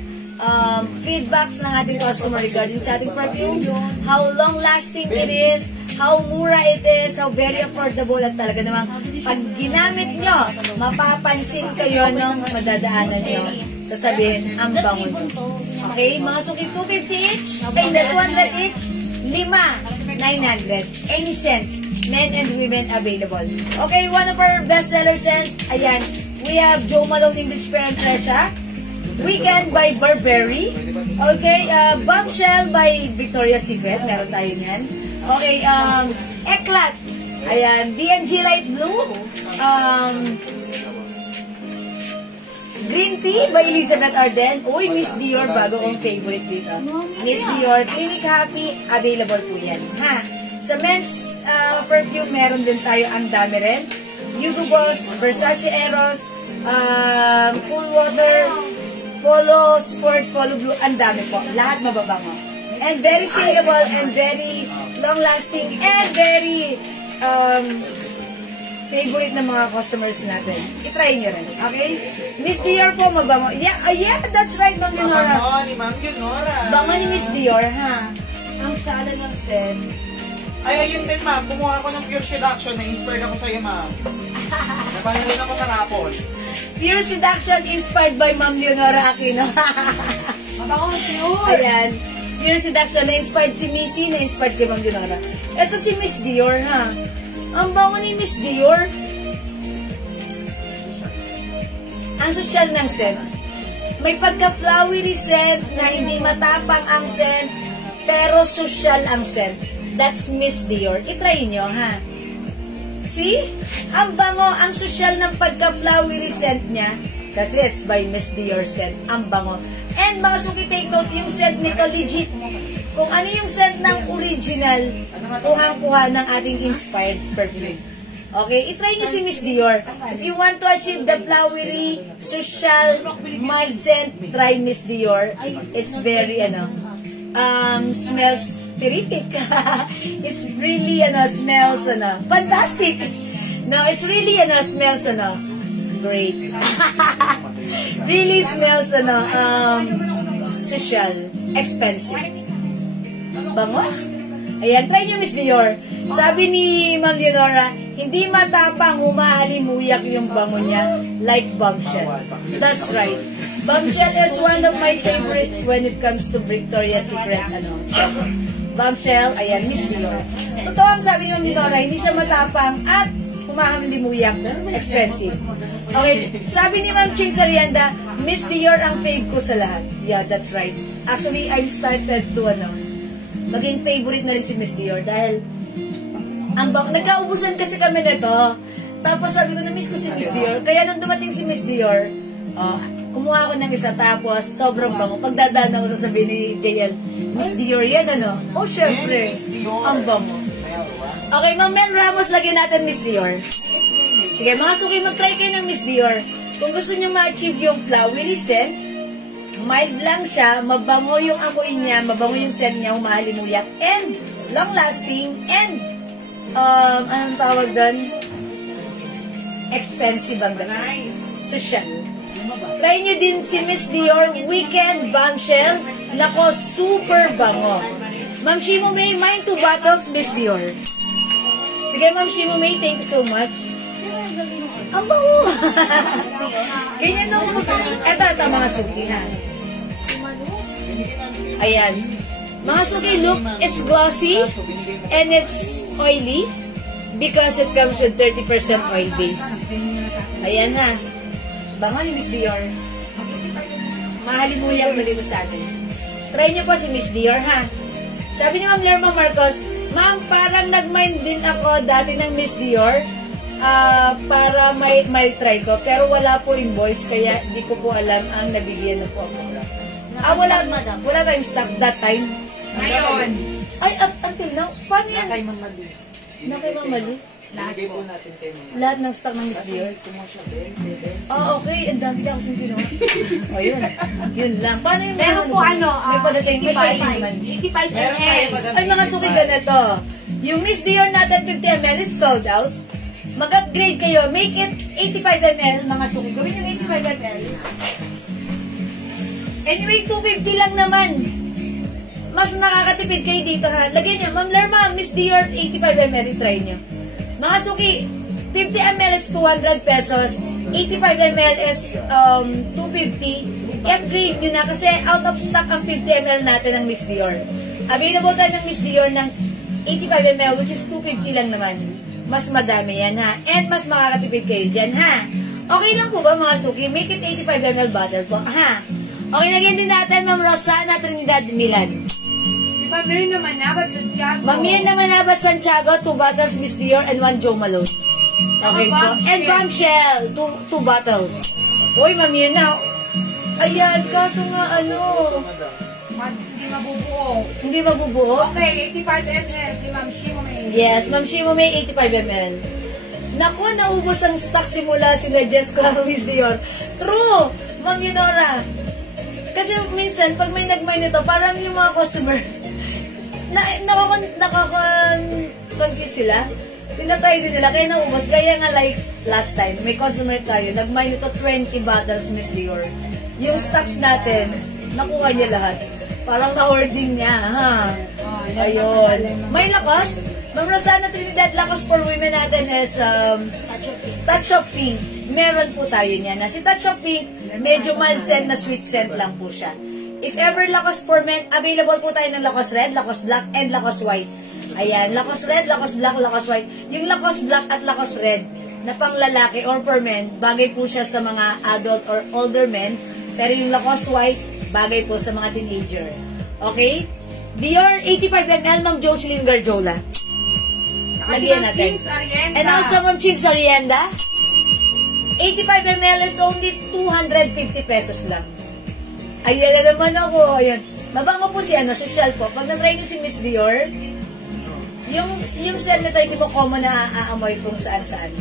feedbacks ng ating customer regarding sa ating perfumes, how long-lasting it is, how mura it is, how very affordable, at talaga namang pag ginamit nyo, mapapansin kayo ng madadaanan nyo. Sasabihin, ang bango nyo. Okay, mga suki, 250 each, okay, 200 each, 5,900. Any cents, men and women available. Okay, one of our best sellers, and ayan, we have Joe Malone English Fair and Fresha. Weekend by Burberry. Okay, Bombshell by Victoria's Secret. Meron tayo niyan. Okay, Eclat. Ayan, D&G Light Blue. Green Tea by Elizabeth Arden. Uy, Miss Dior, bago kong favorite dito. Miss Dior, Clinic Happy, available po yan. Ha? Sa men's perfume, meron din tayo, ang dami rin. Hugo Boss, Versace Eros, Cool Water, Polo Sport, Polo Blue, ang dami po. Lahat mababango. And very saleable, and very long-lasting, and very favorite ng mga customers natin. I-try nyo rin, okay? Miss Dior po, mabango. Yeah, that's right, Ma'am Leonora. Bango ni Ma'am Leonora. Bango ni Miss Dior, ha? Ang shala ng sen. Ay, ayun din, ma'am. Kumuha ako ng Pure Seduction. Na-inspired ako sa'yo, ma'am. Nabayarin ako sa raffle. Pure Seduction inspired by Ma'am Leonora Aquino. Mabango, pure. Ayan. Pure Seduction, na-inspired si Missy, na-inspired kay Ma'am Leonora. Ito si Miss Dior, ha? Ang bango ni Miss Dior. Ang sosyal ng scent. May pagka-flowery scent na hindi matapang ang scent, pero sosyal ang scent. That's Miss Dior. I-try nyo, ha? See? Ang bango, ang sosyal ng pagka-flowery scent niya. Kasi it's by Miss Dior scent. Ang bango. And mga suki, take note, yung scent nito legit. Kung ano yung scent ng original, kuhang-kuha ng ating inspired perfume. Okay, itry nyo si Miss Dior. If you want to achieve the flowery, social, mild scent, try Miss Dior. It's very, smells terrific. It's really, smells, fantastic. No, it's really, smells, great. Really smells, social, expensive. Bango? Ayan, try nyo Miss Dior. Sabi ni Ma'am Leonora, hindi matapang, humahalimuyak yung bango niya like Bombshell. That's right. Bombshell is one of my favorite when it comes to Victoria's Secret, scent. Bombshell, ayan, Miss Dior. Totoo ang sabi ni Ma'am Leonora, hindi siya matapang at humahalimuyak, expensive. Okay, sabi ni Ma'am Ching Sarianda, Miss Dior ang fave ko sa lahat. Yeah, that's right. Actually, I started to, maging favorite na rin si Miss Dior dahil nagkaubusan kasi kami nito. Tapos sabi ko na miss ko si Miss Dior. Kaya nung dumating si Miss Dior, kumuha ako ng isa tapos sobrang bango. Pagdadaan ako sasabihin ni JL, Miss Dior yan Oh, syempre. Ang bango. Okay, Ma'am Mel Ramos, lagyan natin Miss Dior. Sige, mga suki, mag-try kayo ng Miss Dior. Kung gusto niyo ma-achieve yung flowery scent, mild lang siya, mabango yung amoy niya, mabango yung scent niya, humahalimuyak, and long-lasting, and, anong tawag doon? Expensive ang gano'n. Social. Try nyo din si Miss Dior Weekend Bombshell. Nako, super bango. Ma'am Shimo May, mine 2 bottles, Miss Dior. Sige, Ma'am Shimo May, thank you so much. Ang bango. Ganyan nung ito, mga suki, ha? Ayan. Mga suki, look, it's glossy and it's oily because it comes with 30% oil base. Ayan ha. Bango ni Miss Dior. Mahalimuyak na dito sa atin. Try niyo po si Miss Dior ha. Sabi ni Ma'am Lerma Marcos, Ma'am, parang nag-mind din ako dati ng Miss Dior para may try ko. Pero wala po invoice kaya di ko po alam ang nabigyan na po ako. Wala tayong stock that time. Ngayon. Ay, until now, paano yan? Kay Mamali. Na kay Mamali? Ibigay po natin kay Mamali. Lahat ng stock ng Miss Dior? Okay. Ang dami ako sa pino. O, yun. Yun lang. Paano yung Pero po may padating, may paiman. 85 ml. Ay, mga suki ganito. Yung Miss Dior natin 50 ml is sold out. Mag-upgrade kayo. Make it 85 ml, mga suki. Gawin yung 85 ml. Anyway, 250 lang naman. Mas nakakatipid kayo dito ha. Lagyan nyo, Ma'am Lerma, Miss Dior, 85 ml, try nyo. Mga suki, 50 ml is 200 pesos, 85 ml is 250. I-upgrade nyo na kasi out of stock ang 50 ml natin ng Miss Dior. Available tayo ng Miss Dior ng 85 ml, which is 250 lang naman. Mas madami yan ha. And mas makakatipid kayo dyan ha. Okay lang po ba mga suki? Make it 85 ml bottle po. Ha? Okay, lagyan din natin Ma'am Rosana Trinidad Milan. Si Pamir naman nabat Santiago. Mamir naman nabat Santiago, 2 bottles Miss Dior and 1 Joe Malone. Okay po. And Bombshell, 2 bottles. Uy, Mamir na. Ayan, kaso nga Hindi mabubuo. hindi mabubuo. Okay, 85 ml. Si Ma'am Shimo May. Yes, Ma'am Shimo may 85 ml. Naku, naubos ang stock simula sila Jess ko Miss Dior. True, Ma'am Leonora. Kasi minsan, pag may nag-mine nito, parang yung mga customer, nakaka-confuse sila. Pinatay din nila, kaya naubos. Kaya nga like last time, may customer tayo, nag-mine nito 20 bottles Miss Dior. Yung stocks natin, nakuha niya lahat. Parang na-hoarding niya, ha? Ayun. May Lacoste. Ma'am Rosana Trinidad, Lacoste for women natin is Touch of Pink. Meron po tayo niyan. Si Touch of Pink, medyo mild scent na sweet scent lang po siya. If ever Lacoste for men, available po tayo ng Lacoste Red, Lacoste Black, and Lacoste White. Ayan, Lacoste Red, Lacoste Black, Lacoste White. Yung Lacoste Black at Lacoste Red na pang lalaki or for men, bagay po siya sa mga adult or older men. Pero yung Lacoste White, bagay po sa mga teenager. Okay? Dior 85 ml, Ma'am Jocelyn Garjola. Lagyan natin. And also, Ma'am Chinks Orienda. 85 ml is only 250 pesos lang. Ayan na naman ako. Ayan. Mabango po si social po. Pag na-try nyo si Miss Dior, yung scent na tayo, hindi mo common na aamoy kung saan-saan.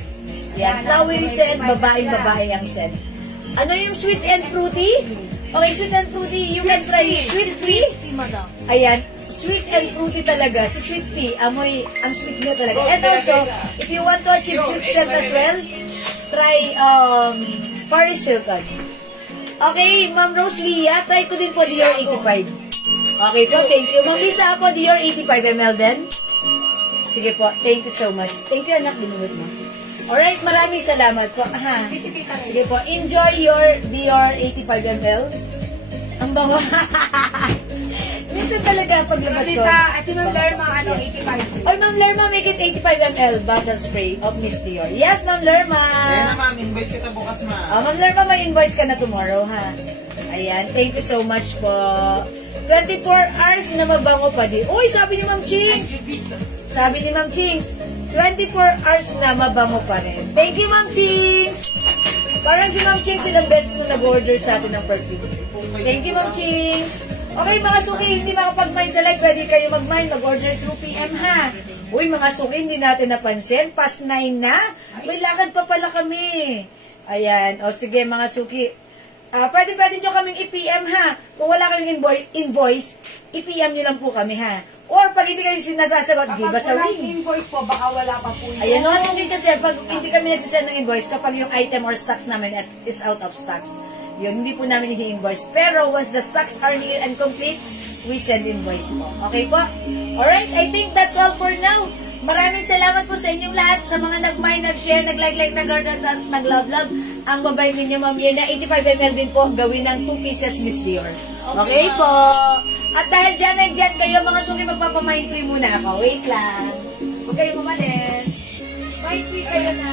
Yan. Flowery scent, babaeng-babae ang scent. Ano yung sweet and fruity? Okay, sweet and fruity. You can try sweet pea. Ayan. Sweet and fruity talaga. Si sweet pea, amoy, ang sweet niya talaga. And also, if you want to achieve sweet scent as well, try Paris Hilton. Okay, Ma'am Rose Lia, try ko din po Dior 85. Okay po, thank you. Ma'am Lisa po, Dior 85 ml din. Sige po, thank you so much. Thank you, anak, binuhod mo. Alright, maraming salamat po. Aha. Sige po, enjoy your Dior 85 ml. Ang bango. Minsan talaga paglabas ko. At si Ma'am Lerma, 85. Oy, Ma'am Lerma, make it 85 ml bottle spray of Miss Dior. Yes, Ma'am Lerma. Kaya na, ma'am, invoice kita bukas, ma'am. Ma'am Lerma, may invoice ka na tomorrow, ha? Ayan, thank you so much po. 24 hours na mabango pa di. Uy, sabi ni Ma'am Chings. Sabi ni Ma'am Chings, 24 hours na mabango pa rin. Thank you, Ma'am Chings. Parang si Ma'am Chings ilang beses na nag-order sa atin ng perfume. Thank you, Ma'am Chings. Okay, mga suki, hindi makapag-mine sa live. Pwede kayo mag-mine, mag-order 2 p.m. ha. Uy, mga suki, hindi natin napansin. Past 9 na. May lakad pa pala kami. Ayan. O sige, mga suki. Pwede nyo kaming i-PM ha. Kung wala kayong invoice, i-PM nyo lang po kami ha. Or pag hindi kayo sinasasagot, give us a ring. Invoice po, baka wala pa po yun. Ayan, mga suki kasi, pag hindi kami nagsisend ng invoice, kapag yung item or stocks namin is out of stocks, yun, hindi po namin i-invoice. Pero once the stocks are here and complete, we send invoice po. Okay po? Alright, I think that's all for now. Maraming salamat po sa inyong lahat, sa mga nag-mind, nag-share, nag-like, nag-love. Ang babae ninyo, Ma'am Yerna, 85 ml din po, gawin ng 2 pieces Miss Dior. Okay po. At dahil dyan kayo, mga suki, magpapamind free muna ako. Wait lang. Huwag kayo umalis. Mind free kayo na.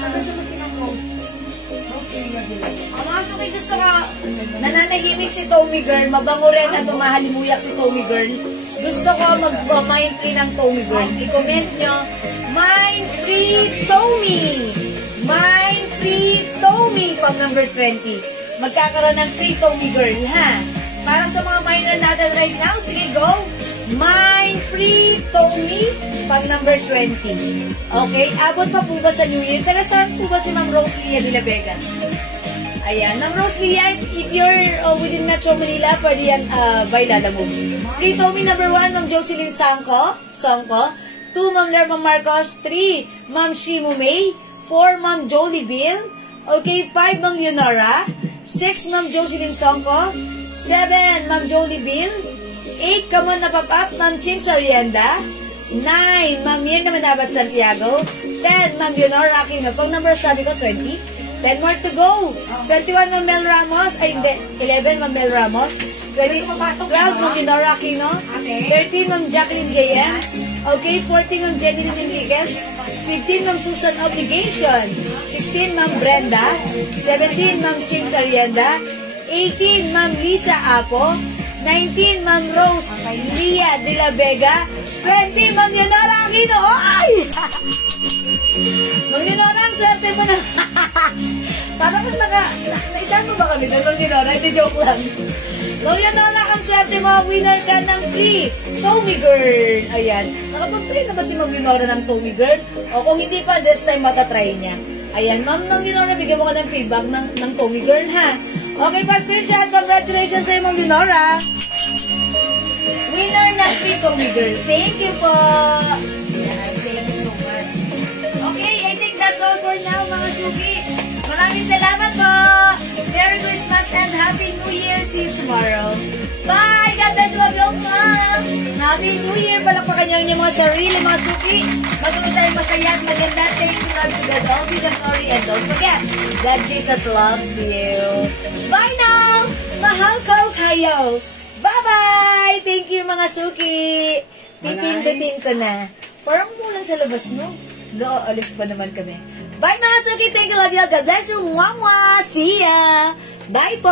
Mga suki, gusto ka, nananahimik si Tommy Girl, mabango rin at umahalimuyak si Tommy Girl. Gusto ko mag-mind free ng Tommy Girl. I-comment nyo, Mind Free Tommy! Mind Free Tommy pag number 20. Magkakaroon ng free Tommy Girl, ha? Para sa mga minor natin right now, sige, go! Mind Free Tommy pag number 20. Okay, abot pa po ba sa New Year? Pero saan po ba si Ma'am Rose Lia de la Vega? Ayan, Ma'am Rose Lia, if you're within Metro Manila, pwede yan by Lalamove. Free Tommy number 1, Ma'am Jocelyn Songko. 2, Ma'am Lerma Marcos. 3, Ma'am Shimu May. 4, Ma'am Jolie Bill. Okay, 5, Ma'am Leonora. 6, Ma'am Jocelyn Songko. 7, Ma'am Jolie Bill. 8, come on na pop-up, Ma'am Chings Orienda. 9, Ma'am Mirna Manabat Santiago. 10, Ma'am Leonora Aquino. Pag number sabi ko, 20. 10 more to go. 21, Ma'am Mel Ramos. Ay, hindi. 11, Ma'am Mel Ramos. 12, Ma'am Leonora Aquino. 13, Ma'am Jacqueline J.M. Okay, 14, Ma'am Jenny Enriquez. 15, Ma'am Susan Obligation. 16, Ma'am Brenda. 17, Ma'am Chings Arienda. 18, Ma'am Lisa Apo. 19, Ma'am Rose Lia de la Vega. 20, Ma'am Leonora Aquino. Ay! Ma'am Leonora, ang swerte mo na. Parang naisaan mo ba kami doon, Ma'am Leonora? Hindi, joke lang. Ma'am Leonora, ang swerte mo, winner ka ng free Tommy Girl. Ayan. Nakapag-free na ba si Ma'am Leonora ng Tommy Girl? O kung hindi pa, this time matatry niya. Ayan, Ma'am Leonora, bigyan mo ka ng feedback ng Tommy Girl, ha? Okay, pa screenshot. Congratulations sa'yo, Ma'am Leonora. Winner ng free Tommy Girl. Thank you po. Ayan, thank you so much. Okay, I think that's all for now, mga suki. Maraming salamat po. Merry Christmas and Happy New Year. See you tomorrow. Bye. God bless you. Love you. Happy New Year! Palakpakan niyo ang inyong mga sarili, mga suki. Magkaroon tayo masaya at maganda. Thank you, Lord, to God. All be the glory. And don't forget that Jesus loves you. Bye now! Mahal ko kayo! Bye-bye! Thank you, mga suki. Pipin ko na. Parang mulan sa labas, no? No, alis pa naman kami. Bye, mga suki. Thank you, love you. God bless you. Mwah, mwah. See ya. Bye po.